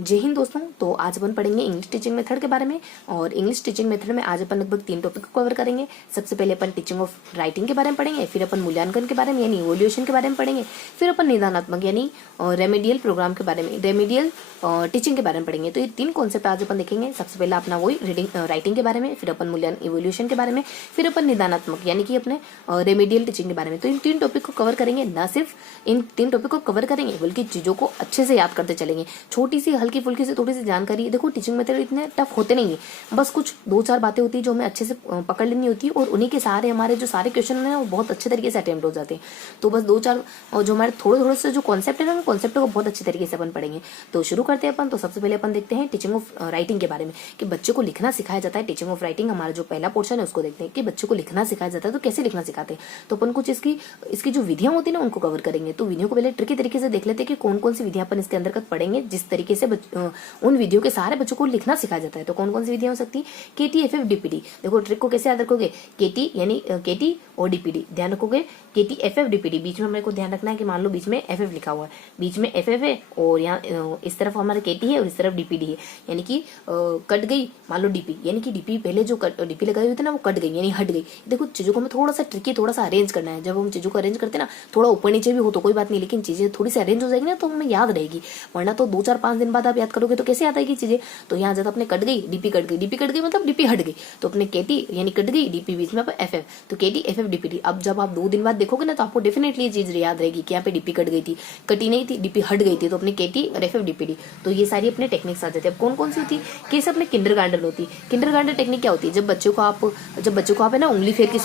जय हिंद दोस्तों। तो आज अपन पढ़ेंगे इंग्लिश टीचिंग मेथड के बारे में। और इंग्लिश टीचिंग मेथड में आज अपन लगभग 3 टॉपिक को कवर करेंगे। सबसे पहले अपन टीचिंग ऑफ राइटिंग के बारे में पढ़ेंगे, फिर अपन मूल्यांकन के बारे में यानी इवोल्यूशन के बारे में पढ़ेंगे, फिर अपन निदानात्मक यानी रेमेडियल प्रोग्राम के बारे में, रेमेडियल टीचिंग के बारे में पढ़ेंगे। तो ये 3 कॉन्सेप्ट आज अपन देखेंगे। सबसे पहले अपना वही राइटिंग के बारे में, फिर अपन मूल्यांकन इवोल्यूशन के बारे में, फिर अपन निदानात्मक यानी कि अपने रेमेडियल टीचिंग के बारे में। तो इन 3 टॉपिक को कवर करेंगे। न सिर्फ इन 3 टॉपिक को कवर करेंगे बल्कि चीजों को अच्छे से याद करते चलेंगे। छोटी सी हल्की फुल्की से थोड़ी सी जानकारी। देखो टीचिंग मेथड इतने टफ होते नहीं है, बस कुछ 2-4 बातें होती है जो हमें अच्छे से पकड़ लेनी होती है और उन्हीं के सहारे हमारे जो सारे क्वेश्चन है वो बहुत अच्छे तरीके से अटेम्प्ट हो जाते हैं। तो बस 2-4 जो हमारे थोड़े से जो कॉन्सेप्ट है ना, कॉन्सेप्ट को बहुत अच्छे तरीके से अपन पढ़ेंगे। तो शुरू करते हैं अपन। तो सबसे पहले अपन देखते हैं टीचिंग ऑफ राइटिंग के बारे में कि बच्चे को लिखना सिखाया जाता है। टीचिंग ऑफ राइटिंग हमारा जो पहला पोर्शन है उसको देखते हैं कि बच्चे को लिखना सिखाया जाता है। तो कैसे लिखना सिखाते हैं, तो अपन कुछ इसकी जो विधियां होती है ना उनको कवर करेंगे। तो विधियों को पहले ट्रिकी तरीके से देख लेते हैं कि कौन कौन सी विधियां अपन इसके अंतर्गत पढ़ेंगे जिस तरीके से उन विधियों के सारे बच्चों को लिखना सिखाया जाता है। तो कौन कौन सी विधियां हो सकती है? केटी, एफएफ, डीपीडी। देखो ट्रिक को कैसे याद रखोगे? केटी यानी केटी और डीपीडी ध्यान रखोगे। केटी, एफएफ, डीपीडी। बीच में मेरे को ध्यान रखना है कि मान लो बीच में एफएफ लिखा हुआ है, बीच में एफएफ है और यहाँ इस तरफ हमारा केटी है और इस तरफ डीपीडी है। यानी कि कट गई मान लो डीपी, यानी कि डीपी पहले जो डीपी लगाई हुई थी ना वो कट गई यानी हट गई। देखो चीजों को हमें थोड़ा सा ट्रिकी, थोड़ा सा अरेंज करना है। जब हम चीजों को अरेंज करते हैं ना, थोड़ा ऊपर नीचे भी हो तो कोई बात नहीं, लेकिन चीजें थोड़ी सी अरेंज हो जाएगी ना तो हमें याद रहेगी। वरना तो 2-4-5 दिन बाद आप याद करोगे तो कैसे याद आएगी चीजें। तो यहाँ ज्यादा अपने कट गई, डीपी कट गई, डीपी कट गई मतलब डीपी हट गई। तो अपने केटी यानी कट गई, डीपी बीच में एफएफ, तो केटी, एफएफ, डीपीडी। अब जब आप 2 दिन बाद देखोगे ना तो आपको डेफिनेटली ये चीज याद रहेगी कि यहाँ पे डीपी कट गई थी, कटी नहीं थी, डीपी हट गई थी। तो अपने केटी और एफएफ, डीपीडी। तो ये सारी अपने टेक्निक्स आ जाती है। अब कौन कौन सी होती है? कैसे अपने किंडरगार्टन होती है। किंडरगार्टन टेक्निक क्या होती है? जब बच्चों को आप है ना उंगली फेर के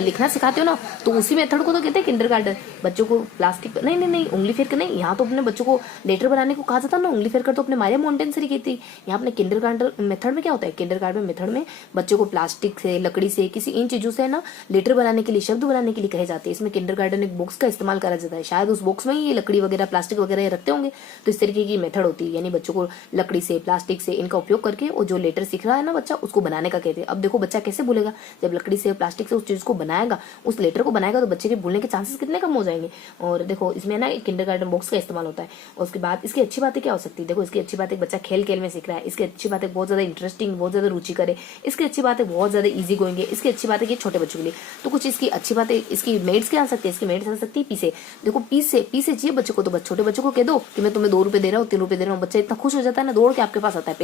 लिखना सिखाते हो ना, तो उसी मेथड को तो कहते हैं किंडरगार्टन। बच्चों को प्लास्टिक नहीं उंगली फेर कर नहीं, यहाँ तो अपने बच्चों को लेटर बनाने को कहा जाता ना, उंगली फेर कर तो अपने मारिया मोंटेसरी की थी। यहाँ अपने किंडरगार्टन मेथड में क्या होता है? किंडरगार्टन मेथड में बच्चों को प्लास्टिक से, लकड़ी से, किसी इन चीजों से ना लेटर बनाने के लिए, शब्द बनाने के लिए कहे जाते हैं। इसमें किंडरगार्टन एक बॉक्स का इस्तेमाल करा जाता है। शायद उस बॉक्स में ही ये लकड़ी वगैरह, प्लास्टिक वगैरह रखते होंगे। तो इस तरीके की मेथड होती है, यानी बच्चों को लकड़ी से, प्लास्टिक से इनका उपयोग करके और जो लेटर सीख रहा है ना बच्चा, उसको बनाने का कहते हैं। अब देखो बच्चा कैसे बोलेगा, जब लकड़ी से, प्लास्टिक से उस चीज को बनाएगा, उस लेटर को बनाएगा, तो बच्चे के बोलने के चांसेस कितने कम हो जाएंगे। और देखो इसमें ना एक किंडरगार्टन बॉक्स का इस्तेमाल होता है। और उसके बाद इसकी अच्छी बातें क्या हो सकती है? देखो इसकी अच्छी बात, एक बच्चा खेल खेल में सीख रहा है, इसकी अच्छी बात है बहुत ज्यादा इंटरेस्टिंग, बहुत ज्यादा रुचि करे। इसकी अच्छी बात है बहुत ज्यादा इजी गोइंग है। इसकी अच्छी बात है कि छोटे बच्चों के लिए। तो कुछ इसकी अच्छी बात है, इसकी मेरिट्स क्या आ सकती है? इसकी मेरिट्स आ सकती है पीसे। देखो पीसे चाहिए बच्चों को, तो छोटे बच्चों को कह दो कि मैं तुम्हें 2 रुपए दे रहा हूँ, 3 रुपए दे रहा हूँ। बच्चा इतना खुश हो जाता है ना, दौड़ के आपके पास आता है,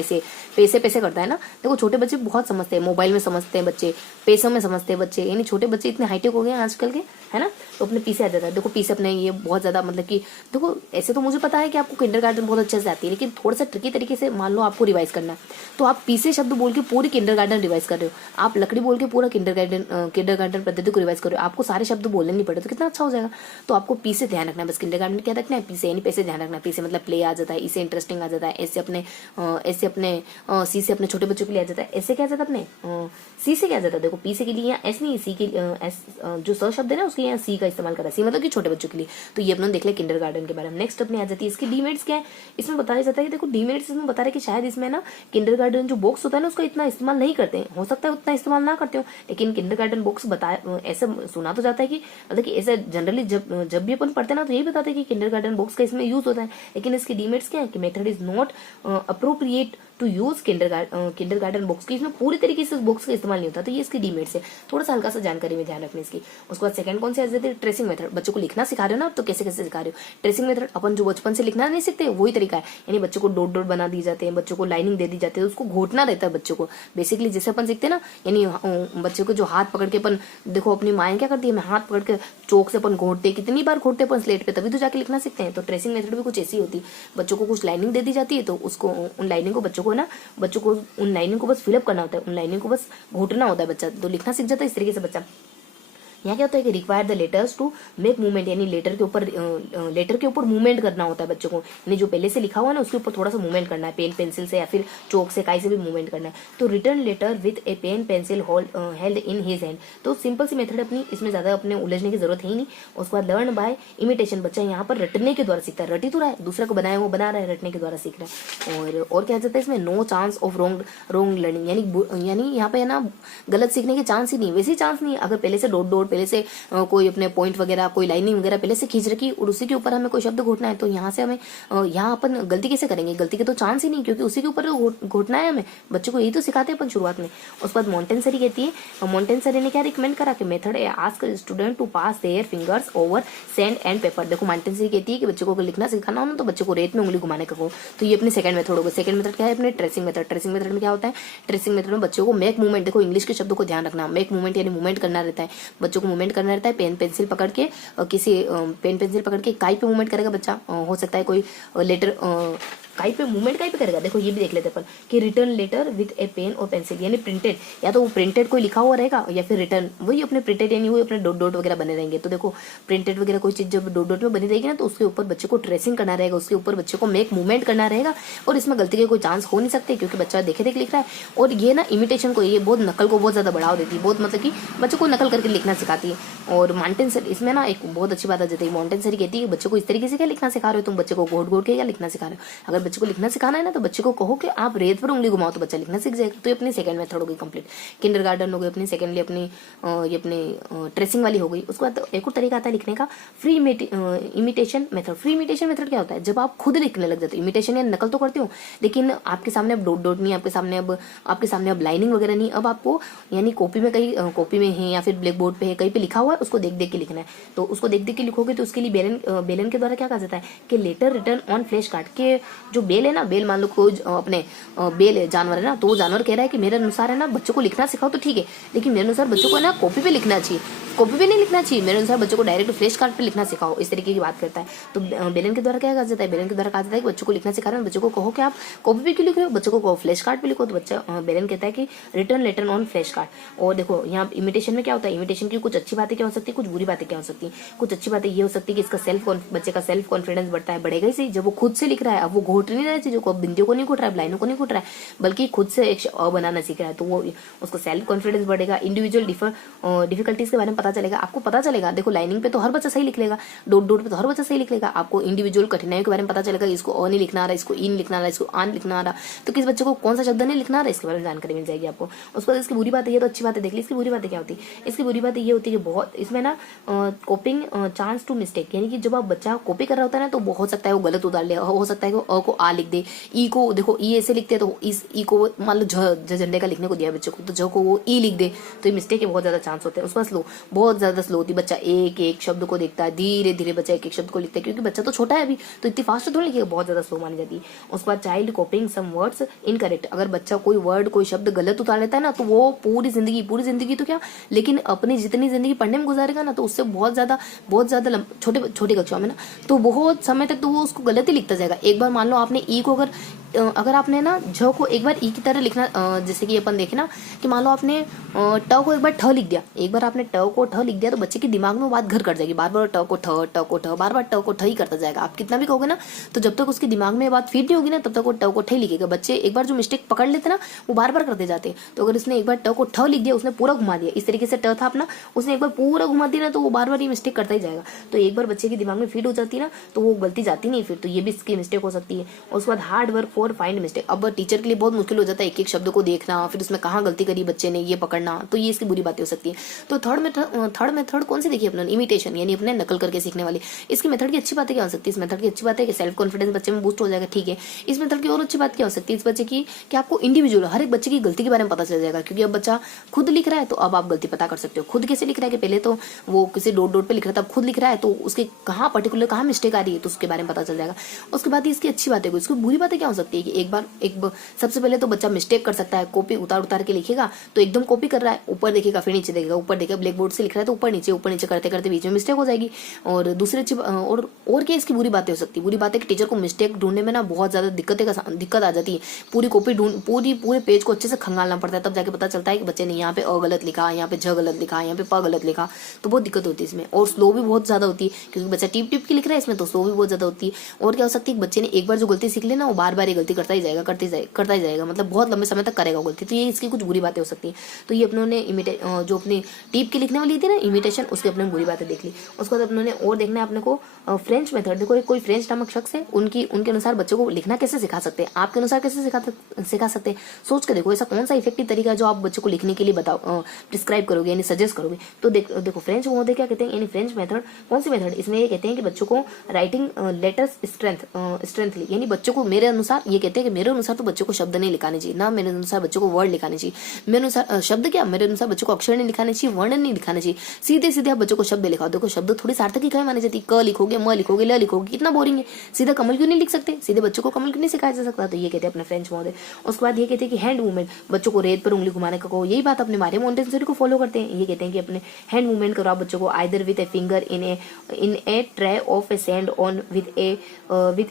पैसे करता है ना। देखो छोटे बच्चे बहुत समझते हैं, मोबाइल में समझते हैं बच्चे, पैसों में समझते हैं बच्चे, यानी छोटे बच्चे इतने हाईटेक हो गए हैं आजकल के, है ना। तो अपने पीसे आ जाता है। देखो पीसे अपने ये बहुत ज्यादा मतलब कि देखो ऐसे तो मुझे पता है कि आपको किंडरगार्टन बहुत अच्छे से आती है, लेकिन थोड़ा सा ट्रिकी तरीके से मान लो आपको रिवाइज करना है, तो आप पीसे शब्द बोल के पूरी किंडरगार्टन रिवाइज कर रहे हो, आप लकड़ी बोल के पूरा किंडरगार्टन पद्धति को रिवाइज कर रहे हो, आपको सारे शब्द बोलने नहीं पड़े, तो कितना अच्छा हो जाएगा। तो आपको पीसे ध्यान रखना है, बस किंडरगार्टन क्या रखना है? पीसे यानी पैसे ध्यान रखना है। पीसे मतलब प्ले आ जाता है, इसे इंटरेस्टिंग आ जाता है, ऐसे अपने सी से अपने छोटे बच्चों के लिए आ जाता है, ऐसे क्या आ जाता है अपने सी से क्या आ जाता है? देखो पीसे के लिए यहाँ एस नहीं, सी के एस जो स शब्द है ना उसके यहाँ सी का इस्तेमाल करा, सी मतलब कि छोटे बच्चों के लिए। तो ये अपने देख ले किंडरगार्टन के बारे में। नेक्स्ट अपने आ जाती है इसकी डीमेरिट्स क्या है। इसमें बताया जाता है कि देखो डीमेरिट्स इसमें बता रहे कि शायद इसमें ना किंडरगार्टन जो बॉक्स होता है ना उसका इतना इस्तेमाल नहीं करते हैं, हो सकता है उतना इस्तेमाल ना करते हो, लेकिन किंडरगार्टन बॉक्स बताया, ऐसा सुना तो जाता है कि मतलब कि ऐसा जनरली जब भी अपन पढ़ते हैं ना तो यही बताते हैं कि किंडरगार्टन बॉक्स का इसमें यूज होता है। लेकिन इसकी डीमेरिट्स क्या है कि method is not appropriate to use kindergarten box की, इसमें पूरी तरीके से उस बॉक्स का इस्तेमाल नहीं होता। तो ये इसकी डीमेरिट्स है, थोड़ा सा हल्का सा जानकारी में ध्यान रखना इसकी। उसके बाद सेकंड कौन सी आ जाती है? Tracing method. बच्चों को लिखना सिखा रहे हो ना, तो कैसे कैसे सिखा रहे हो? ट्रेसिंग मेथड अपन जो बचपन से लिखना नहीं सीखते वही तरीका है, यानी बच्चों को डॉट डॉट बना दी जाते हैं, बच्चों को लाइनिंग दे दी जाती है, उसको घोटना रहता है बच्चों को। बेसिकली जैसे अपन सीखते हैं ना, यानी बच्चों को जो हाथ पकड़ के अपन, देखो अपनी माएँ क्या करती है, हाथ पकड़ के चौक से अपन घोटते, कितनी बार घोटते अपन स्लेट पे, तभी तो जाके लिखना सीखते हैं। तो ट्रेसिंग मेथड भी कुछ ऐसी होती है, बच्चों को कुछ लाइनिंग दे दी जाती है, तो उसको उन लाइनिंग को बच्चों को उन लाइनिंग को बस फिलअप करना होता है, उन लाइनिंग को बस घोटना होता है बच्चा, तो लिखना सीख जाता है इस तरीके से बच्चा। यहाँ क्या होता है कि require the letters to make movement, यानी लेटर के ऊपर मूवमेंट करना होता है बच्चों को, यानी जो पहले से लिखा हुआ है ना उसके ऊपर थोड़ा सा मूवमेंट करना है, पेन पेंसिल से या फिर चौक से, काई से भी मूवमेंट करना है। तो return letter with a pen pencil held in his hand. तो सिंपल सी मेथड अपनी, इसमें ज्यादा अपने उलझने की जरूरत है ही नहीं। उसके बाद लर्न बाय इमिटेशन, बच्चा यहाँ पर रटने के द्वारा सीखता है, रटी तो रहा है, दूसरे को बनाया वो बना रहा है, रटने के द्वारा सीख रहा है। और क्या जाता है इसमें? No chance of wrong learning, यानी यहाँ पे है ना गलत सीखने के चांस ही नहीं, वैसे चांस नहीं, अगर पहले से डॉट डॉट पहले से कोई अपने पॉइंट वगैरह, कोई लाइनिंग वगैरह पहले से खींच रखी और उसी के ऊपर हमें कोई शब्द घोटना है, तो यहाँ से हमें यहाँ अपन गलती कैसे करेंगे? गलती के तो चांस ही नहीं, क्योंकि उसी के ऊपर घोटना है हमें। बच्चों को यही तो सिखाते हैं अपन शुरुआत में। उसके बाद मॉन्टेसरी कहती है, मॉन्टेसरी ने क्या रिकमेंड करा कि मेथड है ask student to pass their fingers over sand and paper. देखो मॉन्टेसरी कहती है कि बच्चों को लिखना सिखाना हो ना तो बच्चों को रेत में उंगली घुमाने का कहो। तो ये अपनी सेकंड मेथड होगा। सेकंड मेथड क्या है? अपने ट्रेसिंग मेथड। ट्रेसिंग मेथड में क्या होता है? ट्रेसिंग मेथड में बच्चों को मेक मूवमेंट, देखो इंग्लिश के शब्दों को ध्यान रखना, मेक मूवमेंट यानी मूवमेंट करना रहता है। बच्चों को मूवमेंट करना रहता है, पेन पेंसिल पकड़ के, किसी पेन पेंसिल पकड़ के काई पे मूवमेंट करेगा बच्चा। हो सकता है कोई लेटर काई पे मूवमेंट काई पे करेगा। देखो ये भी देख लेते हैं अपन कि return letter with a pen और पेंसिल, यानी प्रिंटेड, या तो वो प्रिंटेड कोई लिखा हुआ रहेगा या फिर रिटर्न वही अपने प्रिंटेड, यानी वही अपने डॉट डॉट वगैरह बने रहेंगे। तो देखो प्रिंटेड वगैरह कोई चीज जब डॉट डॉट में बनी रहेगी ना तो उसके ऊपर बच्चे को ट्रेसिंग करना रहेगा, उसके ऊपर बच्चे को मेक मूवमेंट करना रहेगा। और इसमें गलती के कोई चांस हो नहीं सकते क्योंकि बच्चा देखे देख लिख रहा है। और ये ना इमिटेशन को, ये बहुत नकल को बहुत ज्यादा बढ़ावा देती है, बहुत मतलब कि बच्चों को नकल करके लिखना सिखाती है। और मॉन्टेसरी इसमें ना एक बहुत अच्छी बात आ जाती है। मॉन्टेसरी कहती है बच्चों को इस तरीके से क्या लिखना सिखा रहे हो तुम, बच्चे को घोट घोट के क्या लिखना सिखा रहे हो। अगर बच्चे को लिखना सिखाना है ना तो बच्चे को कहो कि आप रेत पर उंगली घुमाओ तो बच्चा लिखना सीख जाएगा। तो ये अपनी सेकंड मेथड हो गई कंप्लीट। किंडरगार्टन हो गई अपनी, सेकंडली अपनी ये अपनी ट्रेसिंग वाली हो गई। उसके बाद एक और तरीका आता है लिखने का, free imitation method. Free imitation method क्या होता है? जब आप खुद लिखने लग जाते हो, इमिटेशन या नकल तो करते हो लेकिन आपके सामने अब डॉट डॉट नहीं, आपके सामने अब लाइनिंग वगैरह नहीं, अब आपको यानी कॉपी में कहीं कॉपी में है या फिर ब्लैक बोर्ड पे है, कहीं पे लिखा हुआ है, उसको देख देख के लिखना है। तो उसको देख देख के लिखोगे तो उसके लिए बेलन के द्वारा क्या कहा जाता है कि letter return on flash card के जो बेल है ना, बेल मान लो कोई अपने बेल है, जानवर है ना, तो वो जानवर कह रहा है कि मेरे अनुसार है ना बच्चों को लिखना सिखाओ तो ठीक है, लेकिन मेरे अनुसार बच्चों को ना कॉपी पे लिखना चाहिए, कॉपी पे नहीं लिखना चाहिए, मेरे अनुसार बच्चों को डायरेक्ट फ्लैश कार्ड पे लिखना सिखाओ। इस तरीके की बात करता है। तो बेलन के द्वारा क्या कहा जाता है? बेलन के द्वारा कहा जाता है कि बच्चों को लिखना सिखा रहे हैं, बच्चों को कहो कि आप कॉपी पे क्यों लिख रहे हो, बच्चों को फ्लैश कार्ड पे लिखो। तो बच्चा बेलन कहता है कि return later on flash card. और देखो यहाँ इमिटेशन में क्या होता है, इमिटेशन की कुछ अच्छी बातें क्या हो सकती है, कुछ बुरी बातें क्या हो सकती है। कुछ अच्छी बातें ये हो सकती है कि इसका बच्चे का सेल्फ कॉन्फिडेंस बढ़ता है, बढ़ेगा ही सही जब वो खुद से लिख रहा है। अब वो घोट नहीं रहा है चीजों को, बिंदियों को नहीं घोट रहा है, लाइनों को नहीं घोट रहा है, बल्कि खुद से एक बनाना सीख रहा है। तो वो उसको सेल्फ कॉन्फिडेंस बढ़ेगा। इंडिविजुअल डिफिकल्टीज के बारे में पता चलेगा, आपको पता चलेगा। देखो लाइनिंग पे तो हर बच्चा सही लिख लेगा, डॉट डॉट पे तो हर बच्चा सही लिख लेगा। आपको इंडिविजुअल कठिनाइयों के बारे में पता चलेगा, इसको अ नहीं लिखना आ रहा, इसको ई नहीं लिखना आ रहा, इसको आन लिखना आ रहा, तो किस बच्चे को कौन सा शब्द नहीं लिखना आ रहा है, इसके बारे में जानकारी मिल जाएगी आपको। उसके बाद इसकी बुरी बात है, तो अच्छी बात है देख ली। इसकी बुरी बातें क्या होती है? इसकी बुरी बात ये होती है कि बहुत इसमें ना कॉपिंग चांस टू मिस्टेक, यानी कि जब आप बच्चा कॉपी कर रहा होता है ना तो हो सकता है वो गलत उतार ले, हो सकता है कि अ को आ लिख दे, ई को देखो ई ऐसे लिखते हैं तो इस ई को मान लो झंडे का लिखने को दिया बच्चे को तो ज को वो ई लिख दे, तो ये मिस्टेक के बहुत ज्यादा चांस होते हैं। उसका स्लो बहुत ज्यादा स्लो होती है, बच्चा एक एक शब्द को देखता है, धीरे धीरे बच्चा एक एक शब्द को लिखता है, क्योंकि बच्चा तो छोटा है अभी, तो इतनी फास्ट थोड़ी लिखेगा, बहुत ज्यादा स्लो मानी जाती है। उसके बाद child copying some words incorrect, अगर बच्चा कोई वर्ड कोई शब्द गलत उतार लेता है ना तो वो पूरी जिंदगी तो क्या, लेकिन अपनी जितनी जिंदगी पढ़ने में गुजारेगा ना तो उससे बहुत ज्यादा छोटी कक्षाओं में ना तो बहुत समय तक तो वो उसको गलत ही लिखता जाएगा। एक बार मान लो आपने ई को अगर आपने ना झ को एक बार ई की तरह लिखना, जैसे कि अपन देखे ना कि मान लो आपने ट को एक बार ठ लिख दिया, एक बार आपने ट को ठ लिख दिया तो बच्चे के दिमाग में वो बात घर कर जाएगी, बार बार ट को ठ बार बार ट को ठ ही करता जाएगा। आप कितना भी कहोगे ना तो जब तक उसके दिमाग में ये बात फीड नहीं होगी ना तब तक वो ट को ठ ही लिखेगा। बच्चे एक बार जो मिस्टेक पकड़ लेते ना वो बार बार करते जाते हैं। तो अगर उसने एक बार ट को ठ लिख दिया, उसने पूरा घुमा दिया, इस तरीके से ट था अपना, उसने एक बार पूरा घुमा दिया ना तो वो बार बार ये मिस्टेक करता ही जाएगा। तो एक बार बच्चे के दिमाग में फीड हो जाती है ना तो वो गलती जाती नहीं फिर, तो ये भी इसकी मिस्टेक हो सकती है। और उसके बाद hard work for find mistake, अब टीचर के लिए बहुत मुश्किल हो जाता है एक एक शब्द को देखना, फिर उसमें कहाँ गलती करी बच्चे ने ये पकड़ना, तो ये इसकी बुरी बातें हो सकती है। तो थर्ड मेथड कौन सी देखिए अपने, इमिटेशन यानी अपने नकल करके सीखने वाली। इसकी मेथड की अच्छी बातें क्या हो सकती है? इस मेथड की अच्छी बात है कि सेल्फ कॉन्फिडेंस बच्चे में बूस्ट हो जाएगा, ठीक है। इस मेथड की और अच्छी बात क्या हो सकती है इस बच्चे की कि आपको इंडिविजुअल हर एक बच्चे की गलती के बारे में पता चल जाएगा, क्योंकि अब बच्चा खुद लिख रहा है तो अब आप गलती पता कर सकते हो। खुद कैसे लिख रहा है कि पहले तो वो किसी डॉट डॉट पे लिख रहा था, अब खुद लिख रहा है तो उसके कहाँ पर्टिकुलर कहाँ मिस्टेक आ रही है तो उसके बारे में पता चल जाएगा। उसके बाद इसकी अच्छी बात है, इसकी बुरी बातें क्या हो सकती है कि एक सबसे पहले तो बच्चा मिस्टेक कर सकता है, कॉपी उतार के लिखेगा तो एकदम कॉपी कर रहा है, ऊपर देखेगा फिर नीचे देखेगा, ऊपर देखेगा, ब्लैक बोर्ड से लिख रहा है तो ऊपर नीचे करते करते बीच में मिस्टेक हो जाएगी। और दूसरी अच्छी और क्या इसकी बुरी बातें हो सकती है? बुरी बात है कि टीचर को मिस्टेक ढूंढने में ना बहुत ज्यादा दिक्कत आ जाती है। पूरी कॉपी पूरे पेज को अच्छे से खंगालना पड़ता है, तब जाके पता चलता है कि बच्चे ने यहाँ पे अ गलत लिखा, यहाँ पे झ गलत लिखा, यहाँ पे प गलत लिखा, तो बहुत दिक्कत होती है इसमें। और स्लो भी बहुत ज्यादा होती है क्योंकि बच्चा टिप के लिख रहा है इसमें, तो स्लो भी बहुत ज्यादा होती है। और क्या हो सकती है बच्चे ने एक बार जो गलती सीख ले ना वो बार बार ये गलती करता ही जाएगा, करता ही जाएगा, मतलब बहुत लंबे समय तक करेगा गलती। तो ये इसकी कुछ बुरी बातें हो सकती हैं। तो ये अपनों ने जो अपनी टीप के लिखने वाली थी ना इमिटेशन, उसकी अपने बुरी बातें देख ली। उसके बाद अपनों ने और देखना है अपने को फ्रेंच मेथड। देखो कोई फ्रेंच नामक शख्स है, उनके अनुसार बच्चों को लिखना कैसे सिखा सकते हैं, आपके अनुसार कैसे सिखा सकते हैं। सोच के देखो ऐसा कौन सा इफेक्टिव तरीका है जो आप बच्चों को लिखने के लिए प्रिस्क्राइब करोगे, यानी सजेस्ट करोगे। तो देखो फ्रेंच महोदय क्या कहते हैं, यानी फ्रेंच मेथड कौन सी मेथड, इसमें ये कहते हैं कि बच्चों को राइटिंग लेटर्स स्ट्रेंथली, यानी बच्चों को मेरे अनुसार ये कहते हैं कि मेरे अनुसार तो बच्चों को शब्द नहीं लिखाने चाहिए, ना मेरे अनुसार बच्चों को वर्ड लिखाने चाहिए। मेरे अनुसार शब्द क्या, मेरे अनुसार बच्चों को अक्षर नहीं लिखाने चाहिए, वर्ण नहीं लिखाने चाहिए, सीधे सीधे आप बच्चों को शब्द लिखाओ। देखो शब्द थोड़ी सार्थक ही माने जाती है, क लिखोगे, म लिखोगे, ल लिखोगे, कितना बोरिंग है। सीधा कमल क्यों नहीं लिख सकते, सीधे बच्चों को कमल क्यों नहीं सिखाया जा सकता। तो ये कहते हैं अपने फ्रेंच महोदय। उसके बाद ये कहते हैं कि हैंड मूवमेंट, बच्चों को रेत पर उंगली घुमाने का कहो, यही बात अपने मारिया मोंटेसरी को फॉलो करते हैं। ये कहते हैं कि अपने हैंड मूवमेंट करो आप बच्चों को, either with a finger in a tray of a sand on with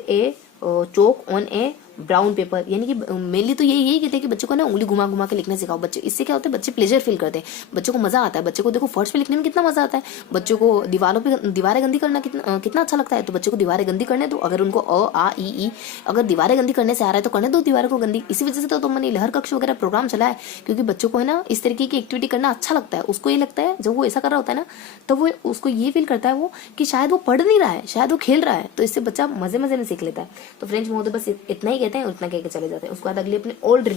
a chalk on a brown paper, यानी कि मेनली तो यही कहते हैं कि बच्चों को ना उंगली घुमा घुमा के लिखना सिखाओ। बच्चे इससे क्या होता है, बच्चे प्लेजर फील करते हैं, बच्चों को मजा आता है। बच्चों को देखो फर्श पे लिखने में कितना मजा आता है, बच्चों को दीवारें गंदी करना कितना अच्छा लगता है। तो बच्चों को दीवारें गंदी करने दो, अगर उनको अ आ ई अगर दीवारें गंदी करने से आ रहा है तो करने दो दीवारों को गंदी। इसी वजह से तो मैंने लहर कक्ष वगैरह प्रोग्राम चला है, क्योंकि बच्चों को है ना इस तरीके की एक्टिविटी करना अच्छा लगता है। उसको ये लगता है जब वो ऐसा कर रहा होता है ना, तो वो उसको ये फील करता है वो कि शायद वो पढ़ नहीं रहा है, शायद वो खेल रहा है। तो इससे बच्चा मजे मजे में सीख लेता है। तो फ्रेंच महोदय बस इतना ही कहते हैं, उतना कह के जाते हैं। उसके बाद अगली अपने ओल्ड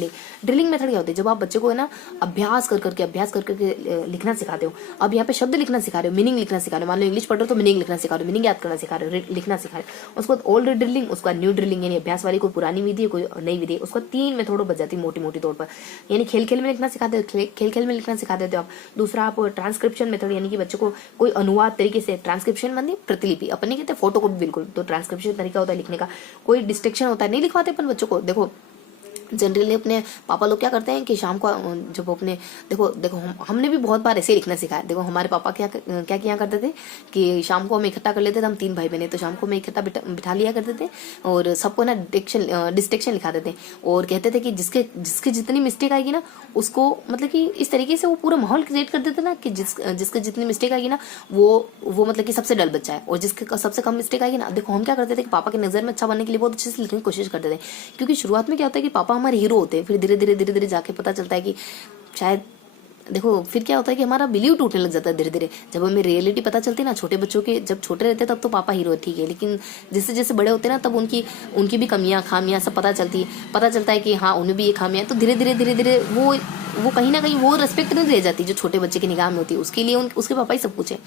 ड्रिलिंग मेथड क्या होती है, जब आप बच्चे को है ना अभ्यास कर करके लिखना सिखाते हो। अब यहाँ पे शब्द लिखना सिखा रहे हो, मीनिंग लिखना सिखा रहे हो। मान लो इंग्लिश पढ़ रहे हो तो मीनिंग लिखना सिखा रहे हो, मीनिंग याद करना सिखा रहे हो, लिखना सिखा रहे हो। उसके बाद ओल्ड ड्रिलिंग, उसके बाद न्यू ड्रिलिंग, यानी अभ्यास वाली कोई पुरानी विधि है, कोई नई विधि है। उसको 3 मेथडों बच जाती है मोटी तौर पर, यानी खेल खेल में लिखना सिखाते हो, खेल में लिखना सिखा देते हो आप। दूसरा आप ट्रांसक्रिप्शन मेथड, यानी कि बच्चों को कोई अनुवाद तरीके से, ट्रांसक्रिप्शन मतलब प्रतिलिपि, अपन नहीं कहते फोटोकॉपी बिल्कुल, तो ट्रांसक्रिप्शन तरीका होता है लिखने का। कोई डिस्ट्रैक्शन होता है, नहीं लिखवाते अपन बच्चों को। देखो जनरली अपने पापा लोग क्या करते हैं कि शाम को जब अपने देखो हमने भी बहुत बार ऐसे लिखना सिखाया। देखो हमारे पापा क्या किया करते थे कि शाम को हम इकट्ठा कर लेते थे, हम 3 भाई बहन, तो शाम को मैं इकट्ठा बिठा लिया करते थे और सबको ना डिस्ट्रैक्शन लिखा देते और कहते थे कि जिसके जितनी मिस्टेक आएगी ना उसको, मतलब कि इस तरीके से वो पूरा माहौल क्रिएट कर देते ना कि जिसके जितनी मिस्टेक आएगी ना वो मतलब कि सबसे डल बच्चा है, और जिसके सबसे कम मिस्टेक आएगी ना, देखो हम क्या करते थे कि पापा की नजर में अच्छा बनने के लिए बहुत अच्छे से लिखने की कोशिश करते थे। क्योंकि शुरुआत में क्या होता है कि पापा हमारे हीरो होते हैं, फिर धीरे धीरे जाके पता चलता है कि शायद देखो फिर क्या होता है कि हमारा बिलीव टूटने लग जाता है धीरे धीरे। जब हमें रियलिटी पता चलती है ना, छोटे बच्चों के जब छोटे रहते हैं तब तो पापा हीरो ठीक है, लेकिन जैसे जैसे बड़े होते हैं ना तब उनकी भी कमियां खामियां सब पता चलता है कि हाँ उन्हें भी ये खामियां। तो धीरे धीरे वो कहीं ना कहीं वो रेस्पेक्ट नहीं रह जाती जो छोटे बच्चे की निगाह में होती है, उसके लिए उसके पापा ही सब कुछ है।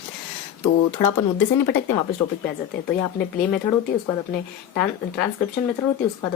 तो थोड़ा अपन मुद्दे से नहीं भटकते, वापस टॉपिक पे आ जाते हैं। तो ये अपने प्ले मेथड होती है, उसके बाद अपने ट्रांसक्रिप्शन मेथड होती है, उसके बाद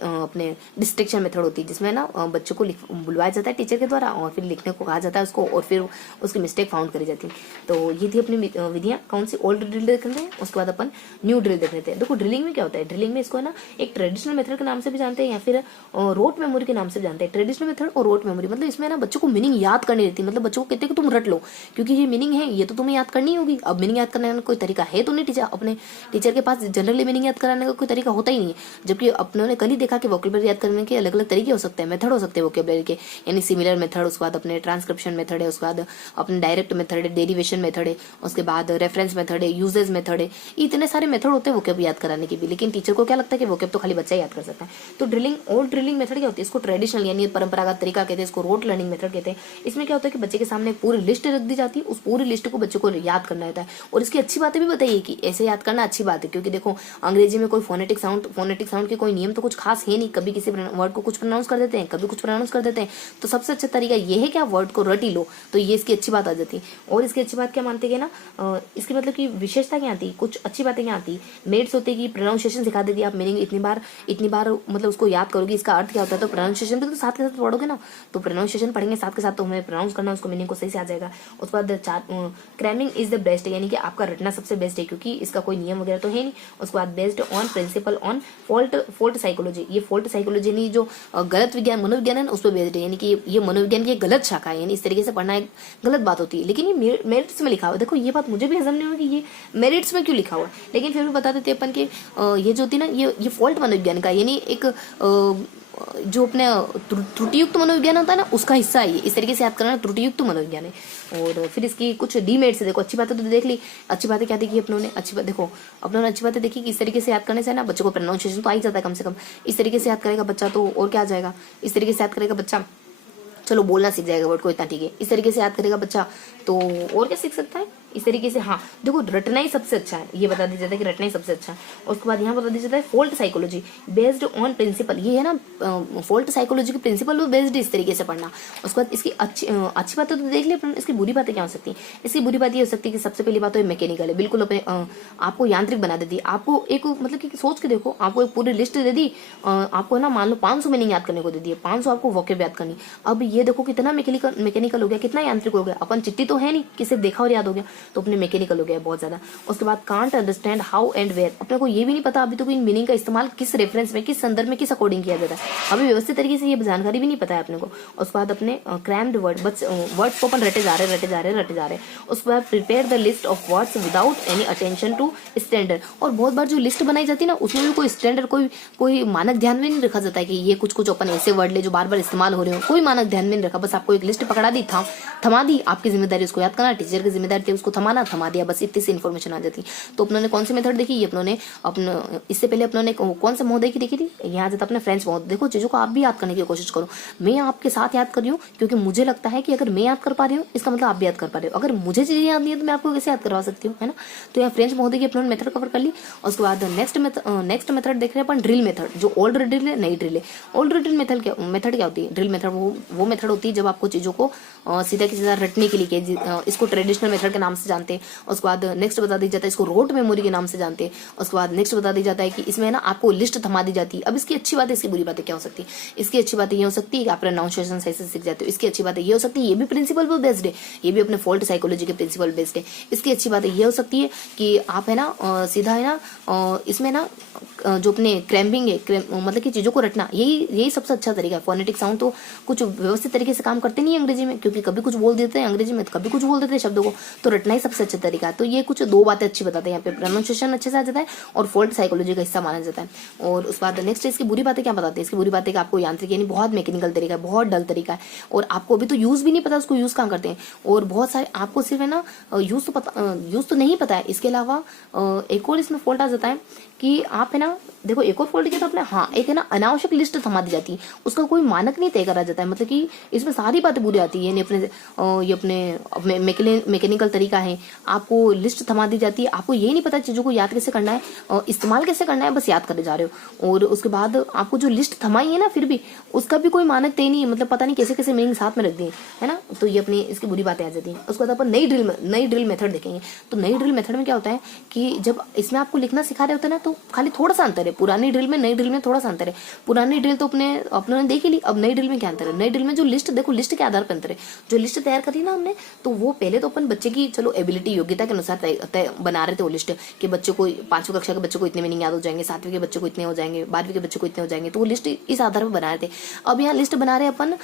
अपने डिस्ट्रैक्शन मेथड होती है, जिसमें ना बच्चों को बुलवाया जाता है टीचर के द्वारा और फिर लिखने को कहा जाता है उसको, और फिर उसकी मिस्टेक फाउंड करी जाती है। तो ये थी अपनी विधियां। कौन सी ओल्ड ड्रिल देख रहे हैं, उसके बाद अपन न्यू ड्रिल देख लेते हैं। देखो ड्रिलिंग में क्या होता है, ड्रिलिंग में इसको ना एक ट्रेडिशनल मेथड के नाम से भी जानते हैं या फिर रोट मेमोरी के नाम से भी जानते हैं। ट्रेडिशनल मेथड और रोट मेमोरी मतलब इसमें ना बच्चों को मीनिंग याद करनी रहती है, मतलब बच्चों को कहते हैं कि तुम रट लो, क्योंकि ये मीनिंग है, ये तो तुम्हें याद करनी होगी। अब मीनिंग याद करने का कोई तरीका है तो नहीं, अपने टीचर के पास जनरली मीनिंग याद कराने का कोई तरीका होता ही नहीं है। जबकि अपनों ने कल ही देखा कि वोकैबुलरी याद करने के अलग अलग तरीके हो सकते हैं, मेथड हो सकते हैं वोकैबुलरी के, यानी सिमिलर मेथड, उसके बाद अपने ट्रांसक्रिप्शन मेथड है, उसके बाद अपने डायरेक्ट मेथड है, डेरिवेशन मेथड है, उसके बाद रेफरेंस मेथड है, यूजेज मेथड है। इतने सारे मेथड होते हैं वोकैब याद कराने के भी, लेकिन टीचर को क्या लगता है कि वोकैब तो खाली बच्चा याद कर सकता है। तो ड्रिलिंग और ड्रिलिंग मेथड क्या होती है, इसको ट्रेडिशनल यानी परंपरागत तरीका कहते हैं, इसको रोट लर्निंग मेथड कहते हैं। इसमें क्या होता है कि बच्चे के सामने पूरी लिस्ट रख दी जाती है, उस पूरी लिस्ट को बच्चे को याद करना रहता है। और इसकी अच्छी बातें भी बताइए कि ऐसे याद करना अच्छी बात है, क्योंकि देखो अंग्रेजी में कोई फोनेटिक साउंड के कोई नियम तो कुछ खास है नहीं, कभी किसी वर्ड को कुछ प्रोनाउंस कर देते हैं, कभी कुछ प्रोनाउंस कर देते हैं। तो सबसे अच्छा तरीका ये है कि आप वर्ड को रट ही लो, तो ये इसकी अच्छी बात आ जाती है। और इसकी अच्छी बात क्या मानते हैं ना, इसकी मतलब की विशेषता क्या आती, कुछ अच्छी बातें क्या आती, मेड्स होते कि प्रोनाउंसिएशन सिखा देती है, आप मीनिंग इतनी बार मतलब उसको याद करोगे इसका अर्थ क्या होता है, तो प्रोनाउंसिएशन भी तो साथ के साथ पढ़ोगे ना, तो प्रोनाउंसिएशन पढ़ेंगे साथ के साथ तो हमें प्रोनाउंस करना उसको मीनिंग को सही से आ जाएगा। उसके बाद क्रैमिंग इज द बेस्ट, यानी कि आपका रटना सबसे बेस्ट है, क्योंकि इसका कोई नियम वगैरह तो है नहीं। उसके बाद based on principal on fault psychology, ये फोल्ट साइकोलॉजी नहीं जो गलत विज्ञान मनोविज्ञान है ना उस पर बेस्ड है, यानी कि ये मनोविज्ञान की गलत शाखा है, यानी इस तरीके से पढ़ना एक गलत बात होती है। लेकिन ये मेरिट्स में लिखा हुआ है, देखो ये बात मुझे भी हजम नहीं हुआ कि ये मेरिट्स में क्यों लिखा हुआ है, लेकिन फिर भी बता देते अपन कि ये जो होती है ना ये फॉल्ट मनोविज्ञान का, यानी एक जो अपने त्रुटियुक्त मनोविज्ञान होता है ना, उसका हिस्सा है ये। इस तरीके से याद करना त्रुटियुक्त मनोविज्ञान है। और फिर इसकी कुछ डीमेरिट्स है। देखो, अच्छी बातें तो देख ली, अच्छी बातें क्या देखी अपनों ने, अच्छी बात देखो अपनों ने अच्छी बातें देखी कि इस तरीके से याद करने से ना बच्चों को प्रोनाउंसिएशन तो आ ही जाता है कम से कम। इस तरीके से याद करेगा बच्चा तो और क्या आ जाएगा, इस तरीके से याद करेगा बच्चा, चलो बोलना सीख जाएगा वर्ड को, इतना ठीक है। इस तरीके से याद करेगा बच्चा तो और क्या सीख सकता है इस तरीके से। हाँ देखो, रटना ही सबसे अच्छा है, ये बता दिया जाता है कि रटना ही सबसे अच्छा है। और उसके बाद यहाँ बता दिया जाता है fault psychology based on principle, ये है ना फोल्ट साइकोलॉजी के प्रिंसिपल वो बेस्ड इस तरीके से पढ़ना। उसके बाद इसकी अच्छी बातें तो देख लिया, इसकी बुरी बातें क्या हो सकती है। इसकी बुरी बात ये हो सकती है कि सबसे पहली बात तो मैकेनिकल है, बिल्कुल अपने आपको यांत्रिक बना देती है। आपको एक मतलब कि सोच के देखो, आपको एक पूरी लिस्ट दे दी, आपको ना मान लो 500 मीनिंग याद करने को दे दी है, 500 आपको वोकैब याद करनी। अब ये देखो कितना मैकेनिकल हो गया, कितना यांत्रिक हो गया। अपन चिट्ठी तो है नहीं कि सिर्फ देखा और याद हो गया, तो अपने मैकेनिकल हो गया बहुत ज्यादा। उसके बाद can't understand how and where, अपने को ये भी नहीं पता अभी तो इन मीनिंग का इस्तेमाल किस रेफरेंस में, किस संदर्भ में, किस अकॉर्डिंग किया जाता है, अभी व्यवस्थित तरीके से ये जानकारी भी नहीं पता है अपने को। उसके बाद अपने क्रैम्ड वर्ड्स को अपन रटे जा रहे। उसके बाद prepare the list of words without any attention to standard. और बहुत बार जो लिस्ट बनाई जाती है ना, उसमें भी कोई स्टैंडर्ड, कोई मानक ध्यान में नहीं रखा जाता है कि ये कुछ अपन ऐसे वर्ड ले जो बार बार इस्तेमाल हो रहे हो, कोई मानक ध्यान में नहीं रखा। बस आपको एक लिस्ट पकड़ा दी, थमा दी, आपकी जिम्मेदारी उसको याद करना, टीचर की जिम्मेदारी थी उसको थमा दिया, बस इतनी सी इन्फॉर्मेशन आ जाती। तो अपनों ने कौन सी मेथड देखी, ये अपनों ने इससे पहले अपनों ने कौन सा महोदय की देखी थी, यहाँ जाता अपने फ्रेंड्स महोदय। देखो चीजों को आप भी याद करने की कोशिश करो, मैं आपके साथ याद कर रही हूँ क्योंकि मुझे लगता है कि अगर मैं याद कर पा रही हूँ इसका मतलब आप भी याद कर पा रहे हो। अगर मुझे चीजें याद नहीं है तो मैं आपको कैसे याद करवा सकती हूँ, है ना। तो यहाँ फ्रेंच महोदय की अपनों ने मेथड कवर कर ली। उसके बाद नेक्स्ट मेथड देख रहे हैं अपन, ड्रिल मेथड, जो ओल्ड ड्रिल है नई ड्रिल है। ओल्ड ड्रिल मेथड क्या होती है, ड्रिल मेथड वो मेथड होती है जब आपको चीजों को सीधा की सीधा रटने के लिए, इसको ट्रेडिशनल मेथड के नाम से जानते हैं। उसके बाद नेक्स्ट बता दिया जाता है इसको रोट मेमोरी के नाम से जानते हैं। उसके बाद नेक्स्ट बता दिया जाता है कि इसमें ना आपको लिस्ट थमा दी जाती है। अब इसकी अच्छी बात है, इसकी बुरी बातें क्या हो सकती है। इसकी अच्छी बातें ये हो सकती है कि आप प्रोनाउंसिएशन सही से सीख जाते हो। इसकी अच्छी बातें ये हो सकती है, ये भी प्रिंसिपल पर बेस्ड है, ये भी अपने फोल्ट साइकोलॉजी के प्रिंसिपल बेस्ड है। इसकी अच्छी बातें ये हो सकती है कि आप है ना सीधा है ना इसमें ना जो अपने क्रैम्बिंग है, मतलब कि चीजों को रटना, यही सबसे अच्छा तरीका है। फोनेटिक साउंड तो कुछ व्यवस्थित तरीके से काम करते नहीं है अंग्रेजी में, क्योंकि कभी कुछ बोल देते हैं अंग्रेजी में, कभी कुछ बोल देते हैं शब्दों को, तो रटना ही सबसे अच्छा तरीका है। तो ये कुछ दो बातें अच्छी बताते हैं, यहाँ पे प्रोनाउंसिएशन अच्छे से आ जाता है और फोल्ट साइकोलॉजी का हिस्सा माना जाता है। और उस बाद नेक्स्ट इसकी बुरी बातें क्या बताते हैं। इसकी बुरी बातें कि आपको यांत्रिक यानी बहुत मैकेनिकल तरीका है, बहुत डल तरीका है, और आपको अभी तो यूज भी नहीं पता उसको यूज कहाँ करते हैं। और बहुत सारे आपको सिर्फ है ना यूज तो नहीं पता है। इसके अलावा एक और इसमें फॉल्ट आ जाता है कि आप है ना, देखो एक और फॉल्ट क्या था अपने, हाँ एक है ना अनावश्यक लिस्ट थमा दी जाती है, उसका कोई मानक नहीं तय करा जाता है। मतलब कि इसमें सारी बातें बुरी आती है, ये अपने मैकेनिकल तरीका है, आपको लिस्ट थमा दी जाती है, आपको ये नहीं पता चीजों को याद कैसे करना है, इस्तेमाल कैसे करना है, बस याद करे जा रहे हो। और उसके बाद आपको जो लिस्ट थमाई है ना, फिर भी उसका भी कोई मानक तय नहीं है, मतलब पता नहीं कैसे कैसे मीनिंग साथ में रख दिए, है ना। तो ये अपनी इसकी बुरी बातें आ जाती है। उसके बाद अपन नई ड्रिल मेथड देखेंगे। तो नई ड्रिल मेथड में क्या होता है कि जब इसमें आपको लिखना सिखा रहे होते हैं ना, तो खाली थोड़ा सा अंतर है पुरानी ड्रिल में नई ड्रिल में, थोड़ा सा अंतर है। पुरानी ड्रिल तो अपने देख ही ली, अब नई ड्रिल में क्या अंतर है। नई ड्रिल में जो लिस्ट, देखो लिस्ट के आधार पर अंतर है। जो लिस्ट तैयार करी ना हमने, तो वो पहले तो अपन बच्चे की चलो एबिलिटी योग्यता के अनुसार बना रहे थे वो लिस्ट, कि बच्चों को 5वीं कक्षा के बच्चों को इतने मीनिंग याद हो जाएंगे, 7वीं के बच्चों को इतने हो जाएंगे, 12वीं के बच्चों को इतने हो जाएंगे, तो वो लिस्ट इस आधार पर बना रहे थे। अब यहाँ लिस्ट बना रहे अपन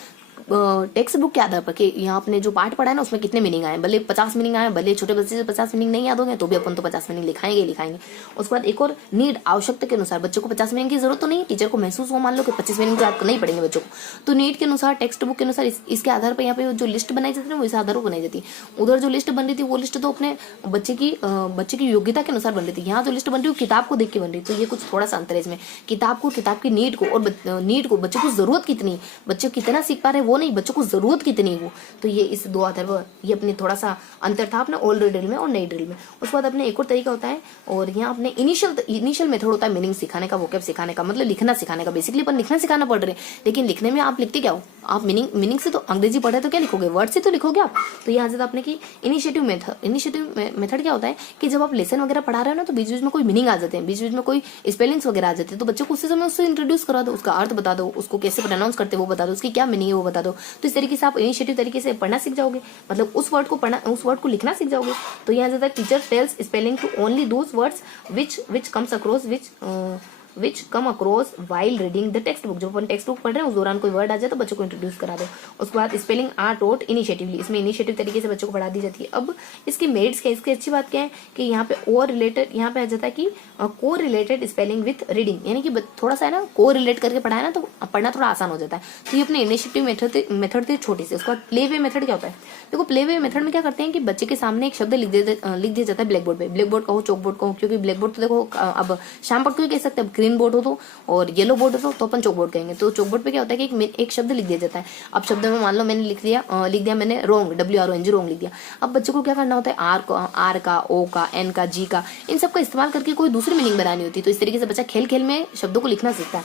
टेक्स्ट बुक के आधार पर, कि यहाँ आपने जो पाठ पढ़ा है ना उसमें कितने मीनिंग आए, भले 50 मीनिंग आए, भले छोटे बच्चे से 50 मीनिंग नहीं याद होंगे तो भी अपन तो 50 मीनिंग लिखाएंगे। उसके बाद एक और नीड, आवश्यकता के अनुसार, बच्चों को 50 मीनिंग की जरूरत तो नहीं, टीचर को महसूस हो मान लो कि 25 मीनिंग तो याद नहीं पड़ेंगे बच्चों को, तो नीड के अनुसार, टेक्स्ट बुक के अनुसार, इसके आधार पर यहाँ पे जो लिस्ट बनाई जाती है वो इस आधार पर बनाई जाती है। उधर जो लिस्ट बन रही थी वो लिस्ट तो अपने बच्चे की योग्यता के अनुसार बन रही थी, यहाँ जो लिस्ट बन रही है किताब को देख के बन रही, तो ये कुछ थोड़ा सा अंतर है इसमें। किताब की नीड को, और नीड को, बच्चों को जरूरत कितनी, बच्चे कितना सीख पा रहे हैं वो नहीं, बच्चों को जरूरत कितनी है वो, तो ये इस दो आधार पर ये अपने थोड़ा सा अंतर था अपने ओल्ड ड्रिल में और नई ड्रिल में। उसके बाद अपने एक और तरीका होता है, और यहाँ अपने इनिशियल मेथड होता है मीनिंग सिखाने का, वोकैब सिखाने का, मतलब लिखना सिखाने का। बेसिकली अपन लिखना सिखाना पढ़ रहे हैं, लेकिन लिखने में आप लिखते क्या हो, आप मीनिंग से तो अंग्रेजी पढ़े तो क्या लिखोगे, वर्ड से तो लिखोगे आप। तो यहाँ से आपने की इनिशिएटिव मेथड क्या होता है कि जब आप लेसन वगैरह पढ़ा रहे हो ना, तो बीच बीच में कोई मीनिंग आ जाते हैं, बीच बीच में कोई स्पेलिंग्स वगैरह आ जाते हैं, तो बच्चों को उसी समय उससे इंट्रोड्यूस करा दो, उसका अर्थ बता दो, उसको कैसे प्रोनाउंस करते वो बता दो, उसकी क्या मीनिंग है वो बता दो। तो इस तरीके से आप इनिशिएटिव तरीके से पढ़ना सीख जाओगे, मतलब उस वर्ड को लिखना सीख जाओगे। तो यहाँ ज्यादा teacher tells spelling to only those words which comes across which come across while reading the text book. जो अपन टेक्स्ट बुक पढ़ रहे हैं उस दौरान कोई वर्ड आ जाए तो बच्चों को इंट्रोड्यूस करा दो। उसके बाद स्पेलिंग आर टोट इनिशिएटिवली, इसमें इनिशिएटिव तरीके से बच्चों को पढ़ा दी जाती है। अब इसकी मेरिट्स क्या है, इसकी अच्छी बात क्या है कि यहाँ पे और रिलेटेड, यहाँ पे आ जाता है कि को रिलेटेड स्पेलिंग विथ रीडिंग, यानी कि थोड़ा सा है ना को रिलेट करके पढ़ाया ना तो पढ़ना थोड़ा आसान हो जाता है। तो ये अपने इनिशिएटिव मेथड थे छोटी से। उसके बाद प्ले वे मेथड क्या होता है, देखो प्ले वे मेथड में क्या करते हैं कि बच्चे के सामने एक शब्द लिख दिया जाता है ब्लैक बोर्ड पे। ब्लैक बोर्ड कहो चौक बोर्ड कहो, क्योंकि ब्लैक बोर्ड तो देखो अब शाम पर कोई कह सकते हैं, अब ग्रीन बोर्ड हो और येलो बोर्ड हो तो अपन चौक बोर्ड कहेंगे। तो चौक बोर्ड पे क्या होता है कि एक शब्द लिख दिया जाता है। अब शब्द में मान लो मैंने लिख दिया मैंने रोंग, WRONG रोंग लिख दिया। अब बच्चे को क्या करना होता है, आर का, ओ का, एन का, जी का, इन सब का इस्तेमाल करके कोई दूसरी मीनिंग बनानी होती है। तो इस तरीके से बच्चा खेल खेल में शब्दों को लिखना सीखता है,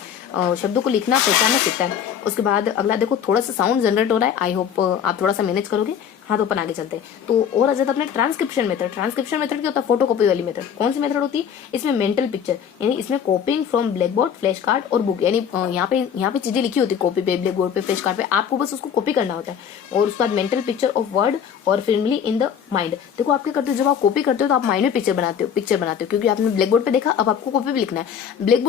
शब्दों को लिखना पहचानना सीखता है। उसके बाद अगला देखो थोड़ा सा साउंड जनरेट हो रहा है, आई होप आप थोड़ा सा मैनेज करोगे। हाँ तो अपन आगे चलते हैं। तो और आ जाता है अपने ट्रांसक्रिप्शन मेथड। ट्रांसक्रिप्शन मेथड क्या होता है, फोटोकॉपी वाली मेथड। कौन सी मेथड होती है, इसमें मेंटल पिक्चर, यानी इसमें कॉपिंग from black board, flash card और बुक, यानी यहाँ पे चीजें लिखी होती है कॉपी पे, ब्लैक बोर्ड पे, फ्लैश कार्ड पे, आपको बस उसको कॉपी करना होता है। और उसके बाद मेंटल पिक्चर ऑफ वर्ड और फिल्मली इन द माइंड। देखो आप क्या करते हो, जब आप कॉपी करते हो तो आप माइंड में पिक्चर बनाते हो, क्योंकि आपने ब्लैक बोर्ड पे देखा, अब आपको कॉपी पे लिखना है। ब्लैक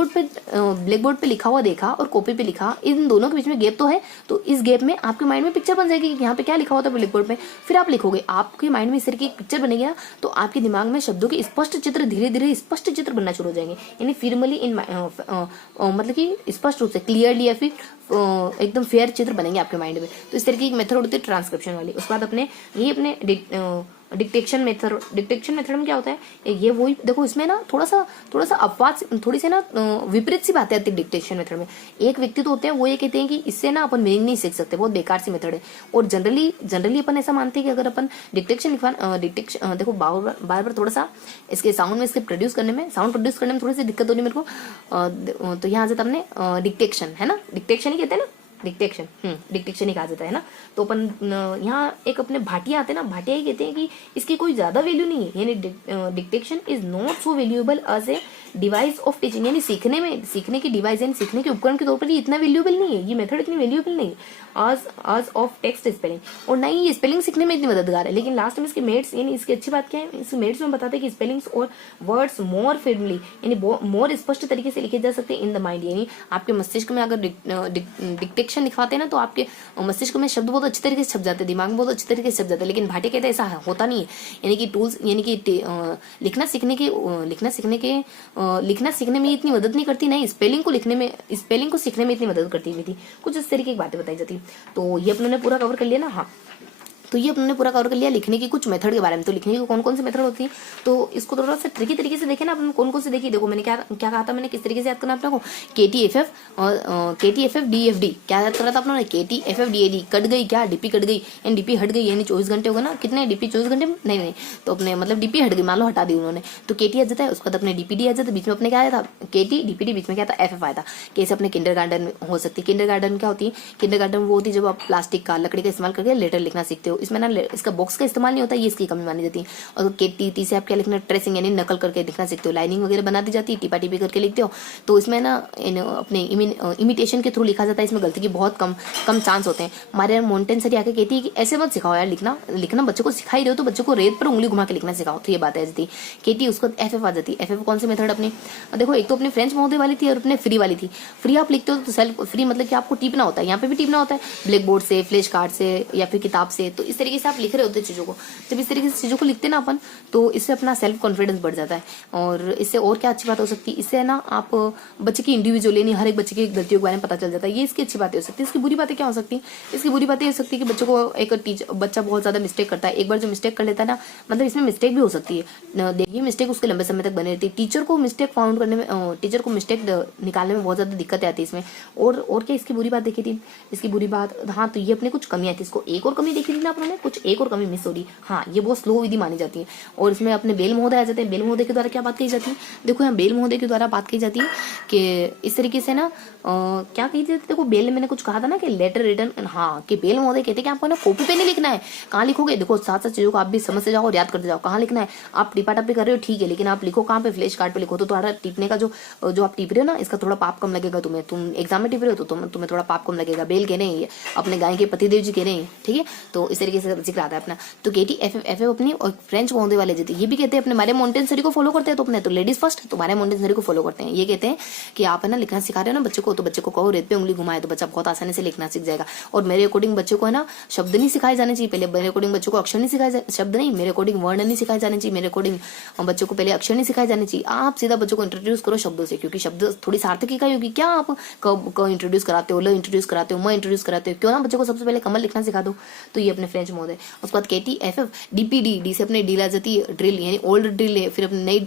बोर्ड पे लिखा हुआ देखा और कॉपी पे लिखा, इन दोनों के बीच में गैप तो है, तो इस गैप में आपके माइंड में पिक्चर बन जाएगी कि यहाँ पे क्या लिखा हुआ था ब्लैक बोर्ड पे, फिर आप लिखोगे। आपके माइंड में इस तरह की एक पिक्चर बनेगी ना, तो आपके दिमाग में शब्दों के स्पष्ट चित्र, धीरे धीरे स्पष्ट चित्र बनना शुरू हो जाएंगे, यानी फिल्मली इन मतलब कि स्पष्ट रूप से, क्लियरली या फिर एकदम फेयर चित्र बनेंगे आपके माइंड में। तो इस तरह की एक मेथड होती है ट्रांसक्रिप्शन वाली। उसके बाद अपने डिक्टेशन मेथड में क्या होता है, ये वही देखो इसमें ना थोड़ा सा अपवाद, थोड़ी सी ना विपरीत सी बातें आती है डिक्टेशन मेथड में। एक व्यक्ति तो होते हैं वो ये कहते हैं कि इससे ना अपन मीनिंग नहीं सीख सकते, बहुत बेकार सी मेथड है। और जनरली अपन ऐसा मानते हैं कि अगर अपन डिक्टेशन देखो बार थोड़ा सा इसके साउंड में इसके साउंड प्रोड्यूस करने में थोड़ी सी दिक्कत हो रही है मेरे को। तो यहाँ जाता हमने डिक्टेशन, है ना, डिक्टेशन ही कहते हैं ना, डिक्टेशन ही कहा जाता है ना। तो अपन यहाँ एक अपने भाटिया आते हैं ना, भाटिया ही कहते हैं कि इसकी कोई ज्यादा वैल्यू नहीं है, यानी dictation is not so valuable as a device of teaching, यानी सीखने की डिवाइस, यानी सीखने के उपकरण के तौर पर ये इतना वैल्यूएबल नहीं है, ये मेथड इतनी वैल्यूएबल नहीं है आज ऑफ टेक्स्ट स्पेलिंग, और ना ही ये स्पेलिंग सीखने में इतनी मददगार है। लेकिन लास्ट में इसके मेट्स, यानी इसकी अच्छी बात क्या है, इस मेट्स में बताते हैं कि स्पेलिंग्स और वर्ड्स मोर फिल्मली, यानी मोर स्पष्ट तरीके से लिखे जा सकते हैं इन द माइंड, यानी आपके मस्तिष्क में अगर डिक्टेशन लिखवाते हैं ना तो आपके मस्तिष्क में शब्द बहुत अच्छी तरीके से छप जाते हैं, दिमाग में बहुत अच्छी तरीके से छप जाते हैं। लेकिन भाटिया कहते हैं ऐसा होता नहीं है, यानी कि टूल्स, यानी कि लिखना सीखने में इतनी मदद नहीं करती, नहीं स्पेलिंग को सीखने में इतनी मदद करती हुई थी। कुछ इस तरीके की बातें बताई जाती। तो ये अपने पूरा कवर कर लिया ना। हाँ तो ये अपने पूरा कवर कर लिया लिखने की कुछ मेथड के बारे में। तो लिखने की कौन कौन सी मेथड होती है, तो इसको थोड़ा सा ट्रिकी तरीके से देखे ना अपन, कौन कौन सी देखी। देखो मैंने क्या कहा था, मैंने किस तरीके से याद करना अपने को, KTFF और KTFF DFD क्या याद करा था अपने, KTFF DAD, कट गई क्या, DP कट गई, यानी DP हट गई, यानी 24 घंटे होगा ना, कितने DP 24 घंटे नहीं, तो अपने मतलब DP हट गई, मान लो हटा दी उन्होंने, तो KT आ जाता है। उसके बाद अपने DPD आ जाता है, बीच में अपने क्या आया था, KT DPD, बीच में क्या था, FF आया था। कैसे अपने किंडरगार्टन में हो सकती है, किंडरगार्टन क्या होती है, किंडरगार्टन वो होती है जब आप प्लास्टिक का, लकड़ी का इस्तेमाल करके लेटर लिखना सीखते हो। इसमें ना इसका बॉक्स का इस्तेमाल नहीं होता, ये इसकी कमी मानी जाती है। और KT से आप क्या लिखना, ट्रेसिंग, यानी नकल करके लिखना सीखते हो, लाइनिंग वगैरह बना दी जाती है, टिपा टिपी करके लिखते हो। तो इसमें ना अपने इमिटेशन के थ्रू लिखा जाता है, इसमें गलती की बहुत कम चांस होते हैं। हमारे माउंटेन सर आके कहती है कि ऐसे मत सिखाओ यार, लिखना बच्चों को सिखाई रहे हो तो बच्चों को रेत पर उंगली घुमा के लिखना सिखाओ। तो ये बात आ जाती है। KT उसको FF आ जाती है। FF कौन सी मेथड अपनी, देखो एक तो अपनी फ्रेंच महोदय वाली थी और अपने फ्री वाली थी। फ्री आप लिखते हो तो सेल्फ फ्री मतलब कि आपको टीपना होता है, यहाँ पे भी टीपना होता है, ब्लैक बोर्ड से, फ्लैश कार्ड से या फिर किताब से। तो इस तरीके से आप लिख रहे होते चीजों को। जब इस तरीके से चीजों को लिखते ना अपन, तो इससे अपना सेल्फ कॉन्फिडेंस बढ़ जाता है। और इससे और क्या अच्छी बात हो सकती है, इससे ना आप बच्चे की इंडिविजुअल, यानी हर एक बच्चे की गलतियों के बारे में पता चल जाता है। ये इसकी अच्छी बातें हो सकती है। इसकी बुरी बातें क्या हो सकती है, इसकी बुरी बातें हो सकती है कि बच्चों को बच्चा बहुत ज्यादा मिस्टेक करता है। एक बार जो मिस्टेक कर लेता है ना, मतलब इसमें मिस्टेक भी हो सकती है, देखिए मिस्टेक उसके लंबे समय तक बनी रहती है। टीचर को मिस्टेक फाउंड करने में, टीचर को मिस्टेक निकालने में बहुत ज्यादा दिक्कत आती है इसमें। और क्या इसकी बुरी बात देखी थी, इसकी बुरी बात, हाँ तो ये अपने कुछ कमियां थी। इसको एक और कमी देखी थी ना अपने, कुछ एक और कमी मिस हो रही। हाँ ये बहुत स्लो विधि मानी जाती है। और इसमें अपने बेल महोदय आ जाते हैं। बेल महोदय के द्वारा क्या बात कही जाती है, देखो यहाँ बेल महोदय के द्वारा बात कही जाती है कि इस तरीके से ना क्या कही जाती है, देखो बेल मैंने कुछ कहा था ना कि लेटर रिटर्न, हाँ कि बेल महोदय कहते हैं कि आपको ना कॉपी पे नहीं लिखना है। कहाँ लिखोगे, देखो साथ साथ चीजों को आप भी समझ से जाओ और याद करते जाओ। कहाँ लिखना है, आप टिपा टप्पी कर रहे हो ठीक है, लेकिन आप लिखो कहाँ पे, फ्लैश कार्ड पे लिखो। तो तुम्हारा टिपने का जो आप टिप रहे हो ना, इसका थोड़ा पाप कम लगेगा तुम्हें। तुम एग्जाम में टिप रहे हो तो तुम्हें थोड़ा पाप कम लगेगा। बेल कह रहे हैं, अपने गाय के पतिदेव जी कह रहे हैं, ठीक है। तो इस तरीके से जिक्र आता है अपना। तो केटी एफ एफ अपनी और फ्रेंच पौधे वाले जीते, ये भी कहते हैं अपने मारे मोंटेसरी को फॉलो करते हैं। तो अपने तो लेडीज फर्स्ट, तो मारे मोंटेसरी को फॉलो करते हैं। ये कहते हैं कि आप है ना लिखना सिखा रहे हो ना बच्चे को, तो बच्चे को कहो रेत पे उंगली घुमाए तो बच्चा बहुत आसानी से लिखना सीख जाएगा। और मेरे अकॉर्डिंग बच्चे को है ना शब्द नहीं सिखाए जाने चाहिए पहले, मेरे अकॉर्डिंग बच्चों को अक्षर नहीं सिखाए, शब्द नहीं, मेरे अकॉर्डिंग वर्ण नहीं सिखाए जाने चाहिए, मेरे अकॉर्डिंग बच्चों को पहले अक्षर नहीं सिखाए जाने चाहिए। आप सीधा बच्चों को इंट्रोड्यूस करो शब्दों से, क्योंकि शब्द थोड़ी सार्थक इकाई होगी। क्या आप क इंट्रोड्यूस कराते हो, ल इंट्रोड्यूस कराते हो, म इंट्रोड्यूस कराते हो, क्यों ना बच्चों को सबसे पहले कमल लिखना सिखा दो। तो ये अपने फ्रेंच मोड है। उसके बाद केटी एफ एफ डीपीडी, डी से अपने डी ला जाती है ड्रिल, यानी ओल्ड ड्रिल है। फिर अपने नई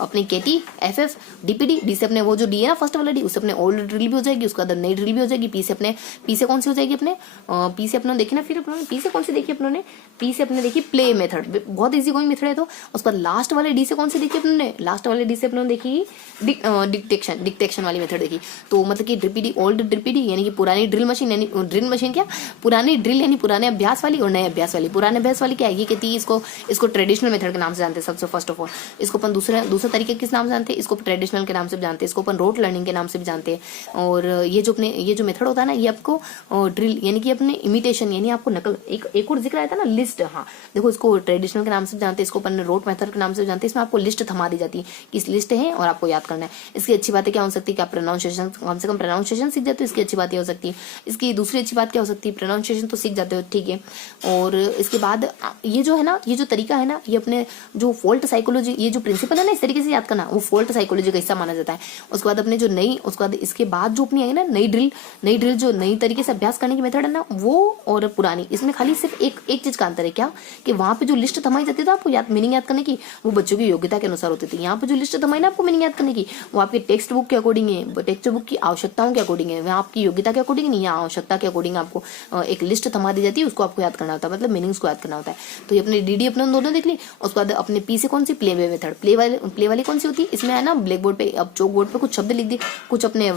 अपनी केटी एफ एफ डीपीडी, डी से अपने वो जो डी है ना फर्स्ट वाला डी, उससे अपने ओल्ड ड्रिल भी हो जाएगी, उसके बाद नई ड्रिल भी हो जाएगी। पी से अपने, पी से कौन सी हो जाएगी अपने, पी से अपने देखिए ना, फिर अपने पी से कौन सी देखी अपने, पी से अपने देखी प्ले मेथड, बहुत इजी कोई मेथड है। तो उसके बाद लास्ट वाले डी से कौन सी देखी अपने, लास्ट वाले डी से अपने देखी डिक्टेक्शन वाली मेथड देखी। तो मतलब कि ड्रिपीडी ओल्ड ड्रिपीडी यानी कि पुरानी ड्रिल मशीन, यानी ड्रिल मशीन क्या, पुरानी ड्रिल यानी पुराने अभ्यास वाली, और नए अभ्यास वाली। पुराने अभ्यास वाली क्या है, ये कहती है इसको ट्रेडिशनल मेथड के नाम से जानते हैं सबसे फर्स्ट ऑफ ऑल। इसको अपन दूसरा तरीके किस नाम से जानते हैं, इसको ट्रेडिशनल के नाम से भी जानते हैं, इसको अपन रोट लर्निंग के नाम से भी जानते हैं। और ये जो मेथड होता है ना, ये आपको ड्रिल यानी कि अपने इमिटेशन यानी आपको नकल, एक और जिक्र आया था ना लिस्ट, हाँ देखो इसको ट्रेडिशनल के नाम से जानते हैं, इसको अपन रोट मेथड के नाम से जानते हैं। इसमें आपको लिस्ट थमा दी जाती है कि इस लिस्ट है और आपको याद करना है। इसकी अच्छी बात क्या हो सकती है कि आप प्रोनाउंसिएशन, कम से कम प्रोनाउंसिएशन सीख जाते हो, इसकी अच्छी बात ये हो सकती है। इसकी दूसरी अच्छी बात क्या हो सकती है, प्रोनाउंसिएशन तो सीख जाते हो ठीक है। और इसके बाद ये जो है ना, ये जो तरीका है ना, ये अपने जो फोल्ट साइकोलॉजी, ये जो प्रिंसिपल है ना इस तरीके से याद करना, वो फोल्ट साइकोलॉजी का हिस्सा माना जाता है। उसके बाद अपने जो नई, उसके बाद इसके बाद जो अपनी आई ना नई ड्रिल जो नई तरीके से अभ्यास करने की मेथड है ना, वो और पुरानी, इसमें खाली सिर्फ एक चीज का अंतर है क्या, कि वहां पे जो लिस्ट थमाई जाती थी आपको मीनिंग याद करने की, वो बच्चों की योग्यता के अनुसार होती थी। यहाँ पे जो लिस्ट थमाई ना आपको मीनिंग याद करने की, वो आपके टेक्स्ट बुक के अकॉर्डिंग है, टेक्स्ट बुक की आवश्यकताओं के अकॉर्डिंग है, वहाँ आपकी योग्यता के अकॉर्डिंग नहीं, यहाँ आवश्यकता के अकॉर्डिंग आपको एक लिस्ट थमा दी जाती है, उसको आपको याद करना होता है, मतलब मीनिंग्स को याद करना होता है। तो ये अपने डीडी अपने दोनों देख ली। उसके बाद अपने पी से कौन सी, प्ले वे मेथड, प्ले वाली कौन सी होती है, इसमें है ना ब्लैक बोर्ड पे, अब चौक बोर्ड पे कुछ शब्द लिख दी, कुछ अपने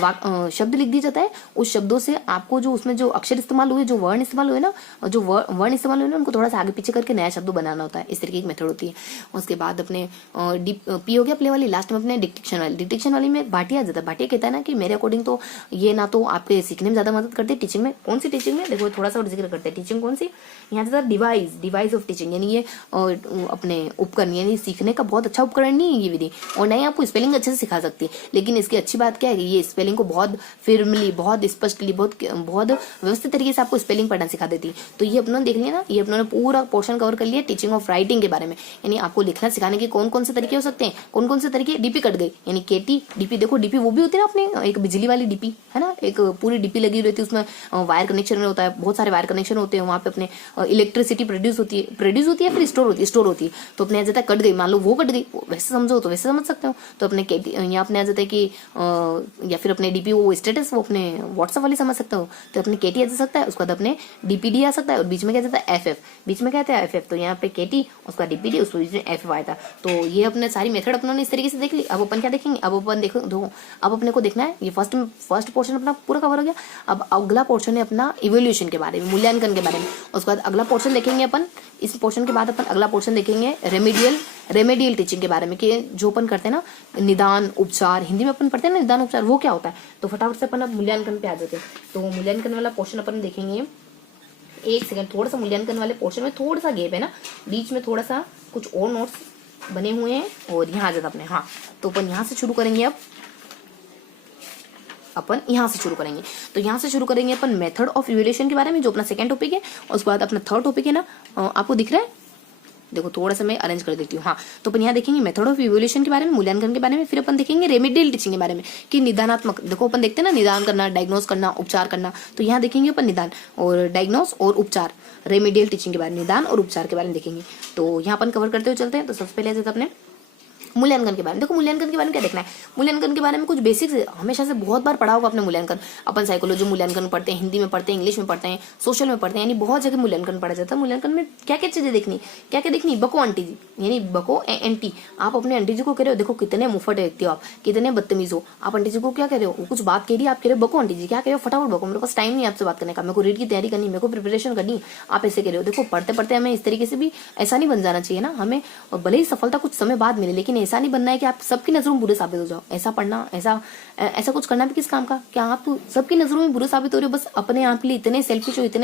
शब्द लिख दी जाता है। उस शब्दों से आपको जो उसमें जो अक्षर इस्तेमाल हुए, जो वर्ण इस्तेमाल हुए ना, जो वर्ण इस्तेमाल हुए ना, उनको थोड़ा सा आगे पीछे करके नया शब्द बनाना होता है। इस तरीके की मेथड होती है। उसके बाद अपने पी हो गया प्ले वाली, लास्ट में अपने डिक्टेशन वाली में भाटिया जाता है। भाटिया कहता है ना कि मेरे अकॉर्डिंग तो ये ना तो आपके सीखने में ज्यादा मदद करते हैं, टीचिंग में। कौन सी टीचिंग में, देखो थोड़ा सा और जिक्र करते हैं। टीचिंग कौन सी, यहाँ से डिवाइस ऑफ टीचिंग, यानी ये अपने उपकरण, यानी सीखने का बहुत अच्छा उपकरण नहीं है ये विधि, और नहीं आपको स्पेलिंग अच्छे से सिखा सकती है। लेकिन इसकी अच्छी बात क्या है कि ये स्पेलिंग को बहुत फिर्मली, बहुत स्पष्टली, बहुत व्यवस्थित तरीके से आपको स्पेलिंग पढ़ना सिखा देती है। तो ये अपनों देख लिया ना, ये अपनों ने पूरा पोर्शन कवर कर लिया टीचिंग ऑफ राइटिंग के बारे में, यानी आपको लिखना सिखाने के कौन कौन से तरीके हो सकते हैं, कौन कौन से तरीके। डीपी कट गई, यानी केटी डीपी, देखो डीपी वो भी होती है ना अपने, एक बिजली वाली डीपी है ना, एक पूरी डीपी लगी रहती है, उसमें वायर कनेक्शन होता है, बहुत सारे वायर कनेक्शन होते हैं, वहाँ पे अपने इलेक्ट्रिसिटी प्रोड्यूस होती है, फिर स्टोर होती है। तो अपने आ जाता है कट गई, मान लो वो कट गई, वैसे समझो तो वैसे समझ सकते हो। तो अपने यहाँ अपने आ जाता है कि या फिर अपने डीपी वो स्टेटस वो अपने व्हाट्सएप वाली समझ सकते हो, तो अपने केटी आ जा सकता है। उसके बाद अपने डीपीडी आ सकता है, और बीच में क्या जाता है एफ, बीच में क्या आता है एफ। तो यहाँ पे केटी, उसका डीपीडी, उसके बीच में एफ आया था। तो ये अपने सारी मेथड अपनों ने इस तरीके से देख ली। अब अपन क्या देखेंगे, अब अपन देखो अब अपने को देखना है, ये फर्स्ट पोर्शन अपना पूरा कवर हो गया। अब अगला पोर्शन है अपना इवोल्यूशन के बारे में, मूल्यांकन के बारे में। उसके बाद अगला पोर्शन देखेंगे अपन, इस पोर्शन के बाद अपन अगला पोर्शन देखेंगे रेमेडियल टीचिंग के बारे में, कि जो अपन करते हैं ना निदान उपचार, हिंदी में अपन पढ़ते हैं ना निदान उपचार, वो क्या होता है। तो फटाफट से अपन अब मूल्यांकन पे आ जाते हैं। तो मूल्यांकन वाला पोर्शन अपन देखेंगे। एक सेकंड, थोड़ा सा मूल्यांकन वाले पोर्शन में थोड़ा सा गैप है ना, बीच में थोड़ा सा कुछ और नोट्स बने हुए हैं, और यहाँ आ जाता अपने। हाँ, तो अपन यहाँ से शुरू करेंगे। अब अपन यहाँ से शुरू करेंगे, तो यहाँ से शुरू करेंगे अपन मेथड ऑफ इवैल्यूएशन के बारे में, जो अपना सेकंड टॉपिक है। और उसके बाद अपना थर्ड टॉपिक है ना, आपको दिख रहा है, देखो थोड़ा सा मैं अरेंज कर देती हूँ। हाँ, तो अपन यहाँ देखेंगे मेथड ऑफ इवैल्यूएशन के बारे में, मूल्यांकन के बारे में। फिर अपन देखेंगे रेमेडियल टीचिंग के बारे में, कि निदानात्मक, देखो अपन देखते हैं ना निदान करना, डायग्नोस करना, उपचार करना। तो यहाँ देखेंगे अपन निदान और डायग्नोस और उपचार, रेमेडियल टीचिंग के बारे में, निदान और उपचार के बारे में देखेंगे। तो यहाँ अपन कवर करते हुए चलते हैं। तो सबसे पहले जैसे अपने मूल्यांकन के बारे में, देखो मूल्यांकन के बारे में क्या देखना है। मूल्यांकन के बारे में कुछ बेसिक्स हमेशा से बहुत बार पढ़ा होगा अपने मूल्यांकन। अपन साइकोलॉजी मूल्यांकन पढ़ते हैं, हिंदी में पढ़ते हैं, इंग्लिश में पढ़ते हैं, सोशल में पढ़ते हैं, यानी बहुत जगह मूल्यांकन पढ़ा जाता है। मूल्यांकन में क्या क्या चीजें देखनी, क्या क्या देखनी, बको आंटी जी, यानी बको एंटी। आप अपने आंटी जी को कह रहे हो, देखो कितने मुफट व्यक्ति हो आप, कितने बदतमीज हो। आप आंटी जी को क्या कह रहे हो, कुछ बात कह रही है, आप कह रहे हो बको आंटी जी, क्या कह रहे हो, फटाफट बको, मेरे पास टाइम नहीं आपसे बात करने का, मेरे को रीड की तैयारी करनी, मेरे को प्रिपरेशन करनी, आप ऐसे कह रहे हो। देखो पढ़ते पढ़ते हमें इस तरीके से भी ऐसा नहीं बन जाना चाहिए ना। हमें भले ही सफलता कुछ समय बाद मिले, लेकिन लेकिन ऐसा नहीं बनना है कि आप सबकी नजरों में बुरे साबित हो जाओ। ऐसा पढ़ना, ऐसा कुछ करना भी किस काम का? क्या आप सबकी नजरों में बुरे साबित हो रहे हो? बस अपने आप के लिए इतने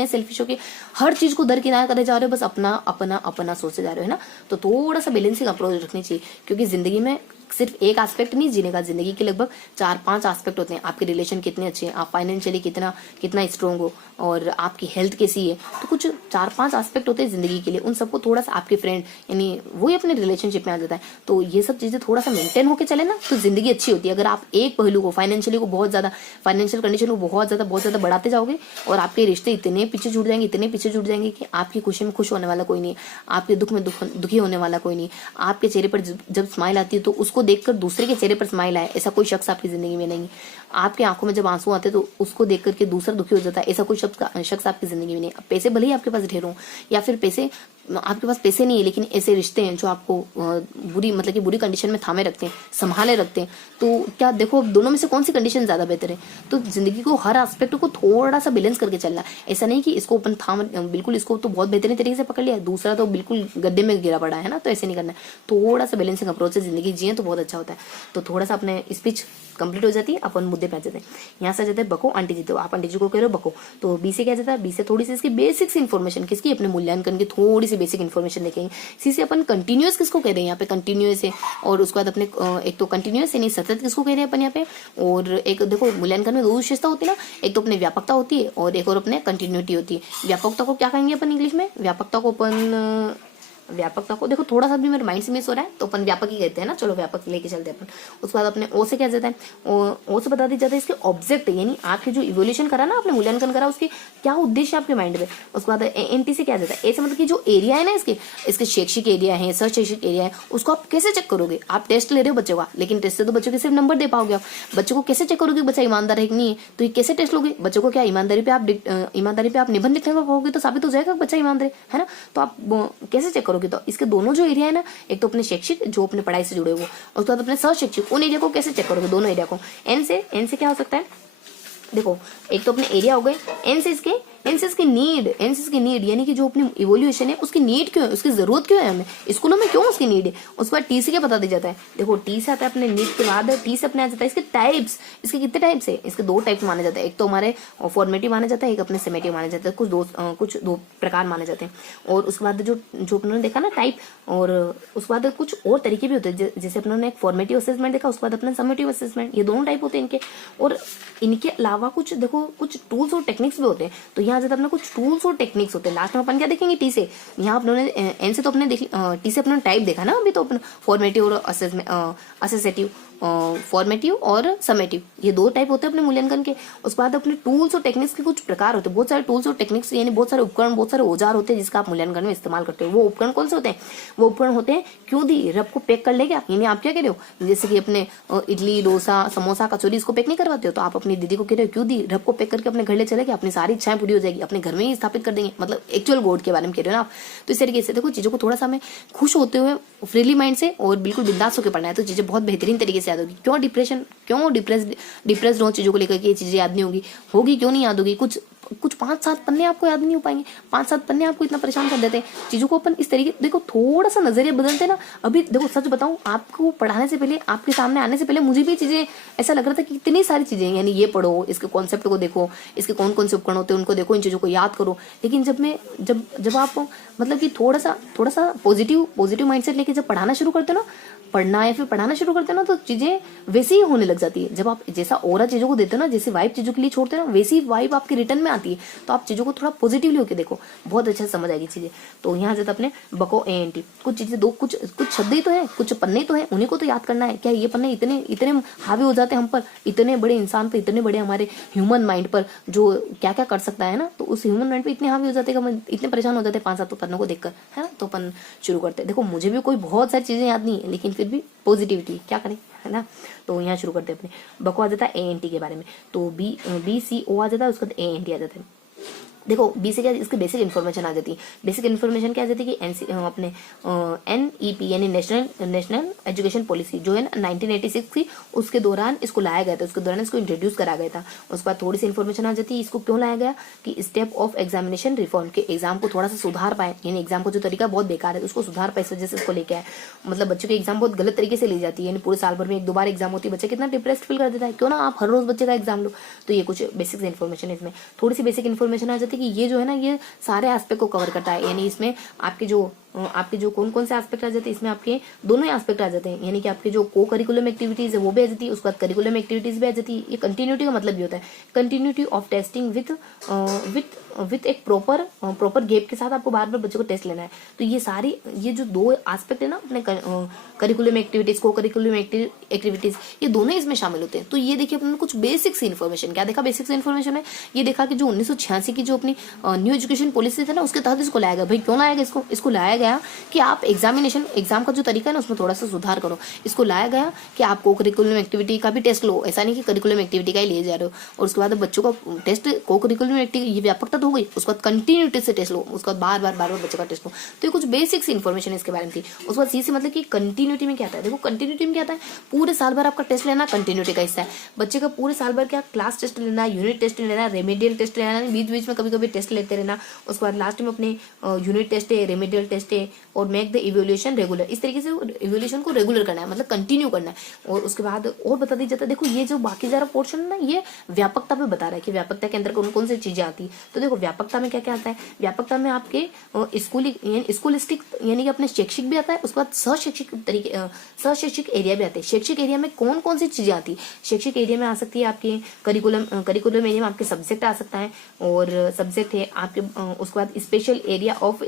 सेल्फिश हो कि हर चीज को दरकिनार करे जा रहे हो, बस अपना अपना अपना सोचे जा रहे हो, है ना। तो थोड़ा सा बैलेंसिंग अप्रोच रखनी चाहिए, क्योंकि जिंदगी में सिर्फ एक एस्पेक्ट नहीं जीने का, जिंदगी के लगभग 4-5 एस्पेक्ट होते हैं। आपके रिलेशन कितने अच्छे हैं, आप फाइनेंशियली कितना कितना स्ट्रांग हो, और आपकी हेल्थ कैसी है, तो कुछ 4-5 एस्पेक्ट होते हैं जिंदगी के लिए। उन सबको थोड़ा सा आपके फ्रेंड यानी वही अपने रिलेशनशिप में आ जाता है। तो ये सब चीजें थोड़ा सा मेंटेन होकर चले ना, तो जिंदगी अच्छी होती है। अगर आप एक पहलू को फाइनेंशियली को बहुत ज्यादा, फाइनेंशियल कंडीशन को बहुत ज्यादा बढ़ाते जाओगे, और आपके रिश्ते इतने पीछे छूट जाएंगे, इतने पीछे छूट जाएंगे कि आपकी खुशी में खुश होने वाला कोई नहीं, आपके दुख में दुखी होने वाला कोई नहीं। आपके चेहरे पर जब स्माइल आती है तो उसको देखकर दूसरे के चेहरे पर स्माइल आए, ऐसा कोई शख्स आपकी जिंदगी में नहीं। आपके आंखों में जब आंसू आते हैं तो उसको देख करके दूसरा दुखी हो जाता है, ऐसा कोई शख्स आपकी जिंदगी में नहीं। पैसे भले ही आपके पास ढेरों, या फिर पैसे आपके पास पैसे नहीं है, लेकिन ऐसे रिश्ते हैं जो आपको बुरी कंडीशन में थामे रखते हैं, संभाले रखते हैं। तो क्या देखो, दोनों में से कौन सी कंडीशन ज्यादा बेहतर है? तो जिंदगी को हर एस्पेक्ट को थोड़ा सा बैलेंस करके चलना। ऐसा नहीं कि इसको अपन बिल्कुल इसको तो बहुत बेहतरीन तरीके से पकड़ लिया, दूसरा तो बिल्कुल गड्ढे में गिरा पड़ा है ना। तो ऐसे नहीं करना है, थोड़ा सा बैलेंसिंग अप्रोच से जिंदगी जिए तो बहुत अच्छा होता है। तो थोड़ा सा अपने स्पीच कंप्लीट हो जाती है, अपन मुद्दे पे आ जाते हैं। यहाँ से आ जाता है बको आंटी जी, तो आप आंटी जी को कह रहे हो बको। तो बी से क्या जाता है? बी से थोड़ी सी इसकी बेसिक्स इन्फॉर्मेशन, किसकी? अपने मूल्यांकन की थोड़ी सी बेसिक इन्फॉर्मेशन देखेंगे। सी से अपन कंटिन्यूअस किसको कह रहे हैं यहाँ पे? कंटिन्यूअस है। और उसके बाद अपने एक तो कंटिन्यूअस यानी सतत किसको कह रहे हैं अपन यहाँ पे? और एक देखो मूल्यांकन में दो विशेषता होती है ना, एक तो अपने व्यापकता होती है और एक और अपने कंटिन्यूटी होती है। व्यापकता को क्या कहेंगे अपन इंग्लिश में? व्यापकता को देखो थोड़ा सा भी मेरे माइंड से मिस हो रहा है, तो अपन व्यापक ही कहते हैं ना। चलो व्यापक लेके चलते हैं अपन। उसके बाद अपने ओ से क्या जाता है? ओ से बता दी जाता है इसके ऑब्जेक्ट, यानी आपके जो इवोल्यूशन करा ना, आपने मूल्यांकन करा, उसके क्या उद्देश्य आपके माइंड में। उसके बाद एनटी से क्या जाता है? ए से मतलब कि जो एरिया है ना इसके शैक्षिक एरिया है, सह शैक्षिक एरिया है, उसको आप कैसे चेक करोगे? आप टेस्ट ले रहे हो बच्चों का, लेकिन टेस्ट से तो बच्चों के सिर्फ नंबर दे पाओगे। आप बच्चों को कैसे चेक करोगे बच्चा ईमानदार है कि नहीं है? तो ये कैसे टेस्ट लोगे बच्चों को? क्या ईमानदारी पे आप निबंध लिखने को कहोगे तो साबित हो जाएगा बच्चा ईमानदार है ना। तो आप कैसे चेक करोगे? तो इसके दोनों जो एरिया है ना, एक तो अपने शैक्षिक जो अपने पढ़ाई से जुड़े हुए, और उसके बाद अपने सहशैक्षिक, उन एरिया को कैसे चेक करोगे? दोनों एरिया को। एन से क्या हो सकता है? देखो एक तो अपने एरिया हो गए, एन से इसकी नीड यानी कि जो अपनी इवोल्यूशन है उसकी नीड क्यों है, उसकी जरूरत क्यों है हमें स्कूलों में, क्यों उसकी नीड है। उसके बाद टी से क्या बता दिया जाता है? देखो टी से आता है अपने नीड के बाद, टी से अपने आ जाता है इसके टाइप्स। इसके कितने टाइप्स है? इसके 2 टाइप्स माने जाते हैं। एक तो हमारे फॉर्मेटिव माना जाता है, एक अपने सेमेटिव माना जाता है। कुछ दो प्रकार माने जाते हैं। और उसके बाद जो अपने देखा ना टाइप, और उसके बाद कुछ और तरीके भी होते हैं, जैसे अपने एक फॉर्मेटिव असेसमेंट देखा, उसके बाद अपने समेटिव असेसमेंट, ये दोनों टाइप होते हैं इनके। और इनके अलावा कुछ देखो कुछ टूल्स और टेक्निक्स भी होते हैं। तो यहाँ जब अपने कुछ टूल्स और टेक्निक्स होते हैं, लास्ट में अपन क्या देखेंगे? टी से। यहाँ अपने एन से तो अपने टी से अपने टाइप देखा ना अभी, तो अपने फॉर्मेटिव और असेसिटिव, फॉर्मेटिव और समेटिव, ये 2 टाइप होते हैं अपने मूल्यांकन के। उसके बाद अपने टूल्स और टेक्निक्स के कुछ प्रकार होते हैं, बहुत सारे टूल्स और टेक्निक्स यानी बहुत सारे उपकरण, बहुत सारे औजार होते हैं जिसका आप मूल्यांकन में इस्तेमाल करते हो। वो उपकरण कौन से होते हैं? वो उपकरण होते हैं क्यों दी रब को पैक कर ले गया, यानी आप क्या कह रहे हो? जैसे कि अपने इडली, डोसा, समोसा, कचौरी इसको पैक नहीं करवाते हो, तो आप अपनी दीदी को कह रहे हो क्यों दी रब को पैक करके अपने घर ले चले गए, अपनी सारी इच्छाएं पूरी हो जाएगी, अपने घर में ही स्थापित कर देंगे। मतलब एक्चुअल गॉड के बारे में कह रहे हो ना आप। तो इस तरीके से देखो चीजों को थोड़ा सा हमें खुश होते हुए फ्रीली माइंड से और बिल्कुल बिंदास होकर पढ़ना है, तो चीजें बहुत बेहतरीन तरीके से याद होगी। क्यों डिप्रेस्ड हो चीजों को लेकर के, ये चीजें याद नहीं होगी क्यों नहीं याद होगी? कुछ 5-7 पन्ने आपको याद नहीं हो पाएंगे, 5-7 पन्ने आपको इतना परेशान कर देते हैं। चीजों को अपन इस तरीके देखो थोड़ा सा नजरिया बदलते ना। अभी देखो सच बताऊं, आपको पढ़ाने से पहले, आपके सामने आने से पहले मुझे भी चीजें ऐसा लग रहा था कि इतनी सारी चीजें, यानी ये पढ़ो, इसके कॉन्सेप्ट को देखो, इसके कौन कौन से उपकरण होते हैं उनको देखो, इन चीजों को याद करो। लेकिन जब आप मतलब कि थोड़ा सा पॉजिटिव माइंडसेट लेके जब पढ़ाना शुरू करते हो ना, पढ़ना या फिर पढ़ाना शुरू करते हो ना, तो चीजें वैसी ही होने लग जाती है। जब आप जैसा ओरा चीजों को देते हो ना, जैसी वाइब चीजों के लिए छोड़ते हो ना, वैसी वाइब आपके रिटर्न में आती है। तो आप चीजों को थोड़ा पॉजिटिवली होकर देखो, बहुत अच्छा समझ आएगी चीजें। तो यहाँ जाता अपने बको ANT, कुछ चीजें कुछ शब्द ही तो है, कुछ पन्ने ही तो है, उन्हीं को तो याद करना है। क्या ये पन्ने इतने हावी हो जाते हैं हम पर, इतने बड़े इंसान पर, इतने बड़े हमारे ह्यूमन माइंड पर, जो क्या क्या कर सकता है ना, तो उस ह्यूमन माइंड पर इतने हावी हो जाते हैं कि हम इतने परेशान हो जाते हैं 5-7 पन्नों को देखकर, है ना। तो अपन शुरू करते हैं। देखो मुझे भी कोई बहुत सारी चीजें याद नहीं है, लेकिन फिर भी पॉजिटिविटी क्या करें, है ना। तो यहाँ शुरू करते हैं अपने बको आ जाता है ANT के बारे में। तो BCO आ जाता है, उसके बाद ANT आ जाता है। देखो बी से क्या, इसकी बेसिक इन्फॉर्मेशन आ जाती है। बेसिक इन्फॉर्मेशन क्या आ जाती है कि अपने NEP यानी नेशनल एजुकेशन पॉलिसी जो है ना 1986 की, उसके दौरान इसको लाया गया था, उसके दौरान इसको इंट्रोड्यूस करा गया था। उसके बाद थोड़ी सी इन्फॉर्मेशन आ जाती है इसको क्यों लाया गया कि स्टेप ऑफ एग्जामिनेशन रिफॉर्म, के एग्जाम को थोड़ा सा सुधार पाए, यानी एग्जाम को जो तरीका बहुत बेकार है उसको सुधार पाए, इस वजह से इसको लेके आए। मतलब बच्चों की एग्जाम बहुत गलत तरीके से ली जाती है, यानी पूरे साल भर में 1-2 बार एग्जाम होती है, बच्चा कितना डिप्रेस्ड फील कर देता है, क्यों ना आप हर रोज बच्चे का एग्जाम लो। तो ये कुछ बेसिक इन्फॉर्मेशन है, इसमें थोड़ी सी बेसिक इन्फॉर्मेशन आ जाती है कि ये जो है ना ये सारे एस्पेक्ट को कवर करता है, यानी इसमें आपके जो कौन कौन से एस्पेक्ट आ जाते हैं, इसमें आपके दोनों ही एस्पेक्ट आ जाते हैं, यानी कि आपके जो को करिकुलम एक्टिविटीज है वो भी आ जाती है, उसके बाद करिकुलम एक्टिविटीज भी आ जाती है। ये कंटिन्यूटी का मतलब ये होता है कंटिन्यूटी ऑफ टेस्टिंग विथ एक प्रॉपर गैप के साथ आपको बार बार बच्चों को टेस्ट लेना है। तो ये जो 2 एस्पेक्ट है ना अपने करिकुलम एक्टिविटीज, को करिकुलम एक्टिविटीज, ये दोनों इसमें शामिल होते हैं। तो ये देखिए अपने कुछ बेसिक सी इन्फॉर्मेशन, क्या देखा बेसिक सी इन्फॉर्मेशन में, ये देखा कि जो 1986 की जो अपनी न्यू एजुकेशन पॉलिसी थी ना उसके तहत इसको लाया गया। भाई क्यों लाया गया इसको लाया गया कि आप एग्जाम का जो तरीका है ना उसमें थोड़ा सा सुधार करो। इसको लाया गया कि आप को करिकुलम एक्टिविटी का भी टेस्ट लो, ऐसा नहीं कि करिकुलम एक्टिविटी का ही ले जा रहे हो। और उसके बाद बच्चों का टेस्ट को करिकुलम एक्टिविटी ये व्यापकता हो गई, उसके बाद कंटिन्यूटी से टेस्ट लो, उसके बाद बार बार बच्चों का टेस्ट लो। तो ये कुछ बेसिक्स इन्फॉर्मेशन इसके बारे में थी। उसके बाद सी से मतलब कि कंटिन्यूटी में क्या आता है, देखो कंटिन्यूटी में क्या आता है, पूरे साल भर आपका टेस्ट लेना कंटिन्यूटी का हिस्सा है। बच्चे का पूरे साल भर क्या क्लास टेस्ट लेना है, यूनिट टेस्ट लेना है, रेमेडियल टेस्ट लेना है, बीच बीच में कभी कभी टेस्ट लेते रहना। उसके बाद लास्ट में अपने यूनिट टेस्ट है, रेमेडियल टेस्ट है, और मेक द इवोल्यूशन रेगुलर, इस तरीके से इवोल्यूशन को रेगुलर करना है, मतलब कंटिन्यू करना है। और उसके बाद और बता दी जाता है, देखो ये जो बाकी सारा पोर्शन है ना ये व्यापकता पे बता रहा है कि व्यापकता के अंदर कौन कौन सी चीजें आती है। तो देखो व्यापकता में क्या क्या आता है, व्यापकता में आपके स्कूलिस्टिक यानी कि अपने शैक्षिक भी आता है, उसके बाद सशैक्षिक एरिया भी आते हैं। शैक्षिक एरिया में कौन कौन सी चीजें आती है, शैक्षिक एरिया में आ सकती है आपके करिकुलम एरिया में आपके सब्जेक्ट आ सकता है, और सब्जेक्ट है आपके उसके बाद स्पेशल एरिया ऑफ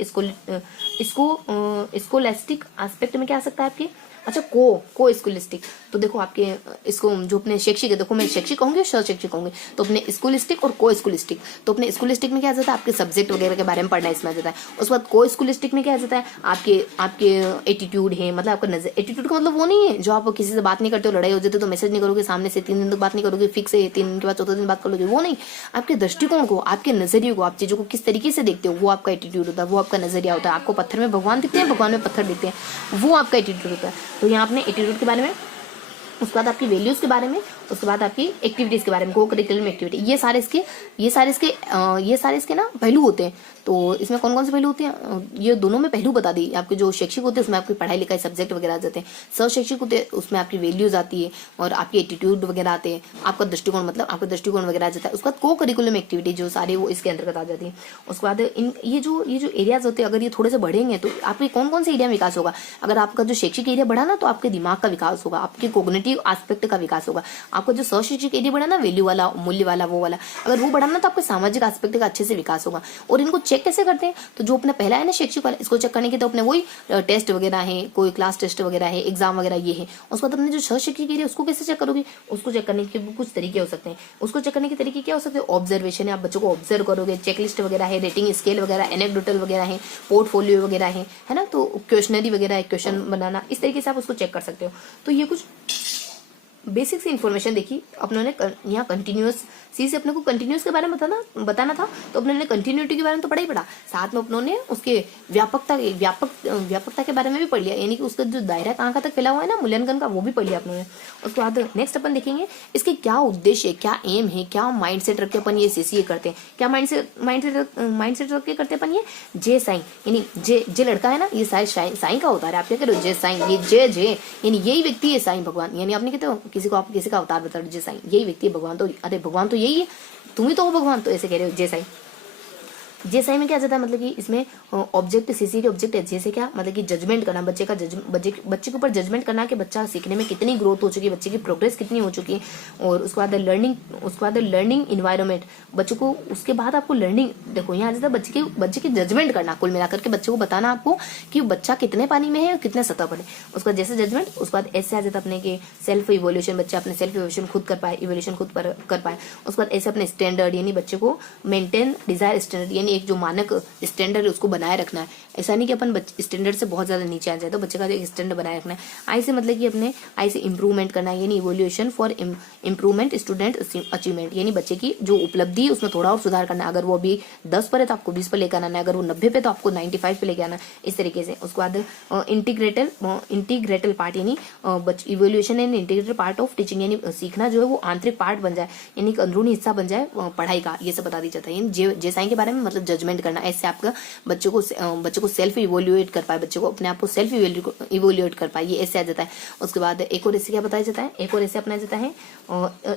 स्कूलिस्टिक एस्पेक्ट में क्या आ सकता है आपके, अच्छा को स्कूलिस्टिक। तो देखो आपके इसको जो अपने शैक्षिक है, देखो मैं शैक्षिक कहूंगी शैक्षिक कहूंगी, तो अपने स्कूलिस्टिक और को स्कूलिस्टिक। तो अपने स्कूलिस्टिक में क्या आ जाता है, आपके सब्जेक्ट वगैरह के बारे में पढ़ना इसमें आ जाता है। उसके बाद को स्कूलिस्टिक में क्या आ जाता है, आपके एटीट्यूड है, मतलब आपका नजर, एटीट्यूड का मतलब वो नहीं है जो आप किसी से बात नहीं करते हो, लड़ाई हो जाती है तो मैसेज नहीं करोगे सामने से, 3 दिन तक बात नहीं करोगे, फिक्स है 3 दिन के बाद 4 दिन बात कर लोगे, वो नहीं। आपके दृष्टिकोण को, आपके नजरिए को, आप चीजों को किस तरीके से देखते हो, वो आपका एटीट्यूड होता है, वो आपका नजरिया होता है। आपको पत्थर में भगवान दिखते हैं, भगवान में पत्थर दिखते हैं, वो आपका एटीट्यूड होता है। तो यहाँ आपने एटीट्यूड के बारे में, उसके बाद आपकी वैल्यूज के बारे में, उसके बाद आपकी एक्टिविटीज के बारे में, को करिकुलम एक्टिविटी, ये सारे इसके ना पहलू होते हैं। तो इसमें कौन कौन से पहलू होते हैं, ये दोनों में पहलू बता दी। आपके जो शैक्षिक होते हैं उसमें आपकी पढ़ाई लिखाई सब्जेक्ट वगैरह आ जाते हैं, सशैक्षिक होते हैं उसमें आपकी वैल्यूज आती है और आपकी एटीट्यूड वगैरह आते हैं, आपका दृष्टिकोण मतलब आपका दृष्टिकोण वगैरह आ जाता है। उसके बाद को करिकुलम एक्टिविटी जो सारी वो इसके अंतर्गत आ जाती है। उसके बाद ये जो एरियाज होते हैं अगर ये थोड़े से बढ़ेंगे तो आपके कौन कौन से एरिया में विकास होगा। अगर आपका जो शैक्षिक एरिया बढ़ा ना तो आपके दिमाग का विकास होगा, आपके कोग्निटिव एस्पेक्ट का विकास होगा। आपका जो सशैक्षिक एरिया बढ़ा ना, वैल्यू वाला, मूल्य वाला, वो वाला, अगर वो बढ़ा ना तो आपके सामाजिक एस्पेक्ट का अच्छे से विकास होगा। और इनको चेक कैसे करते हैं, तो जो अपना पहला है ना शैक्षिक वाला, इसको चेक करने के तो अपने वही टेस्ट वगैरह है, कोई क्लास टेस्ट वगैरह है, एग्जाम वगैरह ये है। उसके बाद अपने जो सशैक्षिक एरिया उसको कैसे चेक करोगे, उसको चेक करने के कुछ तरीके हो सकते हैं। उसको चेक करने के तरीके क्या हो सकते हैं, ऑब्जर्वेशन है, आप बच्चों को ऑब्जर्व करोगे, चेकलिस्ट वगैरह है, रेटिंग स्केल वगैरह, एनेक्डोटल वगैरह है, पोर्टफोलियो वगैरह है ना, तो क्वेश्चनरी वगैरह है, क्वेश्चन बनाना, इस तरीके से आप उसको चेक कर सकते हो। तो ये कुछ बेसिक सी इन्फॉर्मेशन देखी अपनों ने। यहाँ कंटिन्यूस सी से अपने को कंटिन्यूस के बारे में बताना था, तो अपने ने कंटिन्यूटी के बारे में तो पढ़ा ही पढ़ा, साथ में अपनों ने उसके व्यापकता के बारे में भी पढ़ लिया, यानी कि उसका जो दायरा कहाँ तक फैला हुआ है ना मूल्यांकन का, वो भी पढ़ लिया अपनों ने। उसके बाद नेक्स्ट अपन देखेंगे इसके क्या उद्देश्य है, क्या एम है, क्या माइंड सेट रख के अपन ये सीसीए करते हैं, क्या माइंड सेट रख के करते हैं अपन ये जे साइन, यानी जे लड़का है ना ये साई का होता है। आप क्या करो जे साइन, ये जे यानी यही व्यक्ति है साई भगवान, यानी आपने कहते हो किसी को आप किसी का अवतार बता रहे हो जे साई, यही व्यक्ति है भगवान। तो अरे भगवान तो यही है, तुम ही तो हो भगवान, तो ऐसे कह रहे हो जे साई। जे साई में क्या जाता है, मतलब कि इसमें ऑब्जेक्ट सीसी के ऑब्जेक्ट है। जैसे क्या मतलब कि जजमेंट करना, बच्चे के ऊपर जजमेंट करना कि बच्चा सीखने में कितनी ग्रोथ हो चुकी है, बच्चे की प्रोग्रेस कितनी हो चुकी है। और उसके बाद लर्निंग इन्वायरमेंट, बच्चों को उसके बाद आपको लर्निंग, देखो यहाँ आ जाता है बच्चे की जजमेंट करना, कुल मिलाकर के बच्चे को बताना आपको कि बच्चा कितने पानी में है और कितने सतह पर है। उसके बाद जैसे जजमेंट, उसके बाद ऐसे आ जाता अपने के सेल्फ इवोल्यूशन, बच्चा अपने सेल्फ इवोल्यूशन खुद कर पाए, इवोल्यूशन खुद कर पाए। उसके बाद ऐसे अपने स्टैंडर्ड, यानी बच्चे को मेंटेन डिजायर स्टैंडर्ड, यानी एक जो मानक स्टैंडर्ड है उसको बनाए रखना है। ऐसा नहीं कि अपन स्टैंडर्ड से बहुत ज्यादा नीचे आ जाए, तो बच्चे का एक स्टैंडर्ड बनाए रखना है। आई से मतलब कि अपने आई से इम्प्रूवमेंट करना है, यानी evolution for improvement student achievement, यानी बच्चे की जो उपलब्धि है उसमें थोड़ा और सुधार करना है। अगर वो अभी 10 पर है तो आपको 20 पर लेकर आना है, अगर वो 90 पे तो आपको 95 पे लेकर आना है, इस तरीके से। उसके बाद इंटीग्रेटल पार्ट, यानी evolution and integrated part of teaching, यानी सीखना जो है वो आंतरिक पार्ट बन जाए, यानी एक अंदरूनी हिस्सा बन जाए पढ़ाई का, ये सब बता दी जाता है। यानी जेसाई के बारे में मतलब जजमेंट करना, ऐसे आपका बच्चों को सेल्फ इवोल्यूएट कर पाए, बच्चों को अपने आप को सेल्फ इवोल्यूएट कर पाए, ये ऐसे आ जाता है। उसके बाद एक और ऐसे क्या बताया जाता है, एक और ऐसे अपनाया जाता है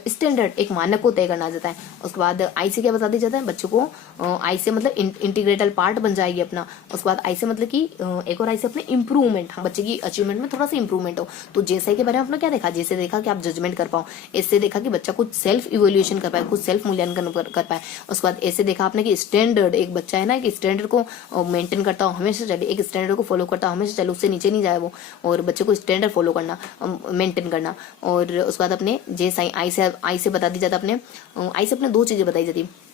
स्टैंडर्ड, एक मानक को तय करना आ जाता है। उसके बाद आई से क्या बता दिया जाता है, बच्चों को आई से मतलब इंटीग्रेटल पार्ट बन जाएगी अपना। उसके बाद आई से मतलब कि एक और आई से अपने इंप्रूवमेंट, बच्चे की अचीवमेंट में थोड़ा सा इंप्रूवमेंट हो। तो जैसे के बारे में आपने क्या देखा, जैसे देखा कि आप जजमेंट कर पाओ, इससे देखा कि बच्चा कुछ सेल्फ इवोल्यूशन कर पाए, कुछ सेल्फ मूल्यांकन कर पाए। उसके बाद ऐसे देखा आपने कि स्टैंडर्ड, एक बच्चा है ना कि स्टैंडर्ड को मेंटेन करता हो हमेशा चले, एक स्टैंडर्ड को फॉलो करता हो हमेशा चले, उससे नीचे नहीं जाए वो, और बच्चे को स्टैंडर्ड फॉलो करना, मेंटेन करना। और उसके बाद अपने जैसे आई से बता दी जाता, अपने आई से अपने दो चीजें बताई जाती है।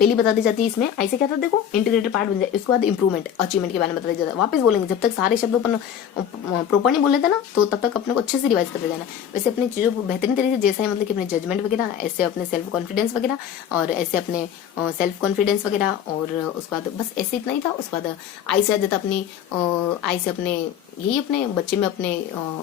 पहली बता दी जाती है इसमें ऐसे क्या था, देखो इंटीग्रेटेड पार्ट बन जाए। उसके बाद इंप्रूवमेंट अचीवमेंट के बारे में बताया जाता है। वापस बोलेंगे, जब तक सारे शब्दों पर प्रॉपर नहीं बोले थे ना, तो तब तक अपने को अच्छे से रिवाइज करते जाना। वैसे अपनी चीजों को बेहतरीन तरीके से, जैसा है मतलब कि अपने जजमेंट वगैरह, ऐसे अपने सेल्फ कॉन्फिडेंस वगैरह, और ऐसे अपने सेल्फ कॉन्फिडेंस वगैरह, और उसके बाद बस ऐसे इतना ही था। उसके बाद आई से आ जाता अपनी आई से अपने यही अपने बच्चे में अपने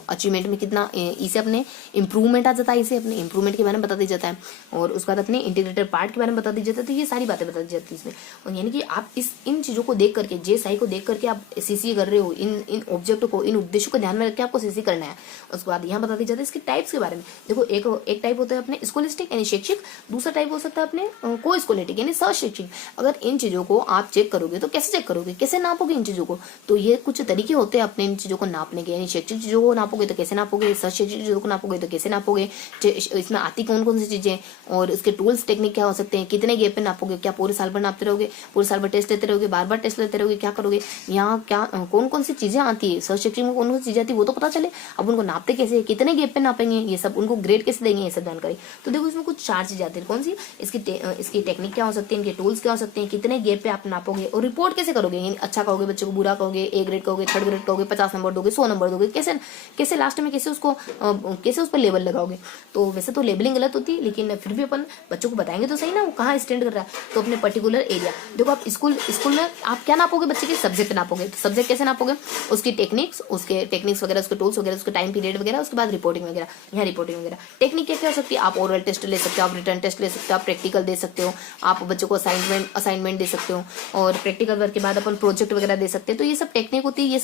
अचीवमेंट में कितना, इसे अपने इंप्रूवमेंट आ जाता है, इसे अपने इंप्रूवमेंट के बारे में बता दिया जाता है। और उसके बाद अपने इंटीग्रेटेड पार्ट के बारे में बता दी जाता है। तो ये सारी बातें बता दी जाती है इसमें। और यानी कि आप इन चीजों को देख करके, जेसाई को देख करके आप सीसी कर रहे हो, इन ऑब्जेक्ट को, इन उद्देश्यों को ध्यान में रख के आपको सीसी करना है। उसके बाद यहाँ बता दी जाती है इसके टाइप्स के बारे में। देखो एक टाइप होता है अपने स्कॉलिस्टिक यानी शैक्षिक, दूसरा टाइप हो सकता है अपने को स्कॉलिटिक यानी सशैक्षिक। अगर इन चीजों को आप चेक करोगे तो कैसे चेक करोगे, कैसे नापोगे इन चीजों को, तो ये कुछ तरीके होते हैं अपने इन चीजों को नापने के। शैक्षिक चीजों को नापोगे तो कैसे नापोगे, सशैक्षिक चीजों को नापोगे तो कैसे नापोगे, इसमें आती कौन कौन सी चीजें, और इसके टूल्स टेक्निक क्या हो सकते हैं, कितने गैप पे नापोगे, क्या पूरे साल भर नापते रहोगे, पूरे साल भर टेस्ट लेते रहोगे, बार बार टेस्ट लेते रहोगे, क्या करोगे, यहाँ क्या कौन कौन सी चीजें आती है, सशैक्षिक में कौन कौन सी चीजें आती है वो तो पता चले। अब उनको नापते कैसे, कितने गैप पे नापेंगे, ये सब उनको ग्रेड कैसे देंगे, ये सब जानकारी। तो देखो इसमें कुछ 4 चीजें आती है। कौन सी, इसकी टेक्निक क्या हो सकती है, इनके टूल्स क्या हो सकते हैं, कितने गैप पे आप नापोगे, और रिपोर्ट कैसे करोगे, यानी अच्छा कहोगे बच्चे को, बुरा कहोगे, ए ग्रेड कहोगे, थर्ड ग्रेड कहोगे, 50 नंबर दोगे, 100 नंबर दोगे, कैसे लास्ट में कैसे उसको कैसे उस पर लेबल लगाओगे। तो वैसे तो लेबलिंग गलत होती है, लेकिन फिर भी अपन बच्चों को बताएंगे तो सही ना वो कहाँ स्टैंड कर रहा है। तो अपने पर्टिकुलर एरिया, देखो आप स्कूल में आप क्या नापोगे, बच्चे के सब्जेक्ट नापोगे। तो सब्जेक्ट कैसे नापोगे, उसकी टेक्निक्स वगैरह, उसके टूल्स वगैरह, उसके टाइम पीरियड वगैरह, उसके बाद रिपोर्टिंग वगैरह, यहाँ रिपोर्टिंग वगैरह। टेक्निक क्या हो सकती है, आप ओरल टेस्ट ले सकते हो, आप रिटर्न टेस्ट ले सकते हो, आप प्रैक्टिकल दे सकते हो, आप बच्चों को असाइनमेंट दे सकते हो, और प्रैक्टिकल वर्क के बाद अपन प्रोजेक्ट वगैरह दे सकते हैं। तो ये सब टेक्निक होती है,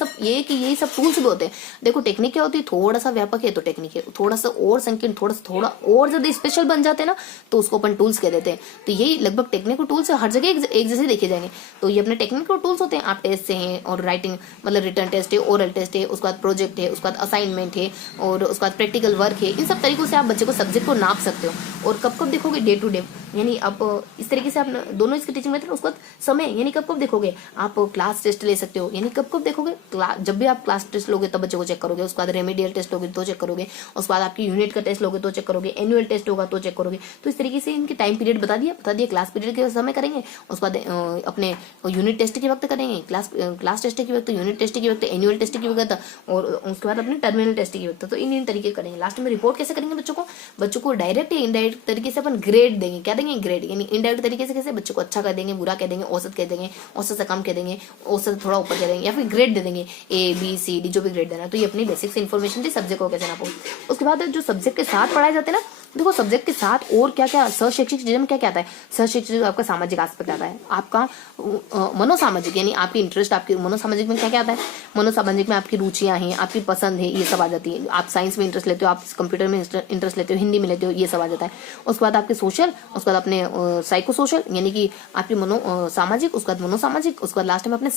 यही सब टूल्स भी होते हैं। देखो टेक्निक क्या होती है, थोड़ा सा व्यापक है तो टेक्निक है, थोड़ा सा और संकीर्ण, थोड़ा और ज्यादा स्पेशल बन जाते हैं ना, तो उसको अपन टूल्स कह देते हैं। तो यही लगभग टेक्निकल टूल्स हर जगह एक जैसे देखे जाएंगे। तो ये अपने टेक्निकल टूल्स होते हैं। आप टेस्ट से हैं, और राइटिंग मतलब रिटर्न टेस्ट है, ओरल टेस्ट है, उसके बाद प्रोजेक्ट है, उसके बाद असाइनमेंट है, और उसके बाद प्रैक्टिकल वर्क है। इन सब तरीकों से आप बच्चे को सब्जेक्ट को नाप सकते हो। और कब कब देखोगे, डे टू डे, यानी आप इस तरीके से आप दोनों इसकी टीचिंग मेथड। उसके बाद समय, यानी कब कब देखोगे, आप क्लास टेस्ट ले सकते हो, यानी कब कब देखोगे, जब भी आप क्लास टेस्ट लोगे तब बच्चे को चेक करोगे। उसके बाद रेमेडियल टेस्ट लोगे तो चेक करोगे, उसके बाद आपकी यूनिट का टेस्ट लोगे तो चेक करोगे, एनुअल टेस्ट होगा तो चेक करोगे। तो इस तरीके से इनके टाइम पीरियड बता दिया, क्लास पीरियड के समय करेंगे, उसके बाद अपने यूनिट टेस्ट के वक्त करेंगे, क्लास टेस्ट के वक्त, यूनिट टेस्ट के वक्त, एनुअल टेस्ट के वक्त, और उसके बाद अपने टर्मिनल टेस्ट के वक्त। तो इन तरीके करेंगे। लास्ट में रिपोर्ट कैसे करेंगे, बच्चों को डायरेक्ट या इनडायरेक्ट तरीके से अपन ग्रेड देंगे। क्या देंगे, ग्रेड, यानी इनडायरेक्ट तरीके से कैसे, बच्चों को अच्छा कह देंगे, बुरा कह देंगे, औसत कह देंगे, औसत से कम कह देंगे, औसत से थोड़ा ऊपर कह देंगे, या फिर ग्रेड दे देंगे, ABCD जो भी ग्रेड देना है। तो ये अपनी बेसिक से इन्फॉर्मेशन थी सब्जेक्ट को कैसे नापो। उसके बाद जो सब्जेक्ट के साथ पढ़ाए जाते हैं ना, देखो सब्जेक्ट के साथ और क्या क्या सशैक्षिक चीजों में क्या क्या आता है। सशैक्षिक आपका सामाजिक एस्पेक्ट आता है, आपका मनोसामाजिक, यानी आपकी इंटरेस्ट, आपकी मनोसामाजिक में क्या क्या आता है। मनोसामाजिक में आपकी रुचियां हैं, आपकी पसंद है, ये सब आ जाती है। आप साइंस में इंटरेस्ट लेते हो, आप कंप्यूटर में इंटरेस्ट लेते हो, हिंदी में लेते हो, ये सब आ जाता है। उसके बाद आपके सोशल, उसके बाद अपने साइको सोशल, यानी कि आपकी सामाजिक, उसके बाद मनोसामाजिक, उसके बाद लास्ट में अपने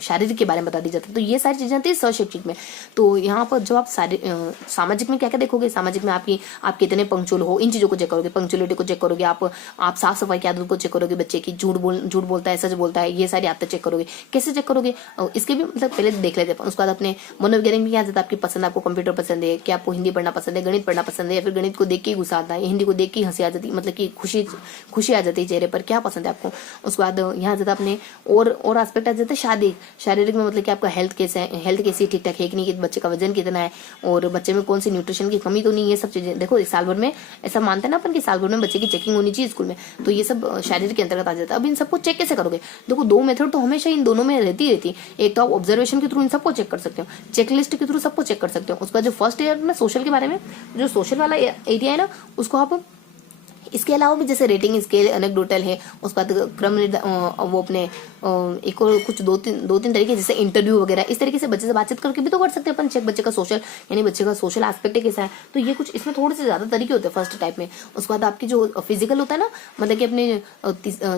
शारीरिक के बारे में बता दी जाती है। तो ये सारी चीजें आती है सशैक्षिक में। तो यहाँ पर जब आप सामाजिक में क्या क्या देखोगे, सामाजिक में आप कितने पंक्चुअल हो, इन चीजों को चेक करोगे, पंक्चुअलिटी को चेक करोगे, आप साफ सफाई की आदत को चेक करोगे, बच्चे की झूठ बोलता है, सच बोलता है, ये सारी आदतें चेक करोगे। कैसे चेक करोगे, इसके भी मतलब पहले देख लेते हैं। उसके बाद अपने मनोविज्ञान में क्या आता है, आपकी पसंद, आपको कंप्यूटर पसंद है, क्या आपको हिंदी पढ़ना पसंद है, गणित पढ़ना पसंद है, या फिर गणित को देख के ही गुस्सा आता है, हिंदी को देख के हंसी आ जाती है, मतलब कि खुशी आ जाती है चेहरे पर, क्या पसंद है आपको। उसके बाद यहाँ जाता अपने और एस्पेक्ट आ जाता है शारीरिक में, मतलब कि आपका हेल्थ कैसी ठीक ठाक है कि नहीं, कि बच्चे का वजन कितना है, और बच्चे में कौन सी न्यूट्रिशन की कमी तो नहीं, ये सब चीजें देखो। एक साल भर में ऐसा मानते हैं ना अपन कि साल भर में बच्चे की चेकिंग होनी चाहिए स्कूल में, तो ये सब शारीरिक के अंतर्गत आ जाता है। अब इन सबको चेक कैसे करोगे, देखो 2 मेथड तो हमेशा इन दोनों में रहती है। एक तो आप ऑब्जर्वेशन के थ्रू इन सबको चेक कर सकते हो, चेकलिस्ट के थ्रू सबको चेक कर सकते हो। उसका जो फर्स्ट ईयर में सोशल के बारे में, जो सोशल वाला एरिया है ना, उसको आप इसके अलावा भी जैसे रेटिंग स्केल, एनेक्डोटल है, उसके बाद क्रम वो अपने एक और कुछ दो तीन तरीके, जैसे इंटरव्यू वगैरह, इस तरीके से बच्चे से बातचीत करके भी तो कर सकते हैं अपन चेक, बच्चे का सोशल, यानी बच्चे का सोशल एस्पेक्ट कैसा है। तो ये कुछ इसमें थोड़े से ज्यादा तरीके होते हैं फर्स्ट टाइप में। उसके बाद आपकी जो फिजिकल होता है ना, मतलब कि अपने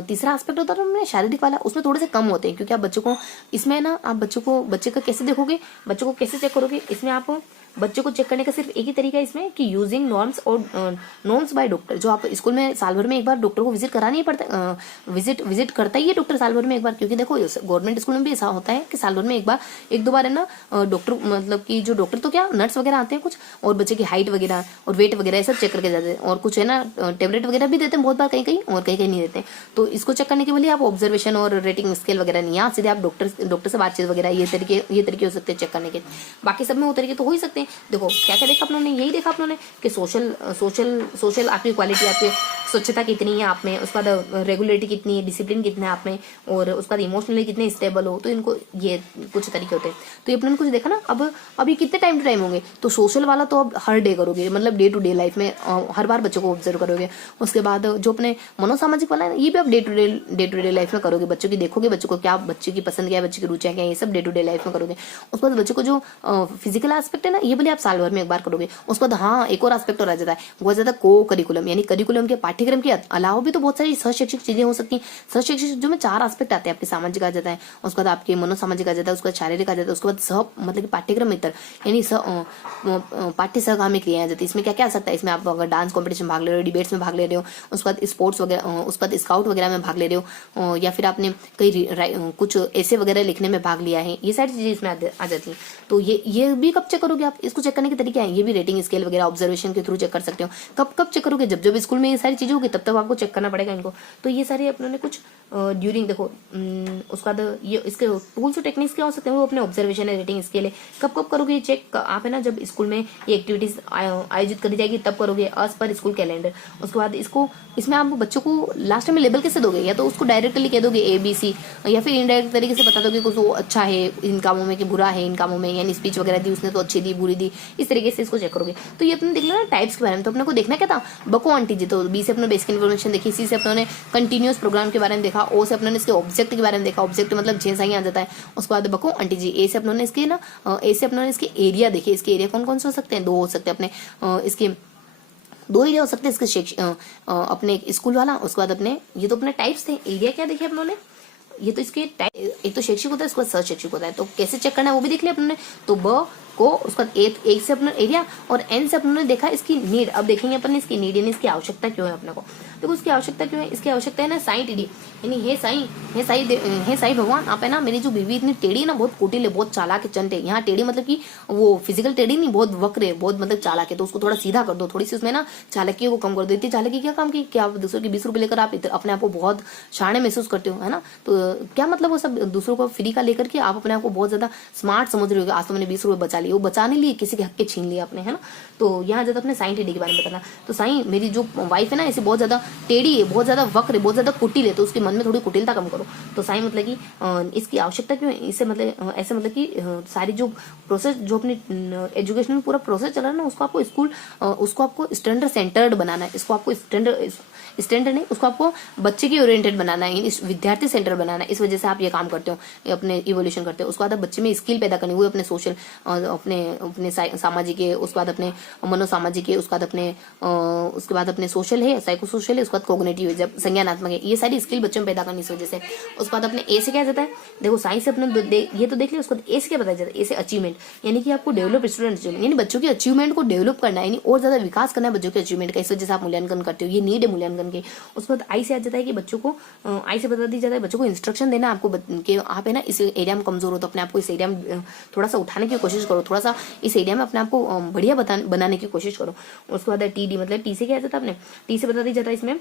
तीसरा एस्पेक्ट होता है ना शारीरिक वाला, उसमें थोड़े से कम होते हैं, क्योंकि आप बच्चों को इसमें ना, आप बच्चे का कैसे देखोगे, बच्चों को कैसे चेक करोगे, इसमें आप बच्चों को चेक करने का सिर्फ एक ही तरीका है इसमें, कि यूजिंग नॉर्म्स बाय डॉक्टर। जो आप स्कूल में साल भर में एक बार डॉक्टर को विजिट कराना ही पड़ता, विजिट करता ही है डॉक्टर साल भर में एक बार, क्योंकि देखो गवर्नमेंट स्कूल में भी ऐसा होता है कि साल भर में एक दो बार है ना डॉक्टर, मतलब कि जो डॉक्टर तो क्या नर्स वगैरह आते हैं कुछ, और बच्चे की हाइट वगैरह और वेट वगैरह सब चेक करके जाते हैं, और कुछ है ना टेबलेट वगैरह भी देते हैं बहुत बार, कहीं और कहीं नहीं देते हैं। तो इसको चेक करने के लिए आप ऑब्जर्वेशन और रेटिंग स्केल वगैरह नहीं, आप सीधे आप डॉक्टर से बातचीत वगैरह, ये तरीके हो सकते हैं चेक करने के। बाकी सब में वो तरीके तो हो ही सकते हैं। देखो क्या देखा आप लोगों ने, यही देखा आप लोगों ने कि सोशल आपकी क्वालिटी, आपकी स्वच्छता कितनी है आप में, उसके बाद रेगुलरिटी कितनी है, डिसिप्लिन कितना है आप में, और उसके बाद इमोशनली कितने स्टेबल हो। तो इनको ये कुछ तरीके होते हैं। तो ये अपने कुछ देखा ना। अब ये कितने टाइम टू टाइम होंगे, तो सोशल वाला तो अब हर डे करोगे, मतलब डे टू डे लाइफ में हर बार बच्चों को ऑब्जर्व करोगे। उसके बाद जो अपने मनोसामाजिक वाला है, ये भी आप डे टू डे लाइफ में करोगे, बच्चों की देखोगे, बच्चों को क्या, बच्चे की पसंद क्या है, बच्चे की रुचियां क्या है, ये सब डे टू डे लाइफ में करोगे। उसके बाद बच्चों को जो फिजिकल एस्पेक्ट है ना, ये बोले आप साल भर में एक बार करोगे। उसके बाद हाँ, एक और एस्पेक्ट और आ जाता है, वो ज्यादा को करिकुलम, यानी करिकुलम के पाठ्यक्रम के अलावा भी तो बहुत सारी सहशैक्षिक चीजें हो सकती हैं। सहशैक्षिक जो में 4 एस्पेक्ट आते हैं, आपके सामाजिक आ जाता है, उसके बाद आपके मनोसामाजिक आ जाता है, उसके बाद शारीरिक आ जाता है, उसके बाद मतलब कि पाठ्यक्रम मित्र, यानी पाठ्य सहगामी क्रिया आ जाती है। इसमें क्या क्या आ सकता है, इसमें आप अगर डांस कॉम्पिटिशन भाग ले रहे हो, डिबेट्स में भाग ले रहे हो, उसके बाद स्पोर्ट्स वगैरह, उसके बाद स्काउट वगैरह में भाग ले रहे हो, या फिर आपने कई कुछ ऐसे वगैरह लिखने में भाग लिया है, ये सारी चीजें इसमें आ जाती हैं। तो ये भी कब चेक करोगे आप, इसको चेक करने के तरीके हैं, ये भी रेटिंग स्केल वगैरह ऑब्जर्वेशन के थ्रू चेक कर सकते हो। कब चेक करोगे, जब स्कूल में ये सारी चीजें होगी, तब आपको चेक करना पड़ेगा इनको। तो ये सारे अपनों ने कुछ ड्यूरिंग देखो, उसके बाद ये इसके टूल्स और टेक्निक्स क्या हो सकते हैं, वो अपने ऑब्जर्वेशन है, रेटिंग स्केल है। कब करोगे ये चेक आप, है ना, जब स्कूल में ये एक्टिविटीज आयोजित करी जाएगी तब करोगे, एज पर स्कूल कैलेंडर। उसके बाद इसमें आप बच्चों को लास्ट में लेबल कैसे दोगे, या तो उसको डायरेक्टली कह दोगे ABC, या फिर इनडायरेक्ट तरीके से बता दोगे कि वो अच्छा है इन कामों में कि बुरा है इन कामों में, यानी स्पीच वगैरह दी उसने तो अच्छी दी बुरी दी, इस तरीके से इसको चेक करोगे। तो ये अपने देखना ना टाइप्स के बारे में, तो अपने को देखना क्या था, बको आंटी जी, तो B से अपने बेसिक इन्फॉर्मेशन देखी, C से अपने कंटिन्यूअस प्रोग्राम के बारे में देखा, O से अपने इसके ऑब्जेक्ट के बारे में देखा, ऑब्जेक्ट मतलब जैसा ही आ जाता है। उसके बाद बको आंटी जी, A से अपने इसके ना, A से अपने इसके एरिया देखे, इसके एरिया कौन कौन से हो सकते हैं, 2 हो सकते हैं अपने, इसके 2 एरिया हो सकते हैं इसके अपने स्कूल वाला। उसके बाद अपने ये तो अपने टाइप्स थे, एरिया क्या देखे अपनों ने, ये तो इसके एक तो शैक्षिक होता है, इसके बाद सहशैक्षिक होता है। तो कैसे चेक करना है वो भी देख लिया अपने। तो ब को उसका एक से अपना एरिया, और N से अपने देखा इसकी नीड। अब देखेंगे अपन इसकी नीड, यानी इसकी आवश्यकता क्यों है अपने को। देखो उसकी आवश्यकता क्यों है, इसकी आवश्यकता है ना साईं टीडी, यानी हे साईं भगवान, आप है ना, मेरी जो बीवी इतनी टेढ़ी है ना, बहुत कुटिल है, बहुत चालाक है, चंट है। यहाँ टेढ़ी मतलब कि वो फिजिकल टेढ़ी नहीं, बहुत वक्र है, बहुत मतलब चालाक है, तो उसको थोड़ा सीधा कर दो, थोड़ी सी उसमें ना चालाकी को कम कर दो। इतनी चालाकी क्या काम की, क्या आप दूसरों के 20 रुपए लेकर आप अपने आप को बहुत शाणे महसूस करते हो, है ना। तो क्या मतलब वो सब दूसरों को फ्री का लेकर के आप अपने आप को बहुत ज्यादा स्मार्ट समझ रहे हो, आज तो मैंने 20 रुपए बचा लिए, वो बचाने लिए किसी के हक के छीन लिया आपने, है ना। तो यहाँ ज्यादा अपने साईं टेढ़ी के बारे में बताना। तो साईं मेरी जो वाइफ है ना, इसे बहुत ज्यादा टेढ़ी है, बहुत ज्यादा वक्र है, बहुत ज्यादा कुटिल है, तो उसके मन में थोड़ी कुटिलता कम करो। तो साईं मतलब कि इसकी आवश्यकता क्यों है, इससे मतलब ऐसे मतलब कि सारी जो प्रोसेस, जो अपनी एजुकेशन में पूरा प्रोसेस चल रहा है ना, उसको आपको स्टैंडर्ड सेंटर्ड बनाना है, इसको आपको स्टैंडर्ड नहीं, उसको आपको बच्चे की ओरिएंटेड बनाना है, विद्यार्थी सेंटर बनाना है। इस वजह से आप ये काम करते हो, अपने इवोल्यूशन करते हो। उसके बाद बच्चे में स्किल पैदा करनी, वो अपने सोशल, अपने अपने सामाजिक है, उसके बाद अपने मनोसामाजिक है, उसके बाद अपने सोशल है, साइको सोशल है, उसके बाद कोग्निटिव है, जब संज्ञानात्मक है, ये सारी स्किल बच्चों में पैदा करनी इस वजह से। उसके बाद अपने ए से क्या जाता है, देखो साइंस से अपने ये तो देख लिया। उसके बाद ए से क्या बताया जाता है, ए से अचीवमेंट, यानी कि आपको डेवलप स्टूडेंट अचीवमेंट, यानी बच्चों की अचीवमेंट को डेवलप करना है, यानी और ज्यादा विकास करना है बच्चों के अचीवमेंट का। इस वजह से आप मूल्यांकन करते हो, ये नीड है मूल्यांकन के। उसके बाद आई से आ जाता है कि बच्चों को, आई से बता दी जाता है बच्चों को इंस्ट्रक्शन देना आपको, कि आप है ना इस एरिया में कमजोर हो तो अपने आप को इस एरिया में थोड़ा सा उठाने की कोशिश करो, थोड़ा सा इस एरिया में अपने आप को बढ़िया बनाने की कोशिश करो। उसके बाद टी डी, मतलब टी से क्या जाता है, अपने टी से बता दी जाता है इसमें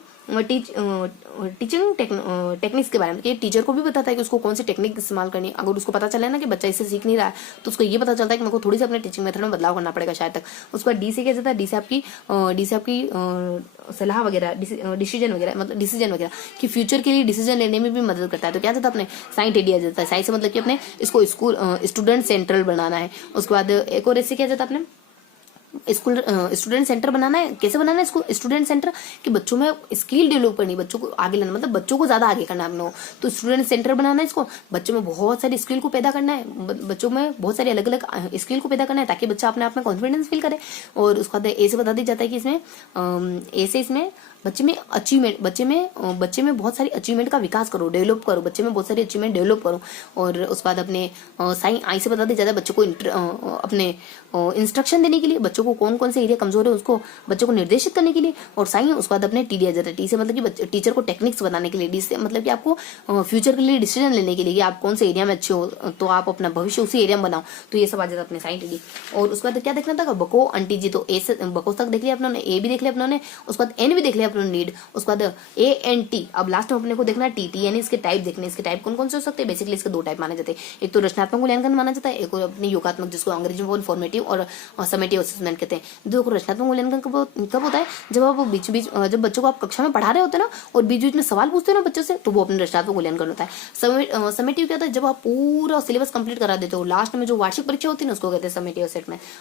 टीचिंग टेक्निक्स के बारे में, कि टीचर को भी बताता है कि उसको कौन सी टेक्निक इस्तेमाल करनी है। अगर उसको पता चला है ना कि बच्चा इससे सीख नहीं रहा है, तो उसको ये पता चलता है कि मेरे को थोड़ी सी अपने टीचिंग मेथड में बदलाव करना पड़ेगा शायद तक। उसके बाद डी से क्या जाता है, डी से आपकी सलाह वगैरह, डिसीजन वगैरह कि फ्यूचर के लिए डिसीजन लेने में भी मदद करता है। तो क्या जाता है, अपने साइंस टेडी आ जाता है। साइंस से मतलब कि अपने इसको स्कूल स्टूडेंट सेंट्रल बनाना है। उसके बाद एक और इससे क्या जाता है, अपने स्कूल स्टूडेंट सेंटर बनाना है। कैसे बनाना है इसको स्टूडेंट सेंटर, कि बच्चों में स्किल डेवलप करनी, बच्चों को आगे लाना, मतलब बच्चों को ज्यादा आगे करना है अपने। तो स्टूडेंट सेंटर बनाना है इसको, बच्चों में बहुत सारी स्किल को पैदा करना है, बच्चों में बहुत सारी अलग अलग स्किल को पैदा करना है, ताकि बच्चा अपने आप में कॉन्फिडेंस फील करे। और उसके बाद ए से बता दिया जाता है कि इसमें ए से इसमें बच्चे में अचीवमेंट, बच्चे में बहुत सारी अचीवमेंट का विकास करो, डेवलप करो, बच्चे में बहुत सारी अचीवमेंट डेवलप करो। और उसके बाद अपने साई आई से बता दिया जाता है बच्चों को अपने इंस्ट्रक्शन देने के लिए, बच्चों को कौन कौन से एरिया कमजोर है उसको बच्चों को निर्देशित करने के लिए। और साई उसके बाद अपने टी डी आ जाता है। टी से मतलब कि टीचर को टेक्निक्स बताने के लिए। डी से मतलब कि आपको फ्यूचर के लिए डिसीजन लेने के लिए, कि आप कौन से एरिया में अच्छे हो तो आप अपना भविष्य उसी एरिया में बनाओ। तो ये सब आ जाता है अपने साई टी डी। और उसके बाद क्या देखना था, बको अंटी जी, तो ए से बको तक देख लिया अपने, ए भी देख लिया अपने, उसके बाद एन भी देख लिया अपने नीड। उसके बाद ए एन टी, अब लास्ट में अपने को देखना है टी टी, यानी इसके टाइप देखने। इसके टाइप कौन कौन से हो सकते हैं, बेसिकली इसके दो टाइप माने जाते हैं। एक तो रचनात्मक मूल्यांकन माना जाता है, एक और अपनी योगात्मक, जिसको अंग्रेजी में फॉर्मेटिव और समेटिव असेसमेंट कहते हैं। देखो रचनात्मक मूल्यांकन कब होता है, जब आप जब बच्चों को आप कक्षा में पढ़ा रहे होते हैं ना, और बीच बीच में सवाल पूछते हो ना बच्चों से, तो वो अपने रचनात्मक मूल्यांकन होता है। समेटिव क्या होता है, जब आप पूरा सिलेबस कंप्लीट करा देते हो, लास्ट में जो वार्षिक परीक्षा होती है ना, उसको कहते हैं समेटिव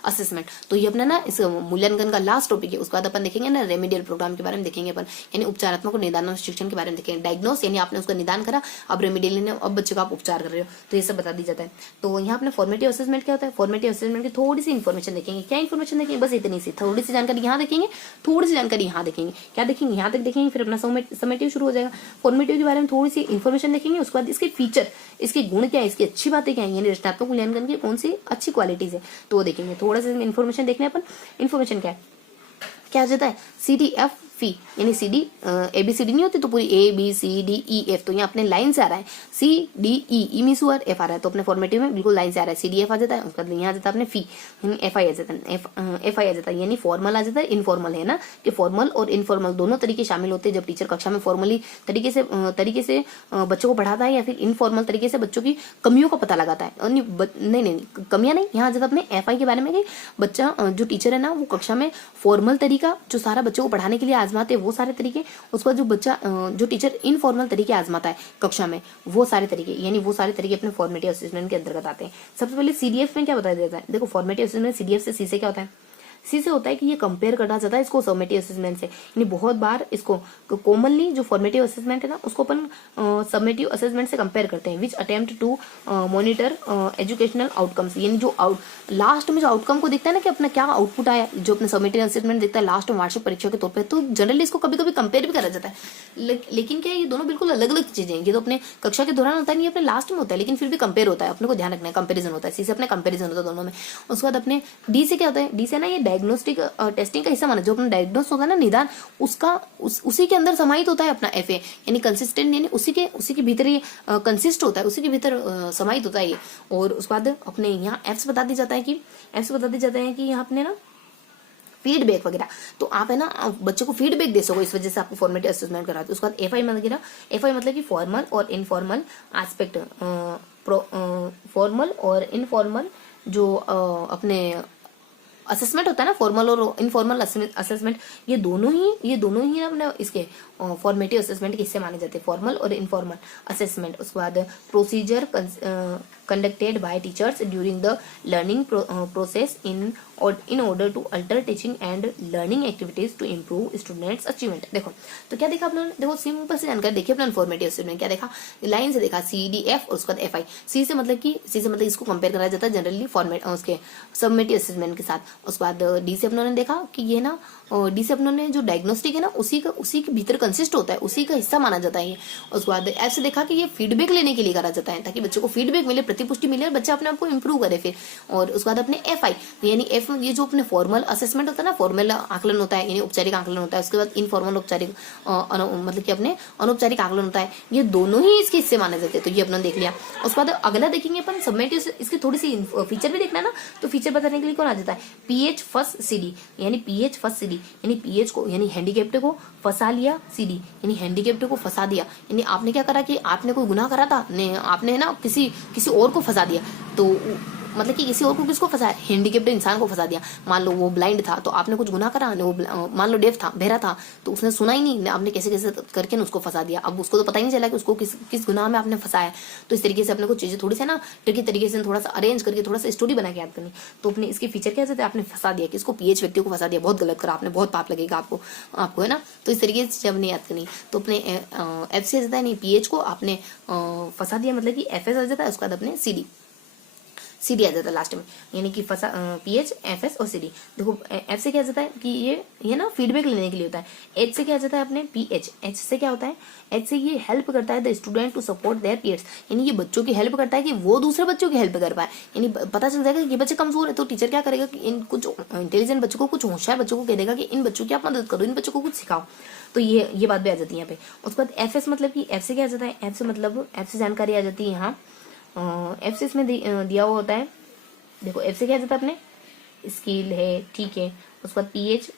असेसमेंट। तो ये अपना ना इस मूल्यांकन का लास्ट टॉपिक है। उसके बाद अपन देखेंगे ना रेमेडियल प्रोग्राम के बारे में देखेंगे अपन, यानी उपचारात्मक और निदान शिक्षण के बारे में देखेंगे। डायग्नोस यानी आपने उसका निदान करा, अब रेमेडियल अब बच्चे का आप उपचार कर रहे हो, तो ये सब बता दी जाता है। तो यहाँ अपने फॉर्मेटिव असेसमेंट क्या होता है, फॉर्मेटिव असेसमेंट की थोड़ी सी इन्फॉर्मेशन देखेंगे। क्या इन्फॉर्मेशन देखेंगे, बस इतनी सी, थोड़ी सी जानकारी यहाँ देखेंगे, थोड़ी सी जानकारी यहाँ देखेंगे। क्या देखेंगे, यहाँ तक देखेंगे, फिर अपना समेटिव शुरू हो जाएगा। फॉर्मेटिव के बारे में थोड़ी सी इन्फॉर्मेशन देखेंगे। उसके बाद इसके फीचर, इसके गुण क्या है, इसकी अच्छी बातें क्या है, यानी रचनात्मक मूल्यांकन की कौन सी अच्छी क्वालिटीज है, तो वो देखेंगे। थोड़ा सा इन्फॉर्मेशन देखने अपन। इन्फॉर्मेशन क्या हो जाता है, CDF फी, यानी CD ABCD नहीं होती, तो पूरी ABCDEF, तो यहाँ अपने लाइन से आ रहा है CDE में सुअर F आ रहा है, तो अपने फॉर्मेटिव में बिल्कुल लाइन से आ रहा है, CDF आ जाता है। उसके बाद यहाँ आ जाता है अपने फी, यानी FI आ जाता है, FI आ जाता है, यानी फॉर्मल आ जाता है, इनफॉर्मल है ना, कि फॉर्मल और इनफॉर्मल दोनों तरीके शामिल होते हैं। जब टीचर कक्षा में फॉर्मली तरीके से बच्चों को पढ़ाता है, या फिर इनफॉर्मल तरीके से बच्चों की कमियों का पता लगाता है। नहीं कमियां नहीं, यहाँ आ जाता है अपने FI के बारे में, कि बच्चा जो टीचर है ना, वो कक्षा में फॉर्मल तरीका जो सारा बच्चों को पढ़ाने के लिए आजमाते हैं वो सारे तरीके, उसके बाद जो टीचर इनफॉर्मल तरीके आजमाता है कक्षा में, वो सारे तरीके, यानी वो सारे तरीके अपने फॉर्मेटिव असेसमेंट के अंतर्गत आते हैं। सबसे पहले CDF में क्या बताया जाता है, देखो फॉर्मेटिव असेसमेंट CDF से C से क्या होता है, C से होता है कि ये कंपेयर करना चाहता है इसको समेटिव असेसमेंट से। यानी बहुत बार इसको कॉमनली जो फॉर्मेटिव असेसमेंट है ना, उसको अपन समेटिव असेसमेंट से कंपेयर करते हैं, which attempt to monitor educational outcomes, यानी जो लास्ट में जो आउटकम को देखता है ना, कि अपना क्या आउटपुट आया, जो अपने समेटिव असेसमेंट देखता है लास्ट में वार्षिक परीक्षा के तौर पर, तो जनरली इसको कभी कभी कंपेयर भी करा जाता है। लेकिन क्या ये दोनों बिल्कुल अलग अलग चीजें हैं। ये तो अपने कक्षा के दौरान होता है, नहीं अपने लास्ट में होता है, लेकिन फिर भी कंपेयर होता है, अपने को ध्यान रखना है, कंपेरिजन होता है। C से अपने कंपेरिजन होता है दोनों में। उसके बाद अपने D से क्या होता है, D से ना ये डायग्नोस्टिक टेस्टिंग का हिस्सा माना, जो अपना डायग्नोस होता है ना, निदान, उसका उसी के अंदर समाहित होता है अपना FA, यानी कंसिस्टेंट, यानी उसी के भीतर ये कंसिस्ट होता है, उसी के भीतर समाहित होता है ये। और उसके बाद अपने यहाँ F से बता दी जाता है कि यहाँ अपने ना फीडबैक वगैरह, तो आप है ना बच्चे को फीडबैक दे सको, इस वजह से आपको फॉर्मेटिव असेसमेंट कराते हैं। उसके बाद FI मतलब कि फॉर्मल और इनफॉर्मल एस्पेक्ट, फॉर्मल और इनफॉर्मल जो अपने असेसमेंट होता है ना, फॉर्मल और इनफॉर्मल असेसमेंट, ये दोनों ही अपने इसके फॉर्मेटिव असेसमेंट के हिस्से माने जाते हैं, फॉर्मल और इनफॉर्मल असेसमेंट। उसके बाद procedure conducted by teachers during the learning process in order to alter teaching and learning activities to improve students achievement. देखो तो क्या देखा आपने, देखो सिंपल से जानकारी देखिए अपना फॉर्मेटिव असेसमेंट क्या देखा, लाइन से देखा CDF और उसके बाद FI। सी से मतलब इसको कंपेयर कराया जाता है जनरली फॉर्मेट उसके सबमेटिव असेसमेंट के साथ। उसके बाद डी से अपनों ने देखा कि ये ना, डी से अपनों ने जो डायग्नोस्टिक है ना उसी के भीतर कंसिस्ट होता है, उसी का हिस्सा माना जाता है ये। उसके बाद एफ से देखा कि ये फीडबैक लेने के लिए करा जाता है, ताकि बच्चों को फीडबैक मिले, प्रतिपुष्टि मिले और बच्चा अपने आप को इंप्रूव करे फिर। और उसके बाद अपने FI यानी एफ, ये जो अपने फॉर्मल असेसमेंट होता है ना, फॉर्मल आकलन होता है यानी औपचारिक आकलन होता है। उसके बाद इनफॉर्मल औपचारिक मतलब कि अपने अनौपचारिक आकलन होता है, ये दोनों ही इसके हिस्से माने जाते हैं। तो ये अपने देख लिया। उसके बाद अगला देखेंगे अपन सबमेटिव, इसकी थोड़ी सी फीचर भी देखना है ना, तो फीचर बताने के लिए कौन आ जाता है, PH फर्स्ट CD यानी PH फर्स्ट CD यानी PH को यानी हैंडीकेप्ड को फंसा लिया, CD यानी हैंडीकेप्ड को फंसा दिया। यानी आपने क्या करा कि आपने कोई गुनाह करा था, आपने ना किसी और को फंसा दिया, तो मतलब कि किसी और को किसको फंसाया, हैंडीकेप्ड इंसान को फंसा दिया। मान लो वो ब्लाइंड था तो आपने कुछ गुनाह करा, वो मान लो डेफ था, बहरा था, तो उसने सुना ही नहीं, आपने कैसे कैसे करके उसको फंसा दिया। अब उसको तो पता ही नहीं चला कि उसको किस गुनाह में आपने फंसाया। तो इस तरीके से अपने को चीजें थोड़ी सी ना ट्रिकी तरीके से थोड़ा सा अरेंज करके थोड़ा सा स्टोरी बना के याद करनी। तो अपने इसके फीचर क्या थे, आपने फंसा दिया, किसको, PH व्यक्ति को फंसा दिया, बहुत गलत करा आपने, बहुत पाप लगेगा आपको है ना। तो इस तरीके से जब नहीं याद करनी, तो अपने F से जाता है नहीं, PH को आपने फंसा दिया, मतलब कि FS आ जाता है। उसके बाद अपने CD आ जाता है लास्ट में, यानी कि फंसा PH FS और CD। देखो F से क्या जाता है कि ये ना फीडबैक लेने के लिए होता है। H से क्या जाता है अपने PH, H से क्या होता है, H से ये हेल्प करता है the student to support their peers, यानी ये बच्चों की हेल्प करता है कि वो दूसरे बच्चों की हेल्प कर पाए। यानी पता चल जाएगा कि ये बच्चे कमजोर है, तो टीचर क्या करेगा कि इन कुछ इंटेलिजेंट बच्चों को, कुछ होशियार बच्चों को कह देगा कि इन बच्चों की आप मदद करो, इन बच्चों को कुछ सिखाओ। तो ये बात भी आ जाती है यहाँ पे। उसके बाद FS मतलब कि F से क्या आ जाता है, F से मतलब F से जानकारी आ जाती है यहाँ, F से इसमें दिया हुआ होता है। देखो F से क्या जाता है अपने स्किल है, ठीक है। उसके बाद PH,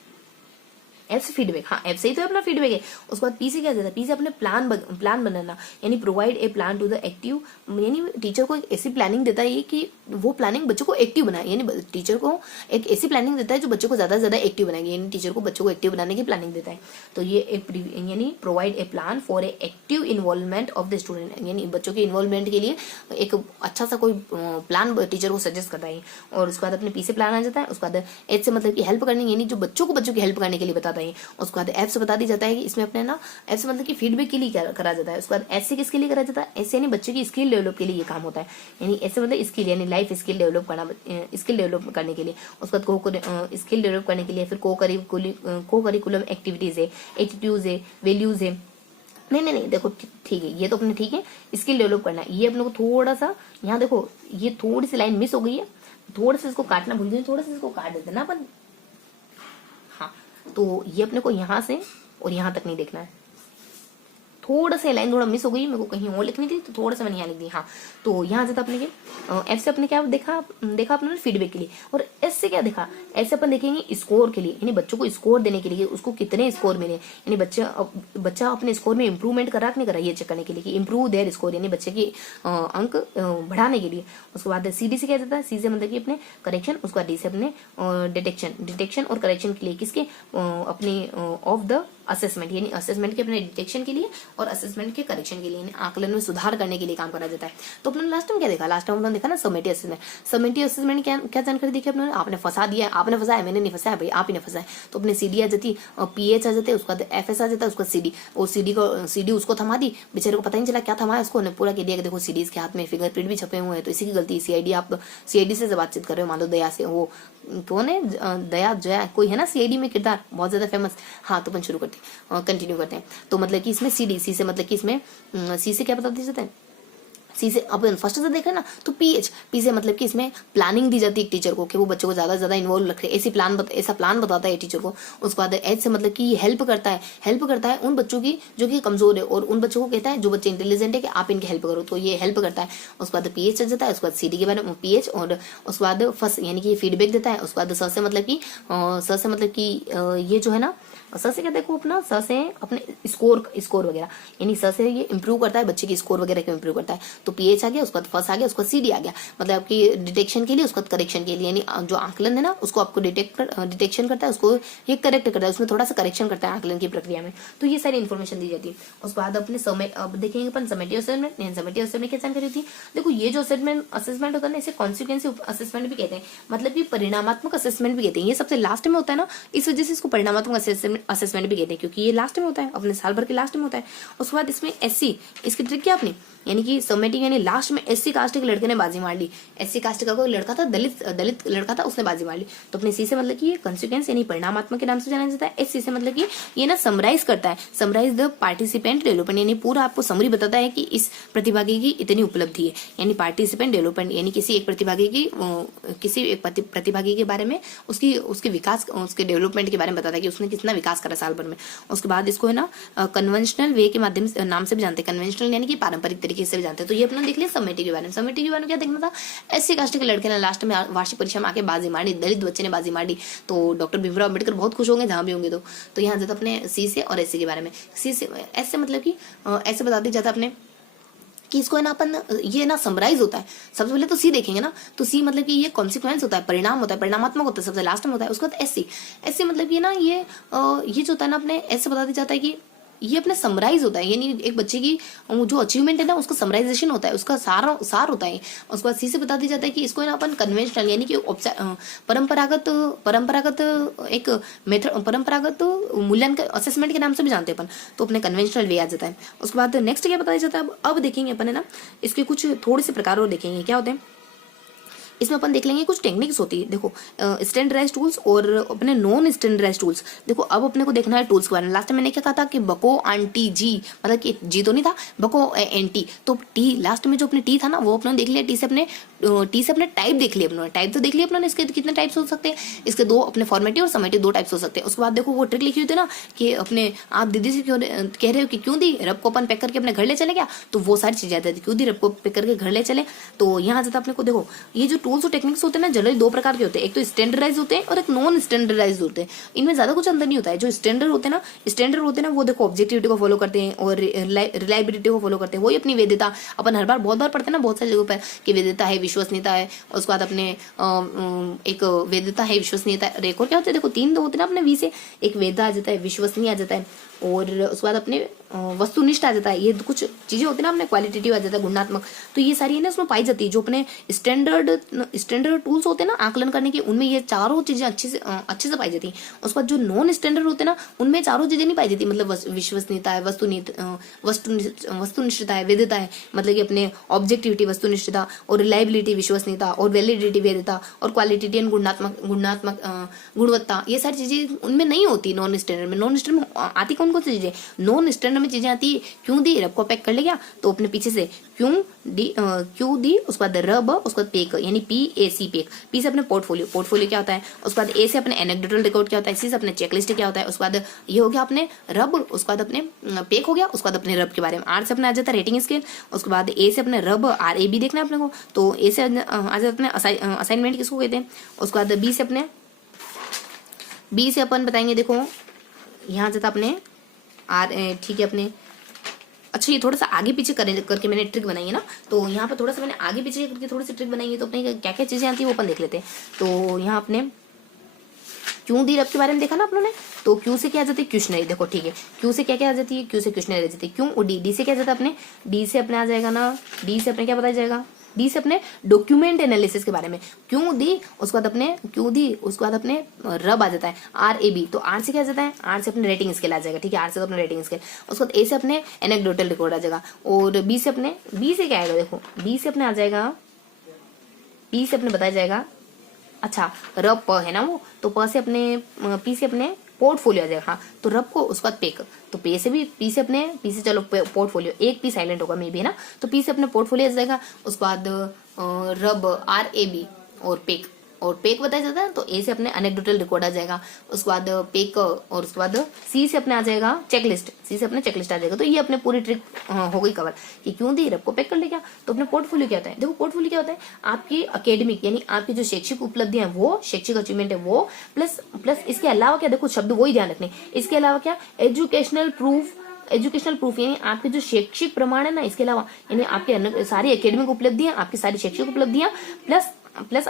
F से फीडबैक, हाँ F से ही तो अपना फीडबैक है। उसके बाद P से क्या जाता है, P से अपने प्लान बनाना, यानी provide a plan to the active, यानी टीचर को एक ऐसी प्लानिंग देता है कि वो प्लानिंग बच्चों को एक्टिव बनाए, यानी टीचर को एक ऐसी प्लानिंग देता है जो बच्चों को ज्यादा से ज्यादा एक्टिव बनाएगी, यानी टीचर को बच्चों को एक्टिव बनाने की प्लानिंग देता है। तो ये यानी provide a plan for a active involvement of the student, यानी बच्चों के इन्वॉल्वमेंट के लिए एक अच्छा सा कोई प्लान टीचर को सजेस्ट करता है। और उसके बाद अपने P से प्लान आ जाता है। उसके बाद H से मतलब कि हेल्प करनी, यानी जो बच्चों की हेल्प करने के लिए बताता है। उसके बाद F से बता दी जाता है कि इसमें अपने ना, F से मतलब कि फीडबैक के लिए करा जाता है। उसके बाद S से किसके लिए करा जाता है, S यानी बच्चे की स्किल डेवलप के लिए ये काम होता है, यानी S से मतलब स्किल यानी लाइफ स्किल डेवलप करना, स्किल डेवलप करने के लिए। उसके बाद स्किल डेवलप करने के लिए फिर को करिकुलम एक्टिविटीज है, एटीट्यूड है, वैल्यूज है। नहीं देखो ठीक है, ये तो अपने ठीक है, स्किल डेवलप करना है। ये अपने को थोड़ा सा यहाँ देखो, ये थोड़ी सी लाइन मिस हो गई है, थोड़ा सा इसको काटना भूल गए, थोड़ा सा इसको काट देते ना अपन। हाँ तो ये अपने को यहाँ से और यहाँ तक नहीं देखना है, थोड़ा सा लाइन थोड़ा मिस हो गई, मेरे को कहीं और लिखनी थी तो थोड़ा सा मैंने यहाँ लिख दी। हाँ तो यहाँ से अपने के F से अपने क्या देखा अपने फीडबैक के लिए। और S से क्या देखा, S से अपन देखेंगे स्कोर के लिए, यानी बच्चों को स्कोर देने के लिए, उसको कितने स्कोर मिले, यानी बच्चा अपने स्कोर में इंप्रूवमेंट करा कि नहीं करा, ये चेक करने के लिए कि इंप्रूव देयर स्कोर, यानी बच्चे की अंक बढ़ाने के लिए। उसके बाद CD से क्या जाता है, C से मतलब कि अपने करेक्शन। उसके बाद D से अपने डिटेक्शन और करेक्शन के लिए, किसके, अपने ऑफ द असेसमेंट, यानी असेसमेंट के अपने डिटेक्शन के लिए और असेसमेंट के करेक्शन के लिए, यानी आकलन में सुधार करने के लिए काम करा जाता है। तो अपने लास्ट टाइम क्या देखा, लास्ट टाइम देखा ना सबमेटिव असेसमेंट। सबमेटिव असेसमेंट क्या जानकारी देखी अपने, आपने फंसा दिया, आपने फंसाया, मैंने नहीं फंसाया भाई, आप ही ने फंसाया। तो अपने CD आ जाती, PH आ जाते, उसके बाद FS आ जाता है, उसका CD, और CD उसको थमा दी, बेचारे को पता ही नहीं चला क्या थमाया, उसको पूरा कह दिया कि देखो CD के हाथ में फिंगरप्रिंट भी छपे हुए हैं, तो इसी की गलती। आप CID से बातचीत कर रहे हो, मान लो दया से, वो कौन है, दया जया कोई है ना CID में किरदार बहुत ज्यादा फेमस। हाँ तो अपन शुरू करते हैं, कंटिन्यू करते हैं। तो मतलब कि इसमें CD, C से मतलब कि इसमें C से क्या बता दी जाता है, C से अब फर्स्ट से देखें ना तो PH, P से मतलब कि इसमें प्लानिंग दी जाती है टीचर को कि वो बच्चों को ज्यादा से ज्यादा इन्वॉल्व रखे, ऐसा प्लान बताता है टीचर को। उसके बाद H से मतलब कि हेल्प करता है उन बच्चों की जो कि कमजोर है, और उन बच्चों को कहता है जो बच्चे इंटेलिजेंट है कि आप इनकी हेल्प करो, तो ये हेल्प करता है। उसके बाद PH चल जाता है, उसके बाद CD के बारे में PH, और उसके बाद फर्स्ट यानी कि ये फीडबैक देता है। उसके बाद स से मतलब कि ये जो है ना और स से क्या देखो अपना, स से अपने स्कोर वगैरह, यानी स से ये इंप्रूव करता है बच्चे की स्कोर वगैरह को इंप्रूव करता है। तो पीएच आ गया, उसके बाद फर्स्ट आ गया, उसके बाद सीडी आ गया, मतलब आपकी डिटेक्शन के लिए, उसके बाद करेक्शन के लिए, यानी जो आकलन है ना उसको आपको डिटेक्शन करता है, उसको ये करेक्ट करता है, उसमें थोड़ा सा करेक्शन करता है आकलन की प्रक्रिया में। तो ये सारी इन्फॉर्मेशन दी जाती है। उसके बाद अपने समय अब देखेंगे अपन समेटिव असेसमेंट। समेटिव असेसमेंट क्या जानकारी होती है, देखो ये जो असेसमेंट होता है ना, इसे कॉन्सिक्वेंसी असेसमेंट भी कहते हैं, मतलब कि परिणामात्मक असेसमेंट भी कहते हैं। ये सबसे लास्ट में होता है ना, इस वजह से इसको परिणामात्मक असेसमेंट भी कहते हैं, क्योंकि ये लास्ट में होता है, अपने साल भर के लास्ट में होता है। उसके बाद इसमें एससी, इसकी ट्रिक क्या अपनी, यानी कि समेटिव यानी लास्ट में एससी कास्ट के लड़के ने बाजी मार ली। एससी कास्ट का कोई लड़का था, दलित लड़का था, उसने बाजी मार ली। तो अपने सी से मतलब कि ये कॉन्सिक्वेंस यानी परिणामात्मक के नाम से जाना जाता है। एससी से मतलब कि ये ना समराइज करता है, समराइज द पार्टिसिपेंट डेवलपमेंट, यानी पूरा आपको समरी बताता है कि इस प्रतिभागी की इतनी उपलब्धि है, यानी पार्टिसिपेंट डेवलपमेंट, यानी किसी एक प्रतिभागी के बारे में उसके विकास, उसके डेवलपमेंट के बारे में बताता है कि उसने कितना विकास करा साल भर में। उसके बाद इसको है ना कन्वेंशनल वे के माध्यम से नाम से भी जानते हैं, कन्वेंशनल यानी कि पारंपरिक तरीके से भी जानते हैं। तो ये अपना देख लिया समेटिव के बारे में। समेटिव के बारे में क्या देखना था, एससी कास्ट के लड़के ने लास्ट में वार्षिक परीक्षा में आके बाजी मारी, दलित बच्चे ने बाजी मारी, तो डॉक्टर भीमराव अम्बेडकर बहुत खुश होंगे जहां भी होंगे। तो यहाँ जाता अपने सी से और एससी के बारे में। सी से एस से मतलब कि ऐसे बता दी जाता अपने कि इसको है ना अपन ये ना समराइज होता है। सबसे पहले तो सी देखेंगे ना, तो सी मतलब कि ये कॉन्सिक्वेंस होता है, परिणाम होता है, परिणामात्मक होता है, सबसे लास्ट में होता है। उसके बाद एससी मतलब कि ना ये जो होता है ना अपने ऐसे बता दी जाता है कि ये अपने समराइज होता है, यानी एक बच्चे की जो अचीवमेंट है ना उसका समराइजेशन होता है, उसका सार होता है। उसके बाद सी से बता दी जाता है कि इसको ना अपन कन्वेंशनल यानी कि परंपरागत एक मेथड, परंपरागत मूल्यांकन असेसमेंट के नाम से भी जानते हैं अपन। तो अपने कन्वेंशनल वे आ जाता है। उसके बाद नेक्स्ट क्या बताया जाता है, अब देखेंगे अपन है ना इसके कुछ थोड़े से प्रकार और देखेंगे क्या होते हैं। इसमें अपन देख लेंगे कुछ टेक्निक्स होती है। देखो स्टैंडर्डाइज्ड टूल्स और अपने नॉन स्टैंडर्डाइज्ड टूल्स। देखो अब अपने को देखना है टूल्स के बारे में। लास्ट में मैंने क्या कहा था कि बको आंटी जी, मतलब कि जी तो नहीं था, बको एंटी, तो टी लास्ट में जो अपने टी था ना वो अपने देख लिया। टी से अपने टाइप देख लिया अपने, टाइप तो देख लिया अपने। इसके कितने टाइप्स हो सकते हैं, इसके दो अपने फॉर्मेटिव और समेटिव दो टाइप्स हो सकते हैं। उसके बाद देखो वो ट्रिक लिखी हुई थी ना कि अपने आप दीदी से क्यों कह रहे हो कि क्यों दी रब को अपन पैक करके अपने घर ले चले गया, तो वो सारी चीजें आती थी, क्यों दी रब को पैक करके घर ले चले। तो यहाँ जाता अपने को देखो ये जो टूल्स और टेक्निक्स होते हैं ना जनरली दो प्रकार के होते हैं, एक तो स्टैंडर्डाइज होते हैं और एक नॉन स्टैंडर्डाइज होते हैं। इनमें ज्यादा कुछ अंतर नहीं होता है। जो स्टैंडर्ड होते हैं ना वो देखो ऑब्जेक्टिविटी को फॉलो करते हैं और रिलायबिलिटी को फॉलो करते हैं। वही अपनी वैधता अपन हर बार बहुत बार पढ़ते हैं ना बहुत सारी जगहों पर कि वैधता है, विश्वसनीयता है, उसके बाद अपने एक वैधता है, विश्वसनीयता है। एक और क्या होता है, देखो तीन तो होते हैं ना अपने वी से, एक वैध आ जाता है, विश्वसनीय आ जाता है और उसके बाद अपने वस्तुनिष्ठ आ जाता है। ये कुछ चीजें होती है ना अपने क्वालिटेटिव आ जाता है, गुणात्मक। तो ये सारी है ना उसमें पाई जाती है। जो अपने स्टैंडर्ड टूल्स होते हैं ना आकलन करने के, उनमें ये चारों चीजें अच्छे से पाई जाती है। उसके बाद जो नॉन स्टैंडर्ड होते हैं ना उनमें चारों चीजें नहीं पाई जाती, मतलब विश्वसनीयता है, वस्तुनिष्ठता है, वैधता है, मतलब कि अपने ऑब्जेक्टिविटी वस्तुनिष्ठता और रिलायबिलिटी विश्वसनीयता और वैलिडिटी वैधता और क्वालिटेटिव गुणात्मक गुणवत्ता, ये सारी चीजें उनमें नहीं होती नॉन स्टैंडर्ड में। नॉन स्टैंडर्ड में आती कौन कौन सी चीजें, नॉन स्टैंडर्ड में चीजें आती है क्यों दी रब को पैक कर ले गया, तो अपने पीछे से क्यों दी उसके बाद रब, उसके बाद पेक यानी PAC पेक। पी से अपने पोर्टफोलियो क्या होता है, उसके बाद ए से अपने एनेक्डोटल रिकॉर्ड क्या होता है, सी से अपने चेकलिस्ट क्या होता है, उसके बाद ये हो गया अपने रब, उसके बाद अपने पेक हो गया, उसके बाद अपने रब के बारे में। आर से अपने आ जाता है रेटिंग स्केल, उसके बाद ए से अपने रब RAB देखना है अपने को, तो ए से आ जाता अपने असाइनमेंट किसको कहते हैं। उसके बाद बी से अपन बताएंगे, देखो यहाँ जाता अपने ठीक है अपने, अच्छा ये थोड़ा सा आगे पीछे करके मैंने ट्रिक बनाई है ना, तो यहाँ पर थोड़ा सा मैंने आगे पीछे करके थोड़ी सी ट्रिक बनाई है। तो अपने क्या क्या चीजें आती है वो अपन देख लेते हैं। तो यहाँ अपने क्यों दी रब के बारे में देखा ना अपनों ने, तो क्यू से क्या आ जाती है क्वेश्चनरी। देखो ठीक है, क्यू से क्या क्या आ जाती है, क्यू से क्वेश्चनरी आ जाती है। क्यों और डी से क्या आ जाता है अपने, डी से अपने आ जाएगा ना, डी से अपने क्या बताया जाएगा, डी से अपने डॉक्यूमेंट एनालिसिस के बारे में। क्यों दी उसके बाद अपने रब आ जाता है RAB, तो आर से क्या आ जाता है, आर से अपने रेटिंग स्केल आ जाएगा। ठीक है, आर से तो अपने रेटिंग स्केल, उसके बाद ए से अपने एनेक्डोटल रिकॉर्ड आ जाएगा और बी से क्या आएगा, देखो बी से अपने आ जाएगा, बी से अपने बताया जाएगा, अच्छा रब प है ना वो, तो पी से अपने पोर्टफोलियो आ जाएगा। हाँ, तो रब को उसके बाद पेक, तो पी से चलो पोर्टफोलियो, एक पी साइलेंट होगा मे भी है ना, तो पी से अपने पोर्टफोलियो आ जाएगा। उसके बाद रब RAB और पेक, और पेक बताया जाता है तो ए से अपने एनेक्डोटल रिकॉर्ड आ जाएगा, उसके बाद पेक, और उसके बाद सी से अपने आ जाएगा चेकलिस्ट, सी से अपने चेकलिस्ट आ जाएगा। तो ये अपने पूरी ट्रिक हो गई कवर कि क्यों दी रब को पैक कर ले गया। तो अपने पोर्टफोलियो क्या होता है, देखो पोर्टफोलियो क्या होता है, आपकी अकेडमिक यानी आपकी जो शैक्षिक उपलब्धियां वो, शैक्षिक अचीवमेंट है वो, प्लस इसके अलावा क्या, देखो शब्द वही ध्यान रखने, इसके अलावा क्या, एजुकेशनल प्रूफ यानी आपके जो शैक्षिक प्रमाण है ना, इसके अलावा यानी आपके सारी एकेडमिक उपलब्धियां, आपकी सारी शैक्षिक उपलब्धियां, प्लस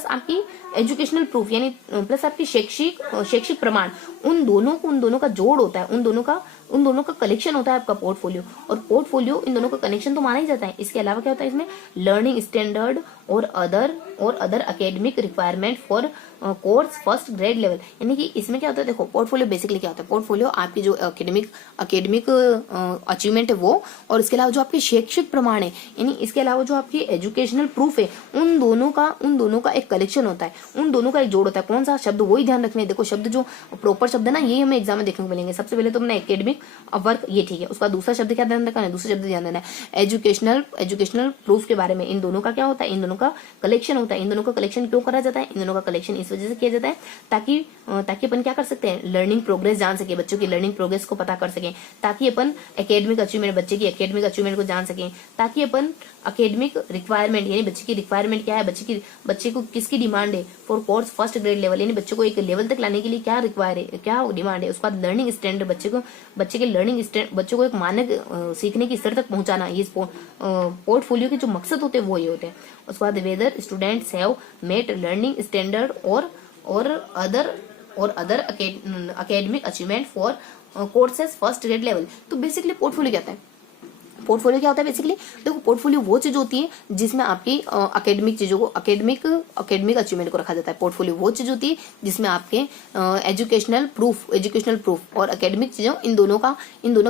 आपकी एजुकेशनल प्रूफ यानी प्लस आपकी शैक्षिक प्रमाण, उन दोनों का जोड़ होता है, उन दोनों का कलेक्शन होता है आपका पोर्टफोलियो। और पोर्टफोलियो इन दोनों का कनेक्शन तो माना ही जाता है। इसके अलावा क्या होता है इसमें, लर्निंग स्टैंडर्ड और other academic requirement for course first grade level, यानी कि इसमें क्या होता है, देखो पोर्टफोलियो बेसिकली क्या होता है, पोर्टफोलियो आपकी जो एकेडमिक अचीवमेंट है वो, और इसके अलावा जो आपके शैक्षिक प्रमाण है, यानी इसके अलावा जो आपकी एजुकेशनल प्रूफ है, उन दोनों का एक कलेक्शन होता है, उन दोनों का एक जोड़ होता है। कौन सा शब्द, वही ध्यान रखना है। देखो शब्द जो प्रॉपर शब्द है ना, ये हमें एग्जाम में देखने को मिलेंगे। सबसे पहले तो अपना एकेडमिक वर्क, ये ठीक है। उसका दूसरा शब्द क्या ध्यान रखना है, दूसरा शब्द ध्यान देना है एजुकेशनल प्रूफ के बारे में। इन दोनों का क्या होता है, इन दोनों का कलेक्शन होता है। इन दोनों का कलेक्शन क्यों करा जाता है, इन दोनों का कलेक्शन इस वजह से किया जाता है ताकि अपन क्या कर सकते हैं, लर्निंग प्रोग्रेस जान सके, बच्चों की लर्निंग प्रोग्रेस को पता कर सकें, ताकि अपन एकेडमिक अचीवमेंट, बच्चे की एकेडमिक अचीवमेंट को जान सकें, ताकि अपन एकेडमिक रिक्वायरमेंट यानी बच्चे की रिक्वायरमेंट क्या है, बच्चे को किसकी डिमांड है for course first grade level, यानी बच्चे को एक लेवल तक लाने के लिए क्या रिक्वायर है, क्या डिमांड है। उसके बाद लर्निंग स्टैंडर्ड, बच्चे के लर्निंग स्टैंडर्ड, बच्चों को एक मानक सीखने की स्तर तक पहुंचाना, ये पोर्टफोलियो के जो मकसद होते हैं वो ये होते हैं। उसके बाद whether students have met learning standard और other academic achievement for courses first grade level. तो बेसिकली पोर्टफोलियो क्या होता है, पोर्टफोलियो क्या होता है बेसिकली, देखो पोर्टफोलियो वो चीज होती है जिसमें आपकी एकेडमिक चीजों को, एकेडमिक अचीवमेंट को रखा जाता है। पोर्टफोलियो वो चीज होती है जिसमें आपके एजुकेशनल प्रूफ और एकेडमिक चीजों, इन दोनों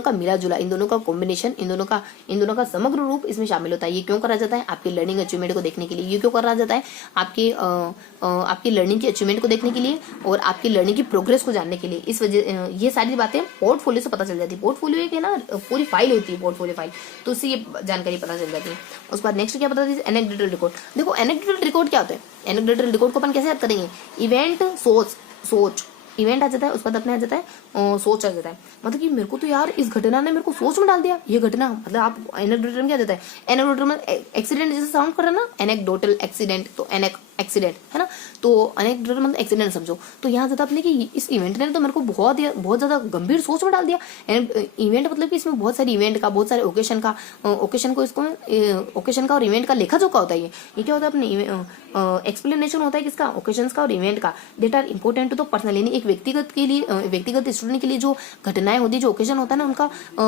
का मिला जुला, इन दोनों का कॉम्बिनेशन, इन दोनों का समग्र रूप इसमें शामिल होता है। ये क्यों करा जाता है, आपकी लर्निंग अचीवमेंट को देखने के लिए। ये क्यों करा जाता है, आपकी लर्निंग की अचीवमेंट को देखने के लिए और आपकी लर्निंग की प्रोग्रेस को जानने के लिए। इस वजह ये सारी बातें पोर्टफोलियो से पता चल जाती है। पोर्टफोलियो एक है ना पूरी फाइल होती है, पोर्टफोलियो फाइल, तो उससे ये जानकारी पता चल जाती है। उसके बाद नेक्स्ट क्या पता चलती है, एनेक्डोटल रिकॉर्ड। देखो एनेक्डोटल रिकॉर्ड क्या होता है, एनेक्डोटल रिकॉर्ड को अपन कैसे याद करेंगे, इवेंट सोच इवेंट आ जाता है, उसके बाद अपने आ जाता है सोच आ जाता है। मतलब कि मेरे को तो यार इस घटना ने मेरे को सोच में डाल दिया, ये घटना, मतलब आप एनेक्डोटल में क्या जाता है, एनेक्डोटल में एक्सीडेंट जैसे साउंड कर रहा है ना, एनेक्डोटल एक्सीडेंट, तो एक्सीडेंट है ना, तो एनेक्डोटल मतलब एक्सीडेंट समझो। तो यहाँ जाता अपने कि इस इवेंट ने तो मेरे को बहुत ज्यादा गंभीर सोच में डाल दिया। इवेंट मतलब कि इसमें बहुत सारे इवेंट का, बहुत सारे ओकेशन का और इवेंट का लेखा जोखा होता है। ये क्या होता है अपने एक्सप्लेनेशन होता है किसका, ओकेशंस का और इवेंट का, date are important to the personal, यानी एक व्यक्तिगत स्टूडेंट के लिए जो घटनाएं होती है, जो ओकेशन होता है ना,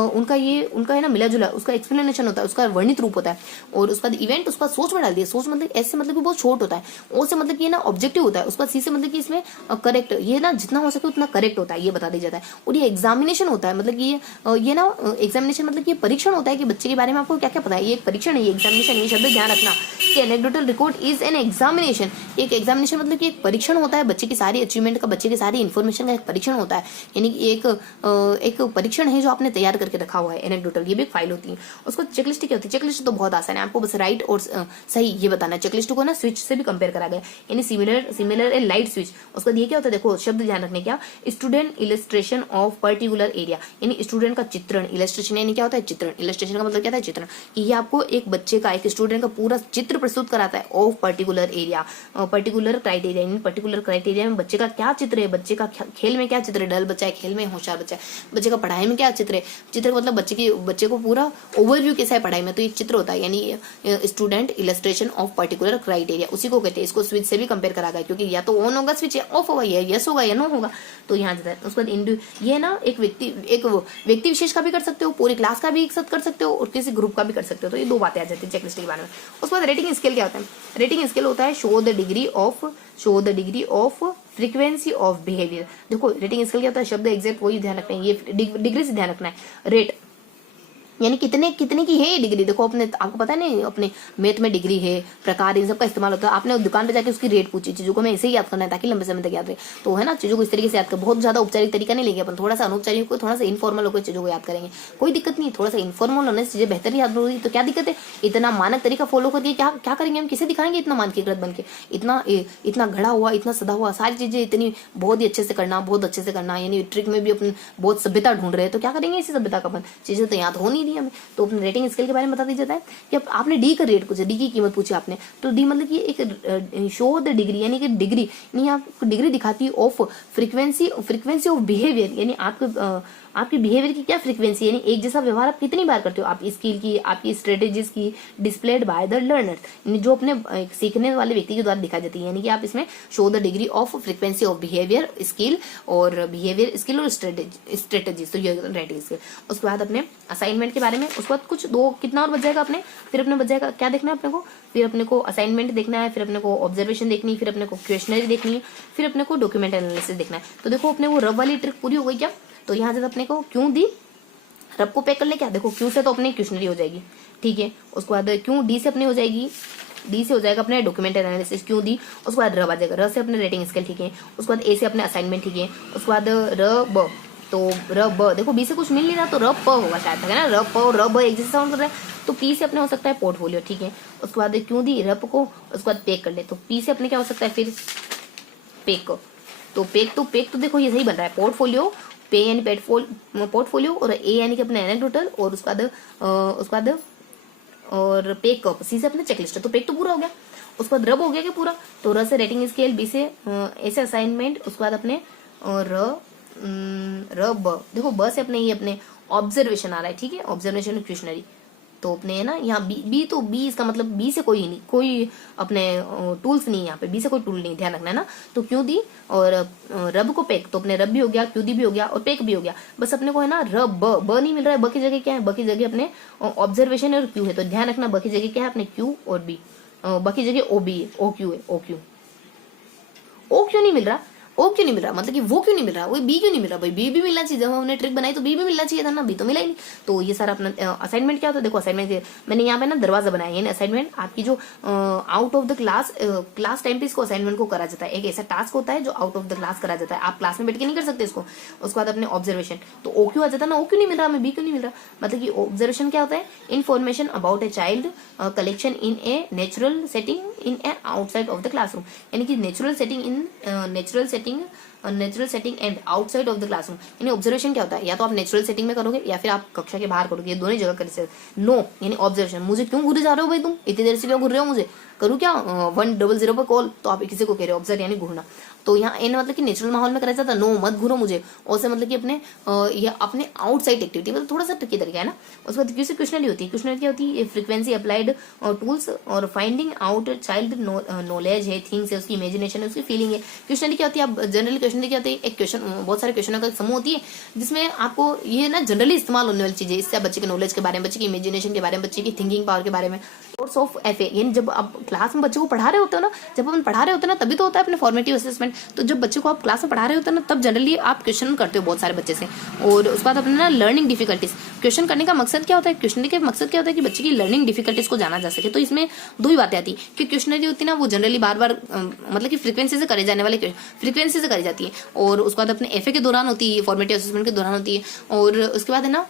उनका है ना मिला जुला, उसका एक्सप्लेनेशन होता है, उसका वर्णित रूप होता है। और उसका इवेंट उसका सोच में डाल दिया। सोच मतलब ऐसे मतलब कि बहुत छोट होता है, ओ से मतलब कि ना ऑब्जेक्टिव होता है, उसका सी से मतलब कि इसमें करेक्ट, ये ना जितना हो सके उतना करेक्ट होता है, ये बता दिया जाता है। और ये एग्जामिनेशन होता है, मतलब कि ये ना एग्जामिनेशन मतलब कि परीक्षण होता है कि बच्चे के बारे में आपको क्या क्या पता है, ये एक परीक्षण है, ये एग्जामिनेशन। ये शब्द ध्यान रखना कि anecdotal record is an examination. एक एग्जामिनेशन मतलब कि एक परीक्षण होता है, बच्चे की सारी अचीवमेंट का, बच्चे की सारी इन्फॉर्मेशन का एक परीक्षण होता है, यानी कि एक परीक्षण है जो आपने तैयार करके रखा हुआ है एनेक्डोटल। ये भी एक फाइल होती है। उसको चेकलिस्ट क्या होती है, चेकलिस्ट तो बहुत आसान है, आपको बस राइट और सही ये बताना है। चेकलिस्ट को ना स्विच से भी कंपेयर करा गया, यानी सिमिलर ए लाइट स्विच। उसका ये क्या होता है, देखो शब्द ध्यान रखने क्या, student illustration of particular area, यानी स्टूडेंट का चित्रण। इलस्ट्रेशन यानी क्या होता है, चित्रण। इलस्ट्रेशन का मतलब क्या है, चित्रण। ये आपको एक बच्चे का, एक स्टूडेंट का पूरा चित्र प्रस्तुत कराता है of particular area, particular criteria, यानी पर्टिकुलर क्राइटेरिया में बच्चे का क्या चित्र है, बच्चे का खेल में क्या चित्र है, डल बच्चा है खेल में, होशियार बच्चा है, बच्चे का पढ़ाई में क्या चित्र है। चित्र मतलब बच्चे को पूरा ओवरव्यू कैसा है पढ़ाई में, तो ये चित्र होता है, यानी student illustration of particular criteria, उसी को कहते हैं। इसको स्विच से भी कंपेयर करा गया, क्योंकि या तो ऑन होगा स्विच, या ऑफ होगा, या यस होगा या नो होगा, तो यहाँ जाता है। उसके बाद ये ना एक व्यक्ति विशेष का भी कर सकते हो, पूरी क्लास का भी एक साथ कर सकते हो, और किसी ग्रुप का भी कर सकते हो। तो ये दो बातें आ जाती है चेकलिस्ट के बारे में। उसके बाद रेटिंग स्केल क्या होता है, रेटिंग स्केल होता है show the degree of frequency of behaviour. देखो रेटिंग स्केल क्या होता है, शब्द एग्जैक्ट वही ध्यान रखना है, ये डिग्री से ध्यान रखना है। यानी कितने कितने की है ये डिग्री। देखो अपने आपको पता है ना, अपने मैथ में डिग्री है, प्रकार, इन सब का इस्तेमाल होता है। आपने दुकान पे जाके उसकी रेट पूछी, चीजों को मैं ऐसे ही याद करना है ताकि लंबे समय तक याद रहे। तो है ना, चीजों को इस तरीके से याद कर, बहुत ज्यादा औपचारिक तरीका नहीं लेंगे अपन, थोड़ा सा अनौपचारिक को, थोड़ा सा इनफॉर्मल होकर चीजों को याद करेंगे, कोई दिक्कत नहीं। थोड़ा सा इनफॉर्मल होने से चीजें बेहतर याद होगी, तो क्या दिक्कत है। इतना मानक तरीका फॉलो करके क्या क्या करेंगे हम, किसे दिखाएंगे इतना मानकीकृत बन के, इतना घड़ा हुआ, इतना सदा हुआ, सारी चीजें इतनी बहुत ही अच्छे से करना, बहुत अच्छे से करना, यानी ट्रिक में भी अपन बहुत सभ्यता ढूंढ रहे हैं, तो क्या करेंगे इसी सभ्यता का अपन, चीजें तो याद हो नहीं रही हमें। तो अपने रेटिंग स्केल के बारे में बता दिया जाता है कि आपने डी का रेट पूछा, डी की कीमत पूछी आपने, तो डी मतलब कि एक शो द डिग्री, यानी कि डिग्री नहीं, आपको डिग्री दिखाती है ऑफ फ्रीक्वेंसी ऑफ बिहेवियर, यानी आपकी बिहेवियर की क्या फ्रीक्वेंसी, यानी एक जैसा व्यवहार आप कितनी बार करते हो, आप स्किल की, आपकी स्ट्रेटेजीज की, डिस्प्लेड बाय द लर्नर, यानी जो अपने सीखने वाले व्यक्ति के द्वारा दिखाई जाती है, यानी कि आप इसमें show the degree of frequency of behaviour skill और स्ट्रेटेजीज, तो ये रेटिंग स्किल। उसके बाद अपने असाइनमेंट के बारे में, उसके बाद कुछ दो कितना और बच जाएगा अपने, फिर अपने बच जाएगा क्या देखना है अपने को, फिर अपने को असाइनमेंट देखना है, फिर अपने को ऑब्जर्वेशन देखनी है, फिर अपने को क्वेश्चनरी देखनी है, फिर अपने को डॉक्यूमेंट एनालिसिस देखना है। तो देखो अपने वो रब वाली ट्रिक पूरी हो गई क्या। तो यहाँ से अपने को क्यों दी, रब को पैक कर ले क्या, देखो क्यों से तो अपने क्वेश्चनरी हो जाएगी, ठीक है। उसके बाद क्यों डी से अपने हो जाएगी, डी से हो जाएगा अपने डॉक्यूमेंट एनालिसिस, क्यों दी। उसके बाद र आ जाएगा, र से अपने रेटिंग स्केल, ठीक है। उसके बाद ए से अपने असाइनमेंट, ठीक है। उसके बाद र ब, तो र ब देखो बी से कुछ मिल नहीं रहा, तो र प होगा शायद तक, है ना, र प और र ब एक जैसे साउंड कर रहा है, तो पी से अपने हो सकता है पोर्टफोलियो, ठीक है। उसके बाद क्यों दी रप को, उसके बाद पेक कर ले, तो पी से अपने क्या हो सकता है फिर पेक को, तो पेक तो देखो ये सही बन रहा है, पोर्टफोलियो, पे यानी पोर्टफोलियो, और ए यानी कि अपने एनेक्डोटल, और उसके बाद और पेक कप, सी से अपने चेकलिस्ट, तो पेक तो पूरा हो गया। उसके बाद रब हो गया क्या पूरा, तो र से रेटिंग स्केल, बी से ए से असाइनमेंट, उसके बाद अपने र ब, देखो ब से अपने ये अपने ऑब्जर्वेशन आ रहा है, ठीक है, ऑब्जर्वेशन क्वेश्चनरी, तो अपने है ना यहाँ बी तो बी इसका मतलब बी से कोई नहीं, कोई अपने टूल्स नहीं है यहाँ पे, बी से कोई टूल नहीं, ध्यान रखना है ना। तो क्यों दी और रब को पेक, तो अपने रब भी हो गया, क्यों दी भी हो गया, और पेक भी हो गया। बस अपने को है ना रब ब नहीं मिल रहा है, ब की जगह क्या है, ब की जगह अपने ऑब्जर्वेशन और क्यू है, तो ध्यान रखना ब की जगह क्या है अपने क्यू और बी, ब की जगह ओ बी है, ओ क्यू है, ओ क्यों नहीं मिल रहा, ओ क्यों नहीं मिल रहा, मतलब कि वो क्यों नहीं मिल रहा, वो बी क्यों नहीं मिल रहा, भाई बी भी मिलना चाहिए, जब हमने ट्रिक बनाई तो बी भी मिलना चाहिए था ना, बी तो मिला ही नहीं। तो ये सारा अपना असाइनमेंट क्या होता है, देखो असाइनमेंट मैंने यहाँ पे ना दरवाजा बनाया, यानी असाइनमेंट आपकी जो out of the class time पे इसको असाइनमेंट को करा जाता है, एक ऐसा टास्क होता है जो आउट ऑफ द क्लास करा जाता है, आप क्लास में बैठ के नहीं कर सकते इसको। उसके बाद अपने ऑब्जर्वेशन, तो ओ क्यों आ जाता है ना, ओ क्यों नहीं मिल रहा हमें, बी क्यों नहीं मिल रहा, मतलब कि ऑब्जर्वेशन क्या होता है, information about a child collection in a natural setting in A outside of the classroom, यानी कि natural setting and outside of the classroom, यानी ऑब्जर्वेशन क्या होता है, या तो आप नेचुरल सेटिंग में करोगे या फिर आप कक्षा के बाहर करोगे, ये दोनों जगह कर। नो यानी ऑब्जर्वेशन, मुझे क्यों घूरे जा रहे हो भाई, तुम इतनी देर से क्यों घूर रहे हो, मुझे करूँ क्या 100 पर कॉल, तो आप किसी को कह रहे हो ऑब्जर्व यानी घूरना। तो यहाँ एन मतलब कि नेचुरल माहौल में करा जाता है, नो मत घूरो मुझे, और से मतलब कि अपने आउटसाइड एक्टिविटी, मतलब थोड़ा सा ट्रिकी तरीका है ना। उसके बाद क्यों से क्वेश्चनरी होती है, क्वेश्चनरी क्या होती है, फ्रीक्वेंसी अप्लाइड टूल्स और फाइंडिंग आउट चाइल्ड नॉलेज है, थिंग्स है, उसकी इमेजिनेशन है, उसकी फीलिंग है। क्वेश्चनरी क्या होती है, आप जनरली क्वेश्चनरी क्या होती है, एक क्वेश्चन, बहुत सारे क्वेश्चनों का समूह होती है जिसमें आपको ये ना जनरली इस्तेमाल होने वाली चीजें, इससे बच्चे के नॉलेज के बारे में, बच्चे की इमेजिनेशन के बारे में, बच्चे की थिंकिंग पावर के बारे में, सोर्स ऑफ एफए, यानी जब आप क्लास में बच्चे को पढ़ा रहे होते हो ना, जब अपन पढ़ा रहे होते हैं ना तभी तो होता है अपने फॉर्मेटिव असेसमेंट। तो जब बच्चे को आप क्लास में पढ़ा रहे होते हैं ना, तब जनरली आप क्वेश्चन करते हो बहुत सारे बच्चे से। और उसके बाद अपने ना लर्निंग डिफिकल्टीज, क्वेश्चन करने का मकसद क्या होता है, क्वेश्चनरी का मकसद क्या होता है कि बच्चे की लर्निंग डिफिकल्टीज को जाना जा सके। तो इसमें दो ही बातें आती है कि क्वेश्चनरी होती है ना, वो जनरली बार बार मतलब कि फ्रीक्वेंसी से करे जाने वाले फ्रीक्वेंसी से करी जाती है, और उसके बाद अपने एफए के दौरान होती है, फॉर्मेटिव असेसमेंट के दौरान होती है, और उसके बाद है ना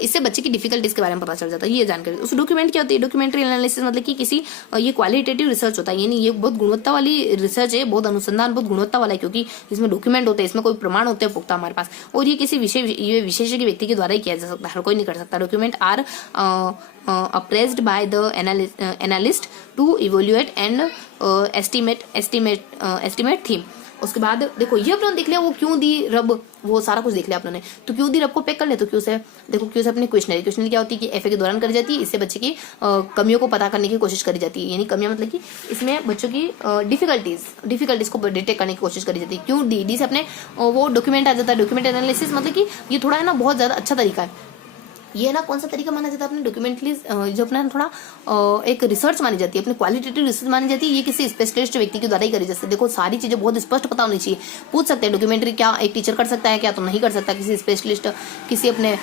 इससे बच्चे की डिफिकल्टीज के बारे में पता चल जाता है, ये जानकारी। उस डॉक्यूमेंट क्या होती है, डॉक्यूमेंट्री एनालिसिस मतलब कि किसी ये क्वालिटेटिव रिसर्च होता है, यानी ये बहुत गुणवत्ता वाली रिसर्च है, बहुत अनुसंधान बहुत गुणवत्ता वाला है, क्योंकि इसमें डॉक्यूमेंट होते हैं, इसमें कोई प्रमाण होते हैं पुख्ता हमारे पास, और ये किसी विशेषज्ञ व्यक्ति के द्वारा ही किया जा सकता है, हर कोई नहीं कर सकता। Document are appraised by the analyst to evaluate and estimate theme। उसके बाद देखो ये अपने देख लिया, वो क्यों दी रब, वो सारा कुछ देख लिया अपने। तो क्यों दी रब को पैक कर ले, तो क्यों से देखो, क्यों से अपने क्वेश्चनरी क्या होती है कि एफए के दौरान करी जाती है, इससे बच्चे की कमियों को पता करने की कोशिश करी जाती है, यानी कमियां मतलब कि इसमें बच्चों की डिफिकल्टीज को डिटेक्ट करने की कोशिश करी जाती है। क्यों डी से अपने वो डॉक्यूमेंट आ जाता है, डॉक्यूमेंट एनालिसिस मतलब कि ये थोड़ा है ना बहुत ज्यादा अच्छा तरीका है, ये ना कौन सा तरीका माना जाता है अपने डॉक्यूमेंटली, जो अपना थोड़ा एक रिसर्च मानी जाती है, अपनी क्वालिटेटिव रिसर्च मानी जाती है। ये किसी स्पेशलिस्ट व्यक्ति के द्वारा ही करी जाती है। देखो सारी चीजें बहुत स्पष्ट पता होनी चाहिए। पूछ सकते हैं डॉक्यूमेंट्री क्या एक टीचर कर सकता है क्या, तो नहीं कर सकता। किसी स्पेशलिस्ट, किसी अपने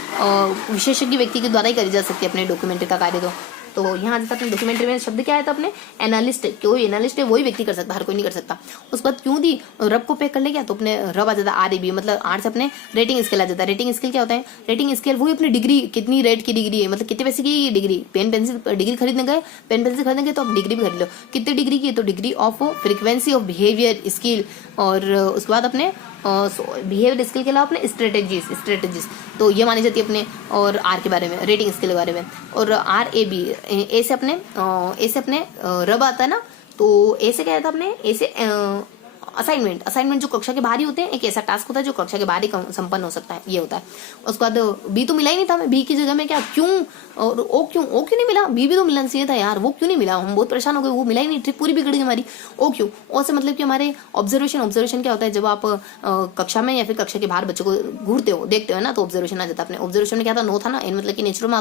विशेषज्ञ व्यक्ति के द्वारा ही करी जा सकती है अपने डॉक्यूमेंट्री का कार्य। तो यहाँ जाता अपने डॉक्यूमेंट्री में शब्द क्या आया था अपने, एनालिस्ट। कोई एनालिस्ट है वही व्यक्ति कर सकता है, हर कोई नहीं कर सकता। उसके बाद क्यों दी, रब को पैक कर ले क्या, तो अपने रब आ जाता है RAB, मतलब आर से अपने रेटिंग स्केल आ जाता है। रेटिंग स्केल क्या होता है, रेटिंग स्केल वही अपनी डिग्री, कितनी रेट की डिग्री है, मतलब कितने पैसे की डिग्री। पेन पेंसिल डिग्री खरीदने गए, पेन पेंसिल खरीदने गए तो आप डिग्री भी खरीद लो, कितने डिग्री की है, तो degree of frequency of behaviour skill. और उसके बाद अपने बिहेवियर स्किल के अलावा अपने स्ट्रेटेजीज तो ये मानी जाती है अपने। और आर के बारे में, रेटिंग स्किल के बारे में। और RAB, ए से अपने रब आता है ना, तो ए से क्या आता है अपने, ए से असाइनमेंट जो कक्षा के बाहर ही होते हैं। एक ऐसा टास्क होता है जो कक्षा के बाहर ही संपन्न हो सकता है, ये होता है। उसके बाद बी तो मिला ही नहीं था, बी की जगह में क्या, क्यों और ओ क्यों नहीं मिला, बी भी तो मिलना चाहिए था यार, वो क्यों नहीं मिला, हम बहुत परेशान हो गए, वो मिला ही नहीं, ट्रिप पूरी बिगड़ गई हमारी। ओ क्यों, ओ से मतलब कि हमारे ऑब्जर्वेशन क्या होता है, जब आप कक्षा में या फिर कक्षा के बाहर बच्चों को घूरते हो देखते हो ना, तो ऑब्जर्वेशन आ जाता है अपने। ऑब्जर्वेशन में क्या था, नो था ना, इन मतलब कि नेचुरल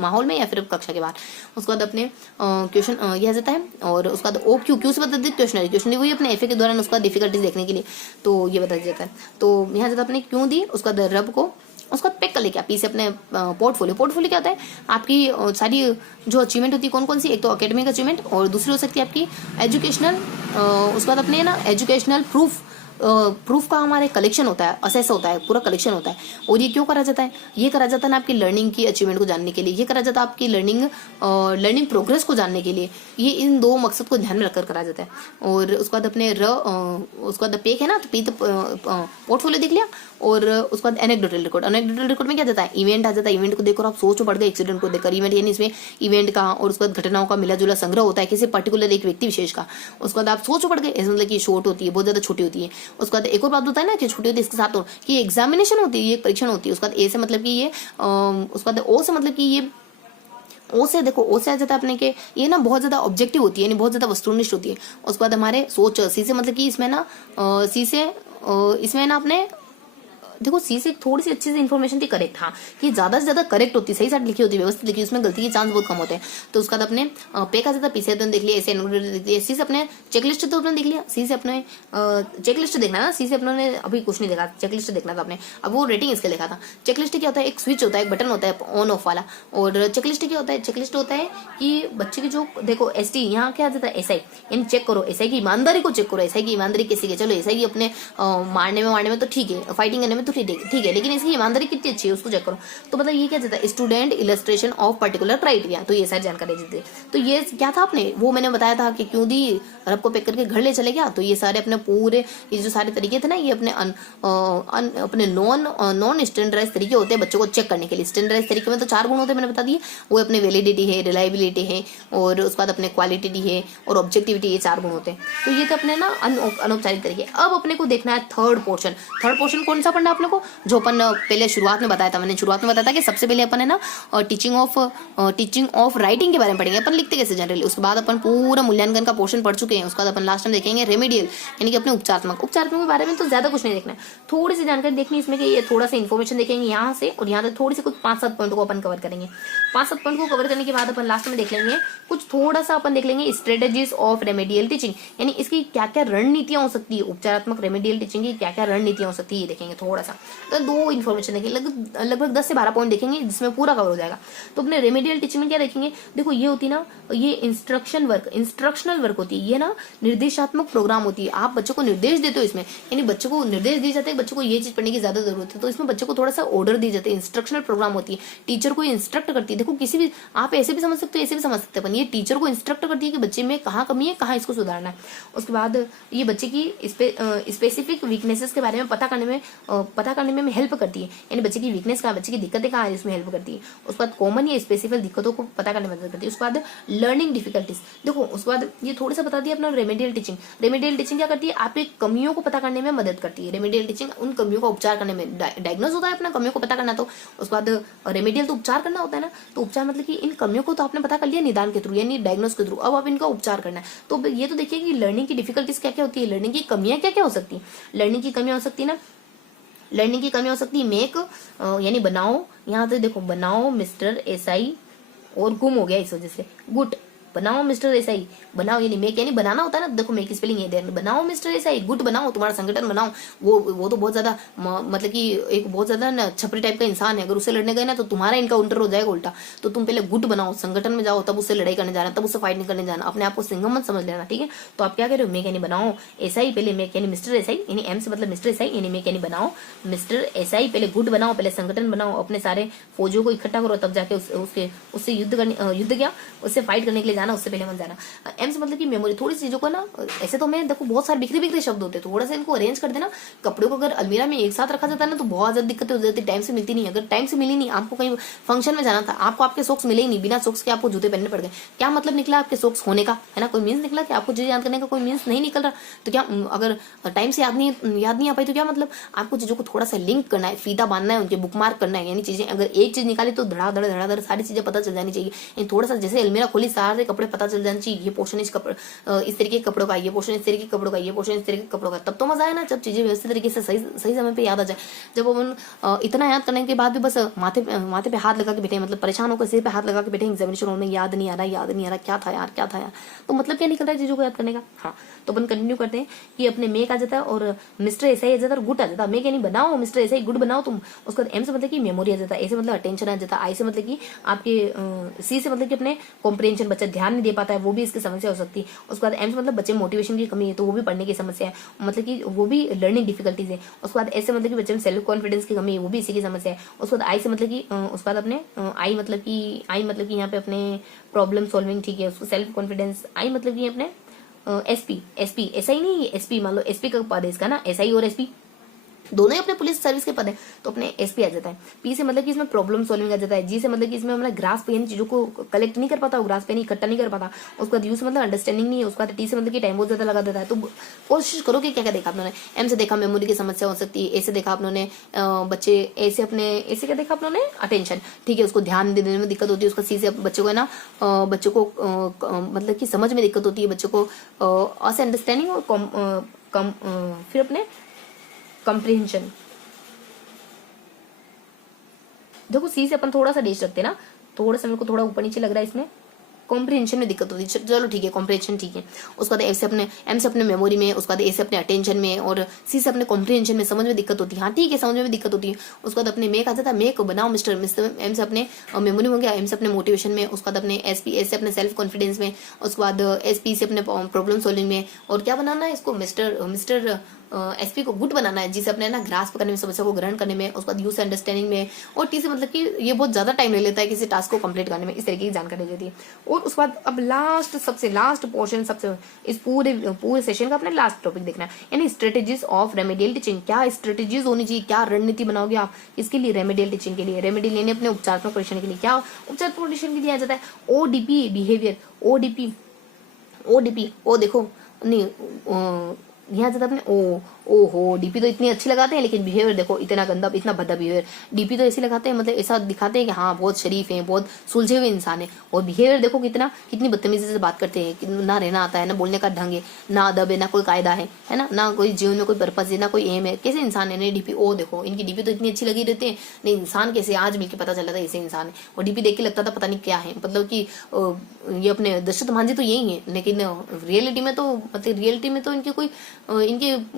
माहौल में या फिर कक्षा के बाहर। उसके बाद अपने क्वेश्चन ये आ जाता है। और उसके बाद ओ क्यों से बता देते क्वेश्चनरी वही अपने FA के दौरान उसका डिफिकल्टीज देखने के लिए, तो ये बता जाता है। तो यहाँ जाता अपने क्यों दी, उसका रब को, उसका पैक कर ले क्या, पी से अपने पोर्टफोलियो क्या होता है, आपकी सारी जो अचीवमेंट होती है कौन कौन सी, एक तो एकेडमिक अचीवमेंट और दूसरी हो सकती है आपकी एजुकेशनल। उसके बाद अपने ना एजुकेशनल प्रूफ का हमारे कलेक्शन होता है, असेस होता है, पूरा कलेक्शन होता है। और ये क्यों करा जाता है, ये करा जाता है ना आपकी लर्निंग की अचीवमेंट को जानने के लिए, ये करा जाता है आपकी लर्निंग प्रोग्रेस को जानने के लिए। ये इन दो मकसद को ध्यान में रखकर करा जाता है। और उसके बाद अपने उसके बाद पेक है ना, तो पी तो पोर्टफोलियो देख लिया। और उसके बाद एनेक्डोटल रिकॉर्ड में क्या जाता है, इवेंट आ जाता है। इवेंट को देखकर आप सोच पड़ गए, एक्सीडेंट को देखकर। इवेंट यानी इसमें इवेंट का और उसके बाद घटनाओं का मिला जुला संग्रह होता है किसी पर्टिकुलर एक व्यक्ति विशेष का। उसके बाद आप सोच पड़ गए, मतलब कि शॉर्ट होती है, बहुत ज्यादा छोटी होती है। उसके बाद एक और बात होता है ना कि छोटी होती है, इसके साथ कि एग्जामिनेशन होती है, ये परीक्षण होती है। उसके बाद ए से मतलब कि ये, उसके बाद ओ से मतलब कि ये, ओ से देखो, ओ से आ जाता है अपने के, ये ना बहुत ज्यादा ऑब्जेक्टिव होती है, यानी बहुत ज्यादा वस्तुनिष्ठ होती है। उसके बाद हमारे सोच, सी से मतलब कि इसमें ना, इसमें ना अपने देखो, सी से थोड़ी सी अच्छी से इन्फॉर्मेशन थी, करेक्ट, हाँ, कि ज्यादा से ज्यादा करेक्ट होती, सही साथ लिखी होती, व्यवस्थित लिखी, उसमें गलती के चांस बहुत कम होते हैं। तो उसका अपने पे का ज्यादा, पी से देख लिया, ऐसे देख लिया। सी से अपने चेकलिस्ट तो अपने देख लिया, सी से अपने चेकलिस्ट देखना ना, सी से अपने अभी कुछ नहीं देखा, चेकलिस्ट देखना था अपने। अब वो रेटिंग इसके लिखा था। चेकलिस्ट क्या होता है, एक स्विच होता है, एक बटन होता है ऑन ऑफ वाला। और चेकलिस्ट क्या होता है, चेकलिस्ट होता है कि बच्चे की जो, देखो ST यहाँ क्या आ जाता है, SI, यानी चेक करो, SI की ईमानदारी को चेक करो। SI की ईमानदारी किसी की, चलो SI की अपने मारने में तो ठीक है, फाइटिंग करने में तो ठीक है, लेकिन इसकी ईमानदारी कितनी अच्छी है उसको चेक करो। तो मतलब ये क्या जाता है, student illustration of particular criteria, तो ये सारी जानकारी देते। तो ये क्या था अपने, वो मैंने बताया था कि क्यों दी, रब को पैक करके घर ले चले गया। तो ये सारे अपने पूरे, ये जो सारे तरीके थे ना, ये अपने नॉन स्टैंडर्डाइज तरीके होते हैं बच्चों को चेक करने के लिए। स्टैंडर्डाइज तरीके में तो 4 गुण होते हैं, मैंने बता दिए। वो अपने वैलिडिटी है, रिलायबिलिटी है, और उसके बाद अपने क्वालिटी है और ऑब्जेक्टिविटी, ये 4 गुण होते हैं। तो ये थे अपने ना अनौपचारिक तरीके। अब अपने को देखना है थर्ड पोर्शन कौन सा पढ़ना है अपने को, जो अपन पहले शुरुआत में बताया था। मैंने शुरुआत में बताया था कि सबसे पहले अपन है ना टीचिंग ऑफ राइटिंग के बारे में पढ़ेंगे, अपन लिखते कैसे जनरली। उसके बाद अपन पूरा मूल्यांकन का पोर्शन पढ़ चुके हैं। उसके बाद अपन लास्ट में देखेंगे रेमेडियल, यानी कि अपने उपचारात्मक के बारे में तो ज्यादा कुछ नहीं देखना है, थोड़ी सी जानकारी देखनी इसमें कि ये थोड़ा सा इन्फॉर्मेशन देखेंगे यहाँ से, और यहाँ से थोड़ी सी कुछ 5-7 पॉइंट को अपन कवर करेंगे। 5-7 पॉइंट को कवर करने के बाद अपन लास्ट में देख लेंगे कुछ, थोड़ा सा अपन देख लेंगे स्ट्रेटेजीज ऑफ रेमेडियल टीचिंग, यानी इसकी क्या क्या रणनीतियां हो सकती है, उपचारात्मक रेमेडियल टीचिंग की क्या क्या रणनीतियां हो सकती है, ये देखेंगे थोड़ा सा। तो 2 इन्फॉर्मेशन देखेंगे, लगभग 10 से 12 पॉइंट देखेंगे जिसमें पूरा कवर हो जाएगा। तो अपने रेमेडियल टीचिंग में क्या देखेंगे, देखो ये होती ना, ये इंस्ट्रक्शनल वर्क होती है, ये ना निर्देशात्मक प्रोग्राम होती है। आप बच्चों को निर्देश देते हो इसमें, यानी बच्चों को निर्देश दिए जाते हैं, बच्चों को ये चीज पढ़ने की ज्यादा जरूरत है, तो इसमें बच्चों को थोड़ा सा ऑर्डर दिए जाते हैं। इंस्ट्रक्शनल प्रोग्राम होती है, टीचर को इंस्ट्रक्ट करती है। देखो किसी भी, आप ऐसे भी समझ सकते हो, ऐसे भी समझ सकते हैं, ये टीचर को इंस्ट्रक्ट करती है कि बच्चे में कहाँ कमी है, कहाँ इसको सुधारना है। उसके बाद ये बच्चे की स्पेसिफिक वीकनेसेस के बारे में पता करने में हेल्प करती है, यानी बच्चे की वीकनेस कहाँ, बच्चे की दिक्कतें कहाँ है, इसमें हेल्प करती है। उसके बाद कॉमन या स्पेसिफिक दिक्कतों को पता करने में मदद करती है। उसके बाद लर्निंग डिफिकल्टीज, देखो उसके बाद ये थोड़ा सा बता दिया अपना रेमेडियल टीचिंग क्या करती है, आपकी कमियों को पता करने में मदद करती है। रेमेडियल टीचिंग उन कमियों का उपचार करने में, डायग्नोज होता है अपना कमियों को पता करना, तो उसके बाद रेमेडियल तो उपचार करना होता है ना, तो उपचार मतलब कि इन कमियों को तो आपने पता कर लिया निदान के थ्रू, यानी डायग्नोज के थ्रू, अब आप इनका उपचार करना है। तो ये तो देखिए कि लर्निंग की डिफिकल्टीज क्या क्या होती है, लर्निंग की कमियां क्या क्या हो सकती है। लर्निंग की कमियां हो सकती है ना, लर्निंग की कमी हो सकती है मेक यानी बनाओ, यहाँ तो देखो बनाओ मिस्टर एसआई और गुम हो गया इस वजह से, गुड बनाओ मिस्टर एसआई, बनाओ यानी मेक यानी बनाना होता है ना, देखो मेक की स्पेलिंग ये देना, बनाओ मिस्टर एसआई, गुड बनाओ, तुम्हारा संगठन बनाओ। वो तो बहुत ज्यादा मतलब कि एक बहुत ज्यादा ना छपरी टाइप का इंसान है, अगर उससे लड़ने गए ना तो तुम्हारा इनकाउंटर हो जाएगा उल्टा। तो तुम पहले गुड बनाओ, संगठन में जाओ, तब उससे लड़ाई करने जाना, तब उससे फाइट नहीं करने जाना, अपने आप को सिंघम मत समझ लेना, ठीक है। तो आप क्या कह रहे हो, मेक यानी बनाओ, एसआई पहले मेक यानी मिस्टर एसआई, यानी एम से मतलब मिस्टर एसआई यानी मेक यानी बनाओ, मिस्टर एसआई पहले गुड बनाओ, पहले संगठन बनाओ, अपने सारे फौजियों को इकट्ठा करो, तब जाके उससे युद्ध क्या उससे फाइट करने के लिए जाना, उससे पहले मत जाना। एम से मतलब कि मेमोरी, थोड़ी चीजों को ना ऐसे तो मैं देखो बहुत सारे बिखरे बिखरे शब्द होते हैं, थोड़ा सा इनको अरेंज कर देना। कपड़ों को अगर अलमीरा में एक साथ रखा जाता है ना तो बहुत ज्यादा दिक्कतें हो जाती है, टाइम से मिलती नहीं। अगर टाइम से मिली नहीं, आपको कहीं फंक्शन में जाना था, आपको आपके सॉक्स मिले ही नहीं, बिना सॉक्स के आपको जूते पहनने पड़ गए, क्या मतलब निकला आपके सॉक्स होने का, है ना, कोई मीन्स निकला कि आपको चीजें याद करने का कोई मीन्स नहीं निकल रहा। तो क्या अगर टाइम से याद नहीं आ पाई तो क्या मतलब, आपको चीजों को थोड़ा सा लिंक करना है, फीता बांधना है, उनके बुक मार्क करना है, यानी चीजें अगर एक चीज निकाली तो धड़ाधड़ सारी चीजें पता चल जानी चाहिए। थोड़ा सा जैसे अलमीरा खोली सारे कपड़े पता चल जाने चाहिए, ये पोर्शन इस कपड़े इस तरीके के कपड़ों का, ये पोर्शन इस तरीके के कपड़ों का, ये पोर्शन इस तरीके के कपड़ों का, तब तो मजा आया ना, जब चीजें व्यवस्थित तरीके से सही समय पे याद आ जाए। जब अपन इतना याद करने के बाद भी बस माथे पे हाथ लगा के बैठे, मतलब परेशान होकर सिर पे हाथ लगा के बैठे एग्जामिनेशन हॉल में, याद नहीं आ रहा क्या था यार, तो मतलब क्या निकल रहा है चीजों को याद करने का। हाँ, तो अपन कंटिन्यू करते हैं कि अपने मेक आ जाता है और मिस्टर ऐसा आ जाता है और गुड आ जाता है। मेक यानी बनाओ, मिस्टर ऐसा गुड बनाओ तुम। उसके बाद एम से मतलब कि मेमोरी आ जाता है, ए से मतलब अटेंशन आ जाता है, आई से मतलब कि आपके सी से मतलब कि अपने कॉम्प्रिहेंशन, बच्चा ध्यान नहीं दे पाता है, वो भी इसकी समस्या हो सकती है। उसके बाद एम से मतलब बच्चे मोटिवेशन की कमी है, तो वो भी पढ़ने की समस्या है, मतलब कि वो भी लर्निंग डिफिकल्टीज है। उसके बाद एस से मतलब कि बच्चे में सेल्फ कॉन्फिडेंस की कमी है, वो भी इसी की समस्या है। उसके बाद आई से मतलब कि उसके बाद अपने आई मतलब कि यहाँ पे अपने प्रॉब्लम सॉल्विंग, ठीक है, उसको सेल्फ कॉन्फिडेंस। आई मतलब कि अपने एसपी ऐसा ही नहीं, एसपी मान लो एसपी का पद है इसका ना, एसआई और एसपी दोनों ही अपने पुलिस सर्विस के पद है, तो अपने एसपी आ जाता है। पी से मतलब कि इसमें प्रॉब्लम सॉल्विंग आ जाता है। जी से मतलब कि इसमें हमारा ग्रास्प यानी चीजों को कलेक्ट नहीं कर पाता, ग्रास्प यानी इकट्ठा नहीं कर पाता। उसके बाद यू से मतलब अंडरस्टैंडिंग नहीं है। उसके बाद टी से मतलब कि टाइम बहुत ज्यादा लगा देता है। तो कोशिश करो कि क्या क्या देखा आपने। एम से देखा मेमोरी की समस्या हो सकती है, ए से देखा आपने बच्चे, ए से क्या देखा आपने अटेंशन, ठीक है, उसको ध्यान देने में दिक्कत होती है। उसका सी से बच्चे को है ना बच्चों को मतलब कि समझ में दिक्कत होती है, बच्चों को अंडरस्टैंडिंग और फिर अपने कॉम्प्रिहेंशन। देखो सी से अपन थोड़ा सा डेश रखते हैं ना, थोड़ा सा मेरे को थोड़ा ऊपर नीचे लग रहा है, इसमें कॉम्प्रिहेंशन में दिक्कत होती है। चलो ठीक है, कॉम्प्रिहेंशन ठीक है। उसके बाद एम से अपने मेमोरी में, उसके बाद ए से अपने अटेंशन में, और सी से अपने कॉम्प्रिहेंशन में, समझ में दिक्कत होती है। हाँ ठीक है, समझ में भी दिक्कत होती है। उसके बाद अपने मेक आ जाता है, मेक बनाओ मिस्टर एम से अपने मेमोरी हो गया, एम से अपने मोटिवेशन में, उसके बाद अपने एस से अपने सेल्फ कॉन्फिडेंस में, उसके बाद एसपी से अपने प्रॉब्लम सॉल्विंग में, और क्या बनाना है इसको मिस्टर एसपी को गुड बनाना है, जिसे अपने ना ग्रास्प करने में, समस्या को ग्रहण करने में, उसके बाद यू से अंडरस्टैंडिंग में, और टी से मतलब कि ये बहुत ज्यादा टाइम ले लेता है किसी टास्क को कंप्लीट करने में, इस तरीके की जानकारी देती है। और उसके बाद अब सबसे लास्ट पोर्शन, सबसे इस पूरे सेशन का अपने लास्ट टॉपिक देखना है, यानी स्ट्रेटेजीज ऑफ रेमेडियल टीचिंग। क्या स्ट्रेटेजीज होनी चाहिए, क्या रणनीति बनाओगे आप इसके लिए, रेमेडियल टीचिंग के लिए। रेमेडियल यानी अपने उपचारात्मक परीक्षण के लिए, क्या उपचारात्मक परीक्षण के लिए आ जाता है ओडीपी बिहेवियर, ओडीपी ओ देखो नहीं यहाँ जाता अपने ओहो डीपी तो इतनी अच्छी लगाते हैं, लेकिन बिहेवियर देखो इतना गंदा, इतना भद्दा बिहेवियर। डीपी तो ऐसे लगाते हैं, मतलब ऐसा दिखाते हैं कि हाँ बहुत शरीफ है, बहुत सुलझे हुए इंसान है, और बिहेवियर देखो कितनी बदतमीजी से बात करते हैं, ना रहना आता है, ना बोलने का ढंग है, ना अदब है, ना कोई कायदा है ना, ना कोई जीवन में कोई पर्पज है, ना कोई एम है। कैसे इंसान है डीपी, ओ देखो इनकी डीपी तो इतनी अच्छी लगी रहती है, नहीं इंसान कैसे, आज मिलकर पता चला था ऐसे इंसान है। और डीपी देख के लगता था पता नहीं क्या है, मतलब कि ये अपने दशरथ मांझी तो यही है, लेकिन रियलिटी में तो इनकी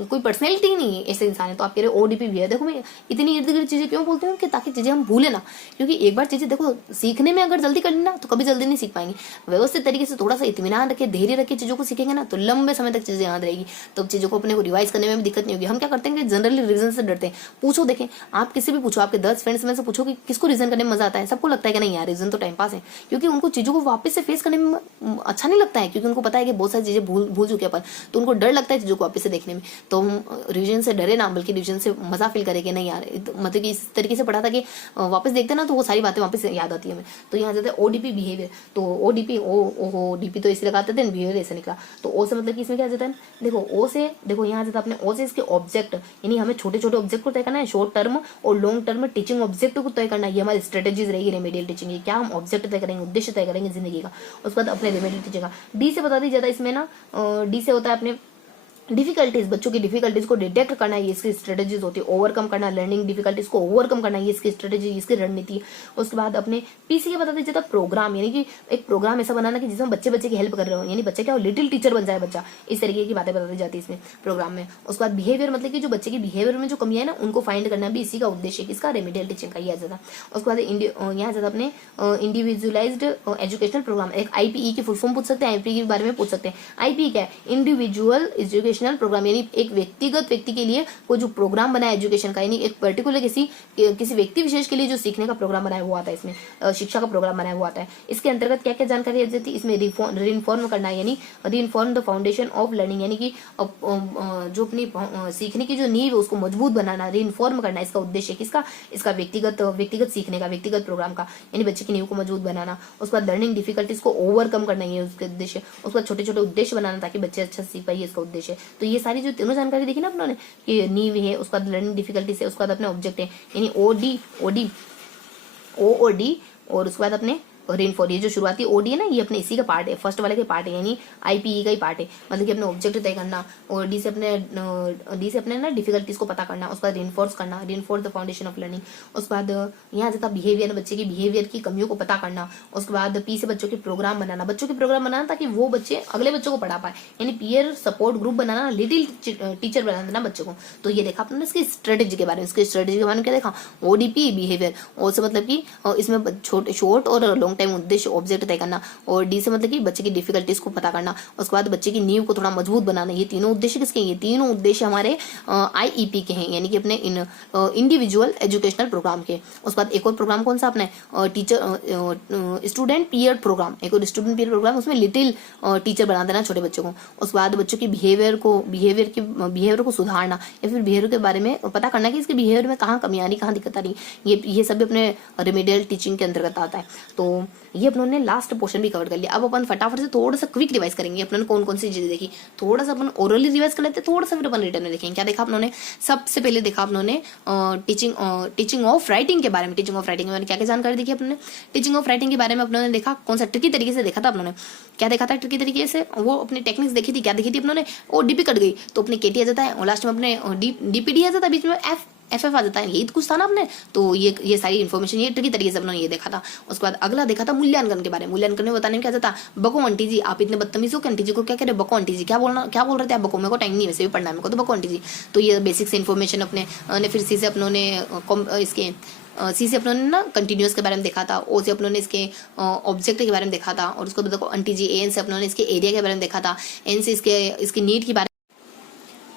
कोई पर्सनैलिटी नहीं है, ऐसे इंसान है। तो आप कह रहे हो ओडीपी भी है। देखो मैं इतनी इर्द गिर्द चीजें क्यों बोलती हूँ कि ताकि चीजें हम भूले ना, क्योंकि एक बार चीजें देखो सीखने में अगर जल्दी कर ली ना तो कभी जल्दी नहीं सीख पाएंगे। व्यवस्थित तरीके से थोड़ा सा इत्मीनान रखे, धैर्य रखे चीजों को सीखेंगे ना तो लंबे समय तक चीजें याद रहेगी, तो चीजों को अपने को रिवाइज करने में भी दिक्कत नहीं होगी। हम क्या करते हैं कि जनरली रीजन से डरते हैं। पूछो, देखें आप किसी भी पूछो, आपके 10 फ्रेंड्स में से पूछो कि किसको रीजन करने में मजा आता है, सबको लगता है कि नहीं यार रीजन तो टाइम पास है, क्योंकि उनको चीजों को वापस से फेस करने में अच्छा नहीं लगता है, क्योंकि उनको पता है कि बहुत सारी चीजें भूल चुके अपन, तो उनको डर लगता है चीजों को वापस से देखने में। तो हम रिविजन से डरे ना, बल्कि रिविजन से मजा फील करेंगे, नहीं यार मतलब कि इस तरीके से पढ़ा था कि वापस देखते ना तो वो सारी बातें वापस याद आती है हमें। तो यहाँ जाता है ओडीपी बिहेवियर, तो ओडीपी ओहो डीपी तो इसे लगाते थे, बिहेवियर ऐसे निकला। तो ओ से मतलब कि इसमें क्या जाता है, देखो ओ से देखो यहाँ जाता है अपने ओ से इसके ऑब्जेक्ट, यानी हमें छोटे छोटे ऑब्जेक्ट को तय करना है, शॉर्ट टर्म और लॉन्ग टर्म में टीचिंग ऑब्जेक्ट को तय करना है। ये हमारी स्ट्रेटेजीज रहेगी रेमेडियल टीचिंग की, क्या हम ऑब्जेक्ट तय करेंगे, उद्देश्य तय करेंगे जिंदगी का। उसके बाद अपने रेमेडियल टीचिंग का डी से बता दी जाता है इसमें ना, डी से होता है अपने डिफिकल्टीज, बच्चों की डिफिकल्टीज को डिटेक्ट करना, ये इसकी स्ट्रेटेजीज होती है। ओवरकम करना, लर्निंग डिफिकल्टीज को ओवरकम करना, ये इसकी स्ट्रेटेजी, इसकी रणनीति। उसके बाद अपने पीसी के बता दीजिए था प्रोग्राम, यानी कि एक प्रोग्राम ऐसा बनाना कि जिसमें बच्चे बच्चे की हेल्प कर रहे हो, यानी बच्चा क्या हो, लिटिल टीचर बन जाए बच्चा, इस तरीके की बातें बता दी जाती है इसमें प्रोग्राम में। उसके बाद बिहेवियर, मतलब कि जो बच्चे की बिहेवियर में जो कमियां है ना, उनको फाइंड करना भी इसी का उद्देश्य है, किसका, रेमेडियल टीचिंग का। ये आ जाता। उसके बाद यहाँ जाता अपने इंडिविजुअलाइज्ड एजुकेशनल प्रोग्राम, एक आईपीई की फुल फॉर्म पूछ सकते हैं, आईपीई के बारे में पूछ सकते हैं। आईपीई क्या है, इंडिविजुअल एजुकेशनल प्रोग्राम, यानी एक व्यक्तिगत व्यक्ति के लिए कोई जो प्रोग्राम बना है एजुकेशन का, यानी एक पर्टिकुलर किसी व्यक्ति विशेष के लिए जो सीखने का प्रोग्राम बनाया हुआ आता है, इसमें शिक्षा का प्रोग्राम बनाया हुआ आता है। इसके अंतर्गत क्या क्या जानकारी आ जाती है, इसमें रीइंफॉर्म करना, यानी रीइंफॉर्म द फाउंडेशन ऑफ लर्निंग, यानी कि जो अपनी सीखने की जो नींव है उसको मजबूत बनाना, रीइंफॉर्म करना, इसका उद्देश्य किसका, इसका व्यक्तिगत सीखने का, व्यक्तिगत प्रोग्राम का, यानी बच्चे की नींव को मजबूत बनाना। उसके बाद लर्निंग डिफिकल्टीज को ओवरकम करना, ये उसका उद्देश्य। उसके बाद छोटे छोटे उद्देश्य बनाना ताकि बच्चे अच्छा सीख पाए, इसका उद्देश्य। तो ये सारी जो तीनों जानकारी देखी ना अपनों ने, कि नींव है, उसके बाद लर्निंग डिफिकल्टीज है, उसके बाद अपने ऑब्जेक्ट है, यानी ओ और डी, और उसके बाद अपने रेनफॉर, ये जो शुरुआती ओडी है ना, ये अपने इसी का पार्ट है, फर्स्ट वाले के पार्ट है, यानी आईपीई का ही पार्ट है। मतलब कि अपने ऑब्जेक्ट तय करना, और डी से अपने ना डिफिकल्टीज को पता करना, उसके बाद रेनफोर्स करना, reinforce the foundation of learning. उसके बाद यहाँ जाता बिहेवियर, बच्चे की बिहेवियर की कमियों को पता करना। उसके बाद पी से बच्चों के प्रोग्राम बनाना, ताकि वो बच्चे अगले बच्चों को पढ़ा पाए, यानी पीयर सपोर्ट ग्रुप बनाना, लिटिल टीचर बना देना बच्चों को। तो ये देखा आपने इसकी स्ट्रेटेजी के बारे में, क्या देखा, ओडीपी बिहेवियर, और से मतलब कि इसमें शॉर्ट और लॉन्ग टाइम उद्देश्य ऑब्जेक्ट तय करना, और डी से मतलब कि बच्चे की डिफिकल्टीज को पता करना। उसके बाद बच्चे की नींव को थोड़ा मजबूत बनाना। ये तीनों उद्देश्य किसके हैं, ये तीनों उद्देश्य हमारे आईईपी के हैं, यानी कि अपने इंडिविजुअल एजुकेशनल प्रोग्राम के। उसके बाद एक और प्रोग्राम कौन सा अपने स्टूडेंट पीरियड प्रोग्राम, एक और स्टूडेंट पीरियड प्रोग्राम, उसमें लिटिल टीचर बना देना छोटे बच्चों को। उसके बाद बच्चों की बिहेवियर को सुधारना, या फिर बिहेवियर के बारे में पता करना कि इसके बिहेवियर में कहाँ कमी आ रही, कहाँ दिक्कत आ रही, ये सब अपने रेमेडियल टीचिंग के अंतर्गत आता है। तो ये अपनों ने लास्ट पोर्शन भी कवर कर लिया। अब अपन फटाफट से थोड़ा सा क्विक रिवाइज करेंगे, अपनों ने कौन कौन सी चीजें देखी, थोड़ा सा अपन ओरली रिवाइज कर लेते हैं, थोड़ा सा फिर अपन रिटर्न में देखेंगे। क्या देखा अपनों ने, सबसे पहले देखा अपनों ने टीचिंग ऑफ राइटिंग के बारे में। टिचिंग ऑफ राइटिंग के बारे में क्या क्या जानकारी देखी अपने, टिचिंग ऑफ राइटिंग के बारे में अपनों ने देखा कौन सा ट्रिकी तरीके से देखा था अपनों ने, क्या देखा था ट्रिकी तरीके से, वो अपनी टेक्निक्स देखी थी, क्या देखी थी अपनों ने, वो डीपी कट गई तो अपने केटी आ जाता है, और लास्ट में अपने डीपीडी आ जाता है, बीच में एफ आ जाता है, यही तो कुछ था ना अपने। तो ये सारी इन्फॉर्मेशन ये ट्रिकी तरीके से अपने ये देखा था। उसके बाद अगला देखा था मूल्यांकन के बारे में। मूल्यांकन में बताने में क्या जाता, बको आंटी जी आप इतने बदतमीज हो, आंटी जी को क्या कह रहे, बको आंटी जी क्या बोल रहे थे आप, बको मेरे को टाइम नहीं वैसे भी पढ़ना है मेरे को, तो बको आंटी जी। तो ये बेसिक से इन्फॉर्मेशन अपने ने फिर सी से अपनों ने इसके सी से अपनों ने ना कंटिन्यूस के बारे में देखा था, ओ से अपनों ने इसके ऑब्जेक्ट के बारे में देखा था, और उसको देखो आंटी जी, एन से अपनों ने इसके एरिया के बारे में देखा था, एन से इसकी नीड के बारे में।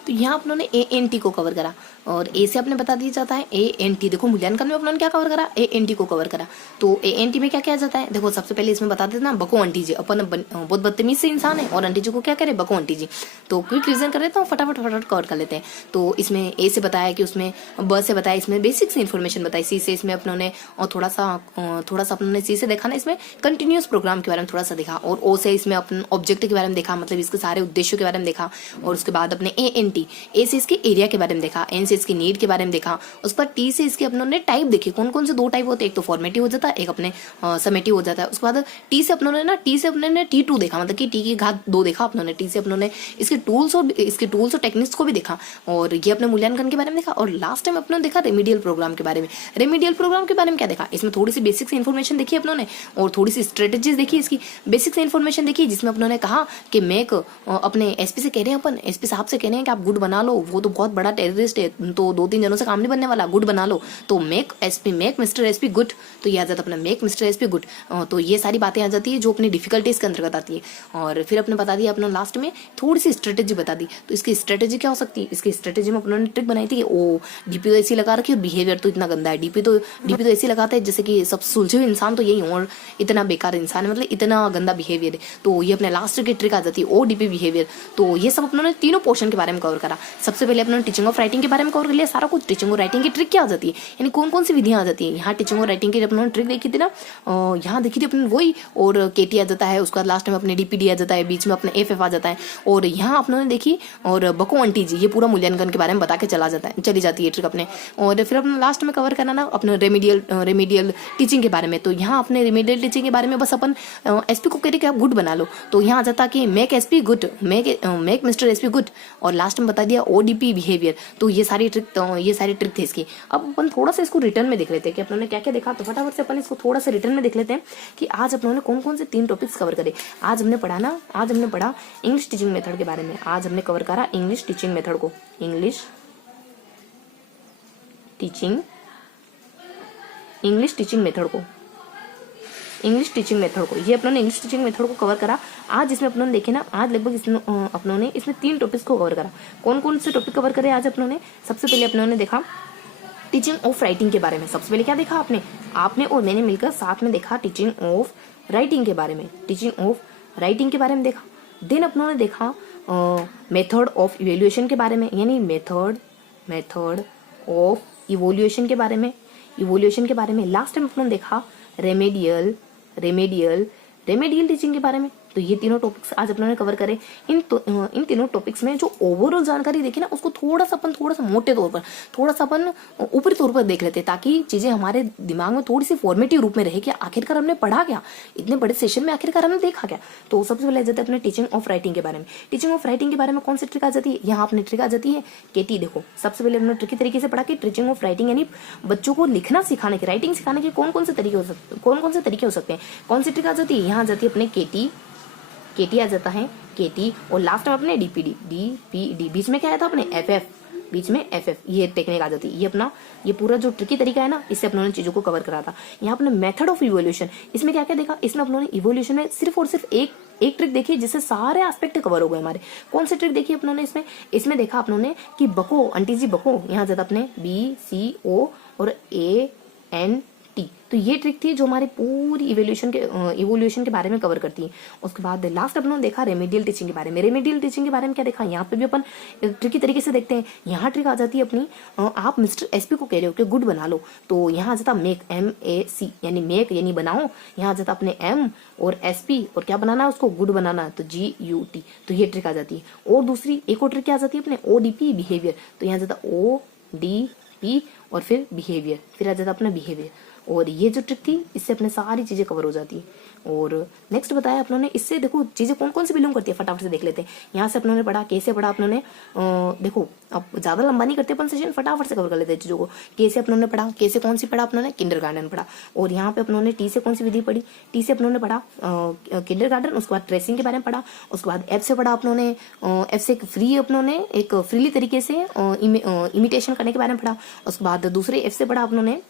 तो यहाँ अपनों ने ANT को कवर करा, और ए से अपने बता दिया जाता है ANT। देखो मूल्यांकन में अपनों ने क्या कवर करा, ANT को कवर करा। तो ANT में क्या किया जाता है, देखो सबसे पहले इसमें बता देते ना, बको आंटी जी, अपन बहुत बदतमीज से इंसान है, और आंटी जी को क्या करे, बको आंटी जी। तो क्विक रिविजन कर लेते हैं, फटाफट कवर कर लेते हैं। तो इसमें ए से बताया कि उसमें, ब से बताया इसमें बेसिक से इन्फॉर्मेशन बताई, सी से इसमें अपनों ने और थोड़ा सा अपनों ने सी से देखा ना, इसमें कंटिन्यूस प्रोग्राम के बारे में थोड़ा सा देखा, और ओ से इसमें अपन ऑब्जेक्ट के बारे में देखा, मतलब इसके सारे उद्देश्यों के बारे में देखा। और उसके बाद अपने ANT, ए से इसके एरिया के बारे में देखा, एन से इसकी नीड के बारे में देखा। उस पर टी से इसके अपनों ने टाइप देखे, कौन कौन से दो टाइप होते हैं, एक तो फॉर्मेटिव हो जाता है, एक अपने समेटिव हो जाता है। उसके बाद टी से अपनों ने T2 देखा, मतलब कि टी की घात 2 देखा अपनों ने। टी से अपनों ने इसके टूल्स और टेक्निक्स को भी देखा, और ये अपने मूल्यांकन के बारे में देखा। और लास्ट टाइम अपनों ने देखा रेमेडियल प्रोग्राम के बारे में। रेमेडियल प्रोग्राम के बारे में क्या देखा, इसमें थोड़ी सी बेसिक से इन्फॉर्मेशन देखी अपनों ने, और थोड़ी सी स्ट्रेटेजीज देखी, इसकी बेसिक से इन्फॉर्मेशन देखी, जिसमें अपनों ने कहा कि मेक अपने SP से कह रहे हैं, अपन SP साहब से कह रहे हैं कि आप गुड बना लो, वो तो बहुत बड़ा टेररिस्ट है, तो 2-3 जनों से काम नहीं बनने वाला, गुड बना लो। तो मेक मिस्टर एसपी गुड, तो ये आ जाता अपना मेक मिस्टर एसपी गुड। तो ये सारी बातें आ जाती है जो अपनी डिफिकल्टीज के अंतर्गत आती है। और फिर अपने बता दिया अपने लास्ट में थोड़ी सी स्ट्रेटेजी बता दी। तो इसकी स्ट्रेटेजी क्या हो सकती है, इसकी स्ट्रेटेजी में अपने ट्रिक बनाई थी कि ओ डीपी तो ऐसी लगा रखी, और बिहेवियर तो इतना गंदा है, डीपी तो ऐसी लगाते हैं जैसे कि सब सुलझे हुए इंसान तो यही हो, और इतना बेकार इंसान है, मतलब इतना गंदा बिहेवियर है। तो ये अपने लास्ट की ट्रिक आ जाती है ओ डीपी बिहेवियर। तो ये सब अपने तीनों पोर्शन के बारे में कवर कवर करा। सबसे पहले अपने टीचिंग ऑफ राइटिंग के बारे में कवर कर लिया सारा कुछ। टीचिंग ऑफ राइटिंग की ट्रिक क्या आ जाती है, यानी कौन कौन सी विधियां आ जाती है। यहाँ टीचिंग ऑफ राइटिंग की अपने ट्रिक देखी थी ना, यहाँ देखी थी अपने वही, और केटी आ जाता है, उसके बाद लास्ट में अपने डीपीडी आ जाता है, बीच में अपने एफ आ जाता है, और यहाँ अपने देखी और बको आंटी जी, ये पूरा मूल्यांकन के बारे में बता के चली जाती है ट्रिक अपने। और फिर अपने लास्ट में कवर करना ना अपने रेमेडियल टीचिंग के बारे में। तो यहाँ अपने रेमेडियल टीचिंग के बारे में बस अपन एसपी को कह आप गुड बना लो, तो यहाँ आ जाता कि make SP good, make mister SP good, और लास्ट में बता दिया ओडीपी बिहेवियर। तो ये सारी ट्रिक थे इसकी। अब अपन थोड़ा सा इसको रिटर्न में देख लेते हैं कि अपनों ने क्या क्या देखा। तो फटाफट से अपन इसको थोड़ा सा रिटर्न में देख लेते हैं कि आज अपनों ने कौन कौन से 3 टॉपिक्स कवर करे। आज हमने पढ़ा इंग्लिश टीचिंग मेथड के बारे में। आज हमने कवर करा इंग्लिश टीचिंग मेथड को, इंग्लिश टीचिंग मेथड को ये अपनों ने इंग्लिश टीचिंग मेथड को कवर करा। आज इसमें अपनों ने देखे ना, आज लगभग अपनों ने इसमें 3 टॉपिक्स को कवर करा। कौन कौन से टॉपिक कवर करे आज अपनों ने। सबसे पहले अपनों ने देखा टीचिंग ऑफ राइटिंग के बारे में। सबसे पहले क्या देखा आपने और मैंने मिलकर साथ में देखा टीचिंग ऑफ राइटिंग के बारे में, देखा। देन अपनों ने देखा मेथड ऑफ इवेल्युएशन के बारे में, यानी मेथड ऑफ इवोल्यूशन के बारे में, लास्ट टाइम अपनों ने देखा रेमेडियल टीचिंग के बारे में। तो ये तीनों टॉपिक्स आज अपनों ने कवर करे। इन तीनों टॉपिक्स में जो ओवरऑल जानकारी देखी ना, उसको थोड़ा सा मोटे तौर पर, थोड़ा सा अपन ऊपरी तौर पर देख लेते, ताकि चीजें हमारे दिमाग में थोड़ी सी फॉर्मेटिव रूप में रहे कि आखिरकार हमने पढ़ा क्या, इतने बड़े सेशन में आखिरकार हमने देखा क्या। तो सबसे पहले आ जाता है अपने टीचिंग ऑफ राइटिंग के बारे में। टीचिंग ऑफ राइटिंग के बारे में कौन सी ट्रिक आ जाती है, यहाँ अपनी ट्रिक आ जाती है केटी। देखो सबसे पहले हमने ट्रिकी तरीके से पढ़ा कि टीचिंग ऑफ राइटिंग यानी बच्चों को लिखना सिखाने के, राइटिंग सिखाने के कौन कौन से तरीके हो सकते हैं। कौन सी ट्रिक आ जाती है, यहाँ आ जाती है अपने केटी आ जाता है, केटी, और लास्ट में अपने डीपीडी, बीच में क्या आया था अपने एफएफ, ये टेक्निक आ जाती है। ये पूरा जो ट्रिकी तरीका है ना, इससे अपनों ने चीजों को कवर करा था। यहाँ अपने मेथड ऑफ इवोल्यूशन, इसमें क्या क्या देखा, इसमें अपनों ने इवोल्यूशन में सिर्फ और सिर्फ एक ट्रिक देखी जिससे सारे एस्पेक्ट कवर हो गए हमारे। कौन सी ट्रिक देखी अपनों ने इसमें देखा अपनों ने कि बको, आंटी जी बको, यहाँ जाता अपने BCO और ANT। तो ये ट्रिक थी जो हमारी पूरी इवोल्यूशन के बारे में कवर करती है। उसके बाद लास्ट अपनों ने देखा रेमेडियल टीचिंग के बारे में। रेमेडियल टीचिंग के बारे में क्या देखा, यहाँ पे भी अपन ट्रिकी तरीके से देखते हैं। यहाँ ट्रिक आ जाती है अपनी, आप मिस्टर एसपी को कह रहे हो कि गुड बना लो, तो यहाँ आ जाता मेक, MAC, यानी मेक यानी बनाओ। यहाँ आ जाता अपने M और SP, और क्या बनाना है उसको, गुड बनाना, तो GUT। तो ये ट्रिक आ जाती है। और दूसरी एक और ट्रिक क्या आ जाती है अपने ODP बिहेवियर। तो यहाँ जाता ODP और फिर बिहेवियर, फिर आ जाता अपना बिहेवियर। और ये जो ट्रिक थी, इससे अपने सारी चीजें कवर हो जाती है। और नेक्स्ट बताया अपनों ने, इससे देखो चीजें कौन कौन सी बिलोंग करती है, फटाफट से देख लेते हैं। यहाँ से अपनों ने पढ़ा, कैसे पढ़ा अपनों ने, देखो अब ज्यादा लंबा नहीं करते अपन सेशन, फटाफट से कवर कर लेते हैं चीजों को। कैसे अपनों ने पढ़ा, कैसे कौन सी पढ़ा अपनों ने, किंडरगार्टन पढ़ा। और यहाँ पे अपनों ने टी से कौन सी विधि पढ़ी, टी से अपनों ने पढ़ा किंडरगार्टन। उसके बाद ट्रेसिंग के बारे में पढ़ा। उसके बाद एफ से पढ़ा अपनों ने, एफ से एक फ्रीली तरीके से इमिटेशन करने के बारे में पढ़ा। उसके बाद दूसरे एफ से पढ़ा अपनों ने,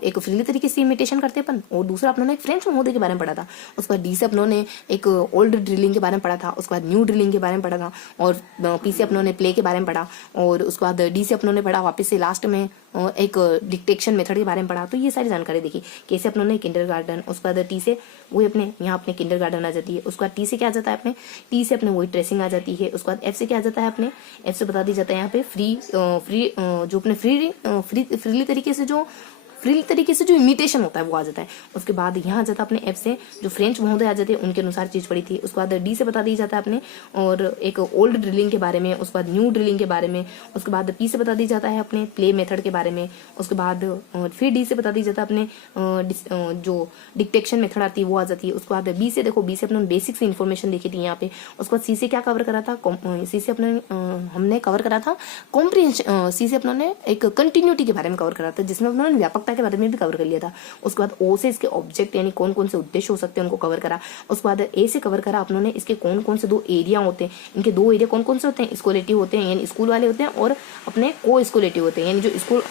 एक फ्रीली तरीके से इमिटेशन करते अपन। और दूसरा अपनों ने एक फ्रेंच महोदय के बारे में पढ़ा था। उसके बाद डी से अपनों ने एक ओल्ड ड्रिलिंग के बारे में पढ़ा था। उसके बाद न्यू ड्रिलिंग के बारे में पढ़ा था। और पी से अपनों ने प्ले के बारे में पढ़ा। और उसके बाद डी से अपनों ने पढ़ा वापस से लास्ट में एक डिक्टेशन मेथड के बारे में पढ़ा। तो ये सारी जानकारी देखी। कैसे अपनों ने किंडरगार्टन, उसके बाद टी से वही अपने यहाँ अपने किंडरगार्टन आ जाती है। उसके बाद टी से क्या आ जाता है अपने, टी से अपने वही ट्रेसिंग आ जाती है। उसके बाद एफ से क्या आ जाता है अपने, एफ से बता दी जाता है यहाँ पे जो अपने फ्रीली तरीके से जो इमिटेशन होता है वो आ जाता है। उसके बाद यहाँ आ जाता है अपने एफ से जो फ्रेंच महोदय आ जाते हैं उनके अनुसार चीज पड़ी थी। उसके बाद डी से बता दी जाता है अपने और एक ओल्ड ड्रिलिंग के बारे में। उसके बाद न्यू ड्रिलिंग के बारे में। उसके बाद पी से बता दी जाता है अपने प्ले मेथड के बारे में। उसके बाद फिर डी से बता दी जाता है अपने जो डिक्टेशन मेथड आती है वो आ जाती है। उसके बाद बी से देखो, बी से अपने बेसिक से इन्फॉर्मेशन देखी थी यहाँ पे। उसके बाद सी से क्या कवर करा था, सी से अपने हमने कवर करा था कॉम्प्रिहेंशन। सी से अपने एक कंटिन्यूटी के बारे में कवर करा था जिसमें उन्होंने व्यापकता के बारे में भी कवर कर लिया था। उसके बाद ओ से इसके ऑब्जेक्ट यानी कौन कौन से उद्देश्य हो सकते हैं उनको कवर करा। उसके बाद ए से कवर करा अपनों ने इसके कौन कौन से दो एरिया होते हैं, इनके दो एरिया कौन कौन से होते हैं, स्कूलेटिव होते हैं यानी स्कूल वाले होते हैं और अपने को स्कूलेटिव होते हैं यानी जो स्कूल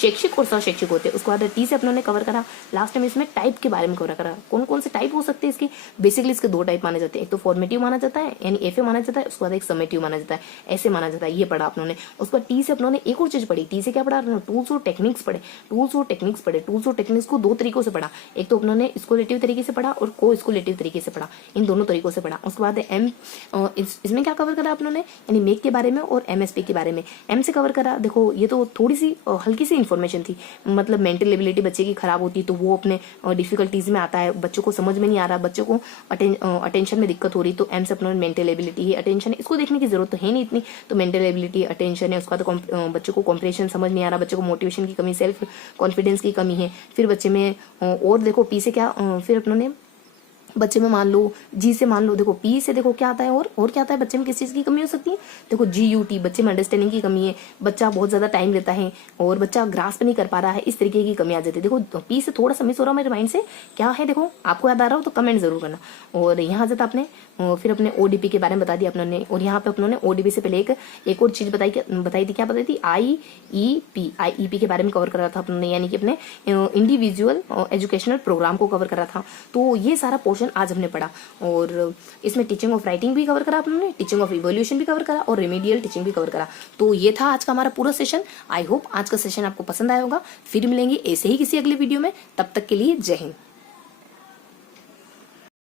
शैक्षिक और सशैक्षिक होते हैं। उसके बाद टी से अपनों ने कवर करा। लास्ट में इसमें टाइप के बारे में कवर करा, कौन कौन से टाइप हो सकते हैं इसके। बेसिकली इसके दो टाइप माने जाते हैं, एक तो फॉर्मेटिव माना जाता है यानी एफए माना जाता है। उसके बाद एक समेटिव माना जाता है, ऐसे माना जाता है। ये पढ़ा अपनों ने। उसके बाद टी से अपनों ने एक और चीज पढ़ी। टी से क्या पढ़ा, टूल्स और टेक्निक्स पढ़े। टूल्स और टेक्निक्स पढ़े। टूल्स और टेक्निक्स को दो तरीकों से पढ़ा, एक तो अपनों ने स्कूलेटिव तरीके से पढ़ा और को स्कूलेटिव तरीके से पढ़ा, इन दोनों तरीकों से पढ़ा। उसके बाद इसमें क्या कवर करा अपनों ने, यानी मेक के बारे में और एमएसपी के बारे में। एम से कवर करा, देखो ये तो थोड़ी सी हल्की सी इन्फॉर्मेशन थी, मतलब मेंटल एबिलिटी बच्चे की खराब होती तो वो अपने डिफिकल्टीज में आता है, बच्चों को समझ में नहीं आ रहा, बच्चों को अटेंशन में दिक्कत हो रही, तो एम से अपनों ने मेंटल एबिलिटी है, अटेंशन है, इसको देखने की जरूरत तो है नहीं इतनी, तो मेंटल एबिलिटी अटेंशन है। उसका तो बच्चों को कॉम्प्रिहेंशन समझ नहीं आ रहा, बच्चों को मोटिवेशन की कमी, सेल्फ कॉन्फिडेंस की कमी है। फिर बच्चे में और देखो पी से क्या, फिर अपनों ने बच्चे में मान लो जी से, मान लो देखो पी से देखो क्या आता है और क्या आता है, बच्चे में किस चीज़ की कमी हो सकती है, देखो GUT, बच्चे में अंडरस्टैंडिंग की कमी है, बच्चा बहुत ज़्यादा टाइम लेता है और बच्चा ग्रास्प नहीं कर पा रहा है, इस तरीके की कमी आ जाती है। देखो पी से थोड़ा सा मिस हो रहा है मेरे माइंड से, क्या है देखो आपको याद आ रहा हो तो कमेंट जरूर करना। और यहाँ जाता आपने फिर अपने ODP के बारे में बता दिया अपनों ने, और यहाँ पे अपनों ने ODP से पहले एक और चीज़ बताई थी, क्या बताई थी, IEP के बारे में कवर करा था अपनों ने, यानी कि अपने इंडिविजुअल एजुकेशनल प्रोग्राम को कवर करा था। तो ये सारा पोर्शन आज हमने पढ़ा, और इसमें टीचिंग ऑफ राइटिंग भी कवर करा अपने, टीचिंग ऑफ इवोल्यूशन भी कवर करा और रेमेडियल टीचिंग भी कवर करा। तो ये था आज का हमारा पूरा सेशन। आई होप आज का सेशन आपको पसंद आया होगा। फिर मिलेंगे ऐसे ही किसी अगले वीडियो में, तब तक के लिए जय हिंद।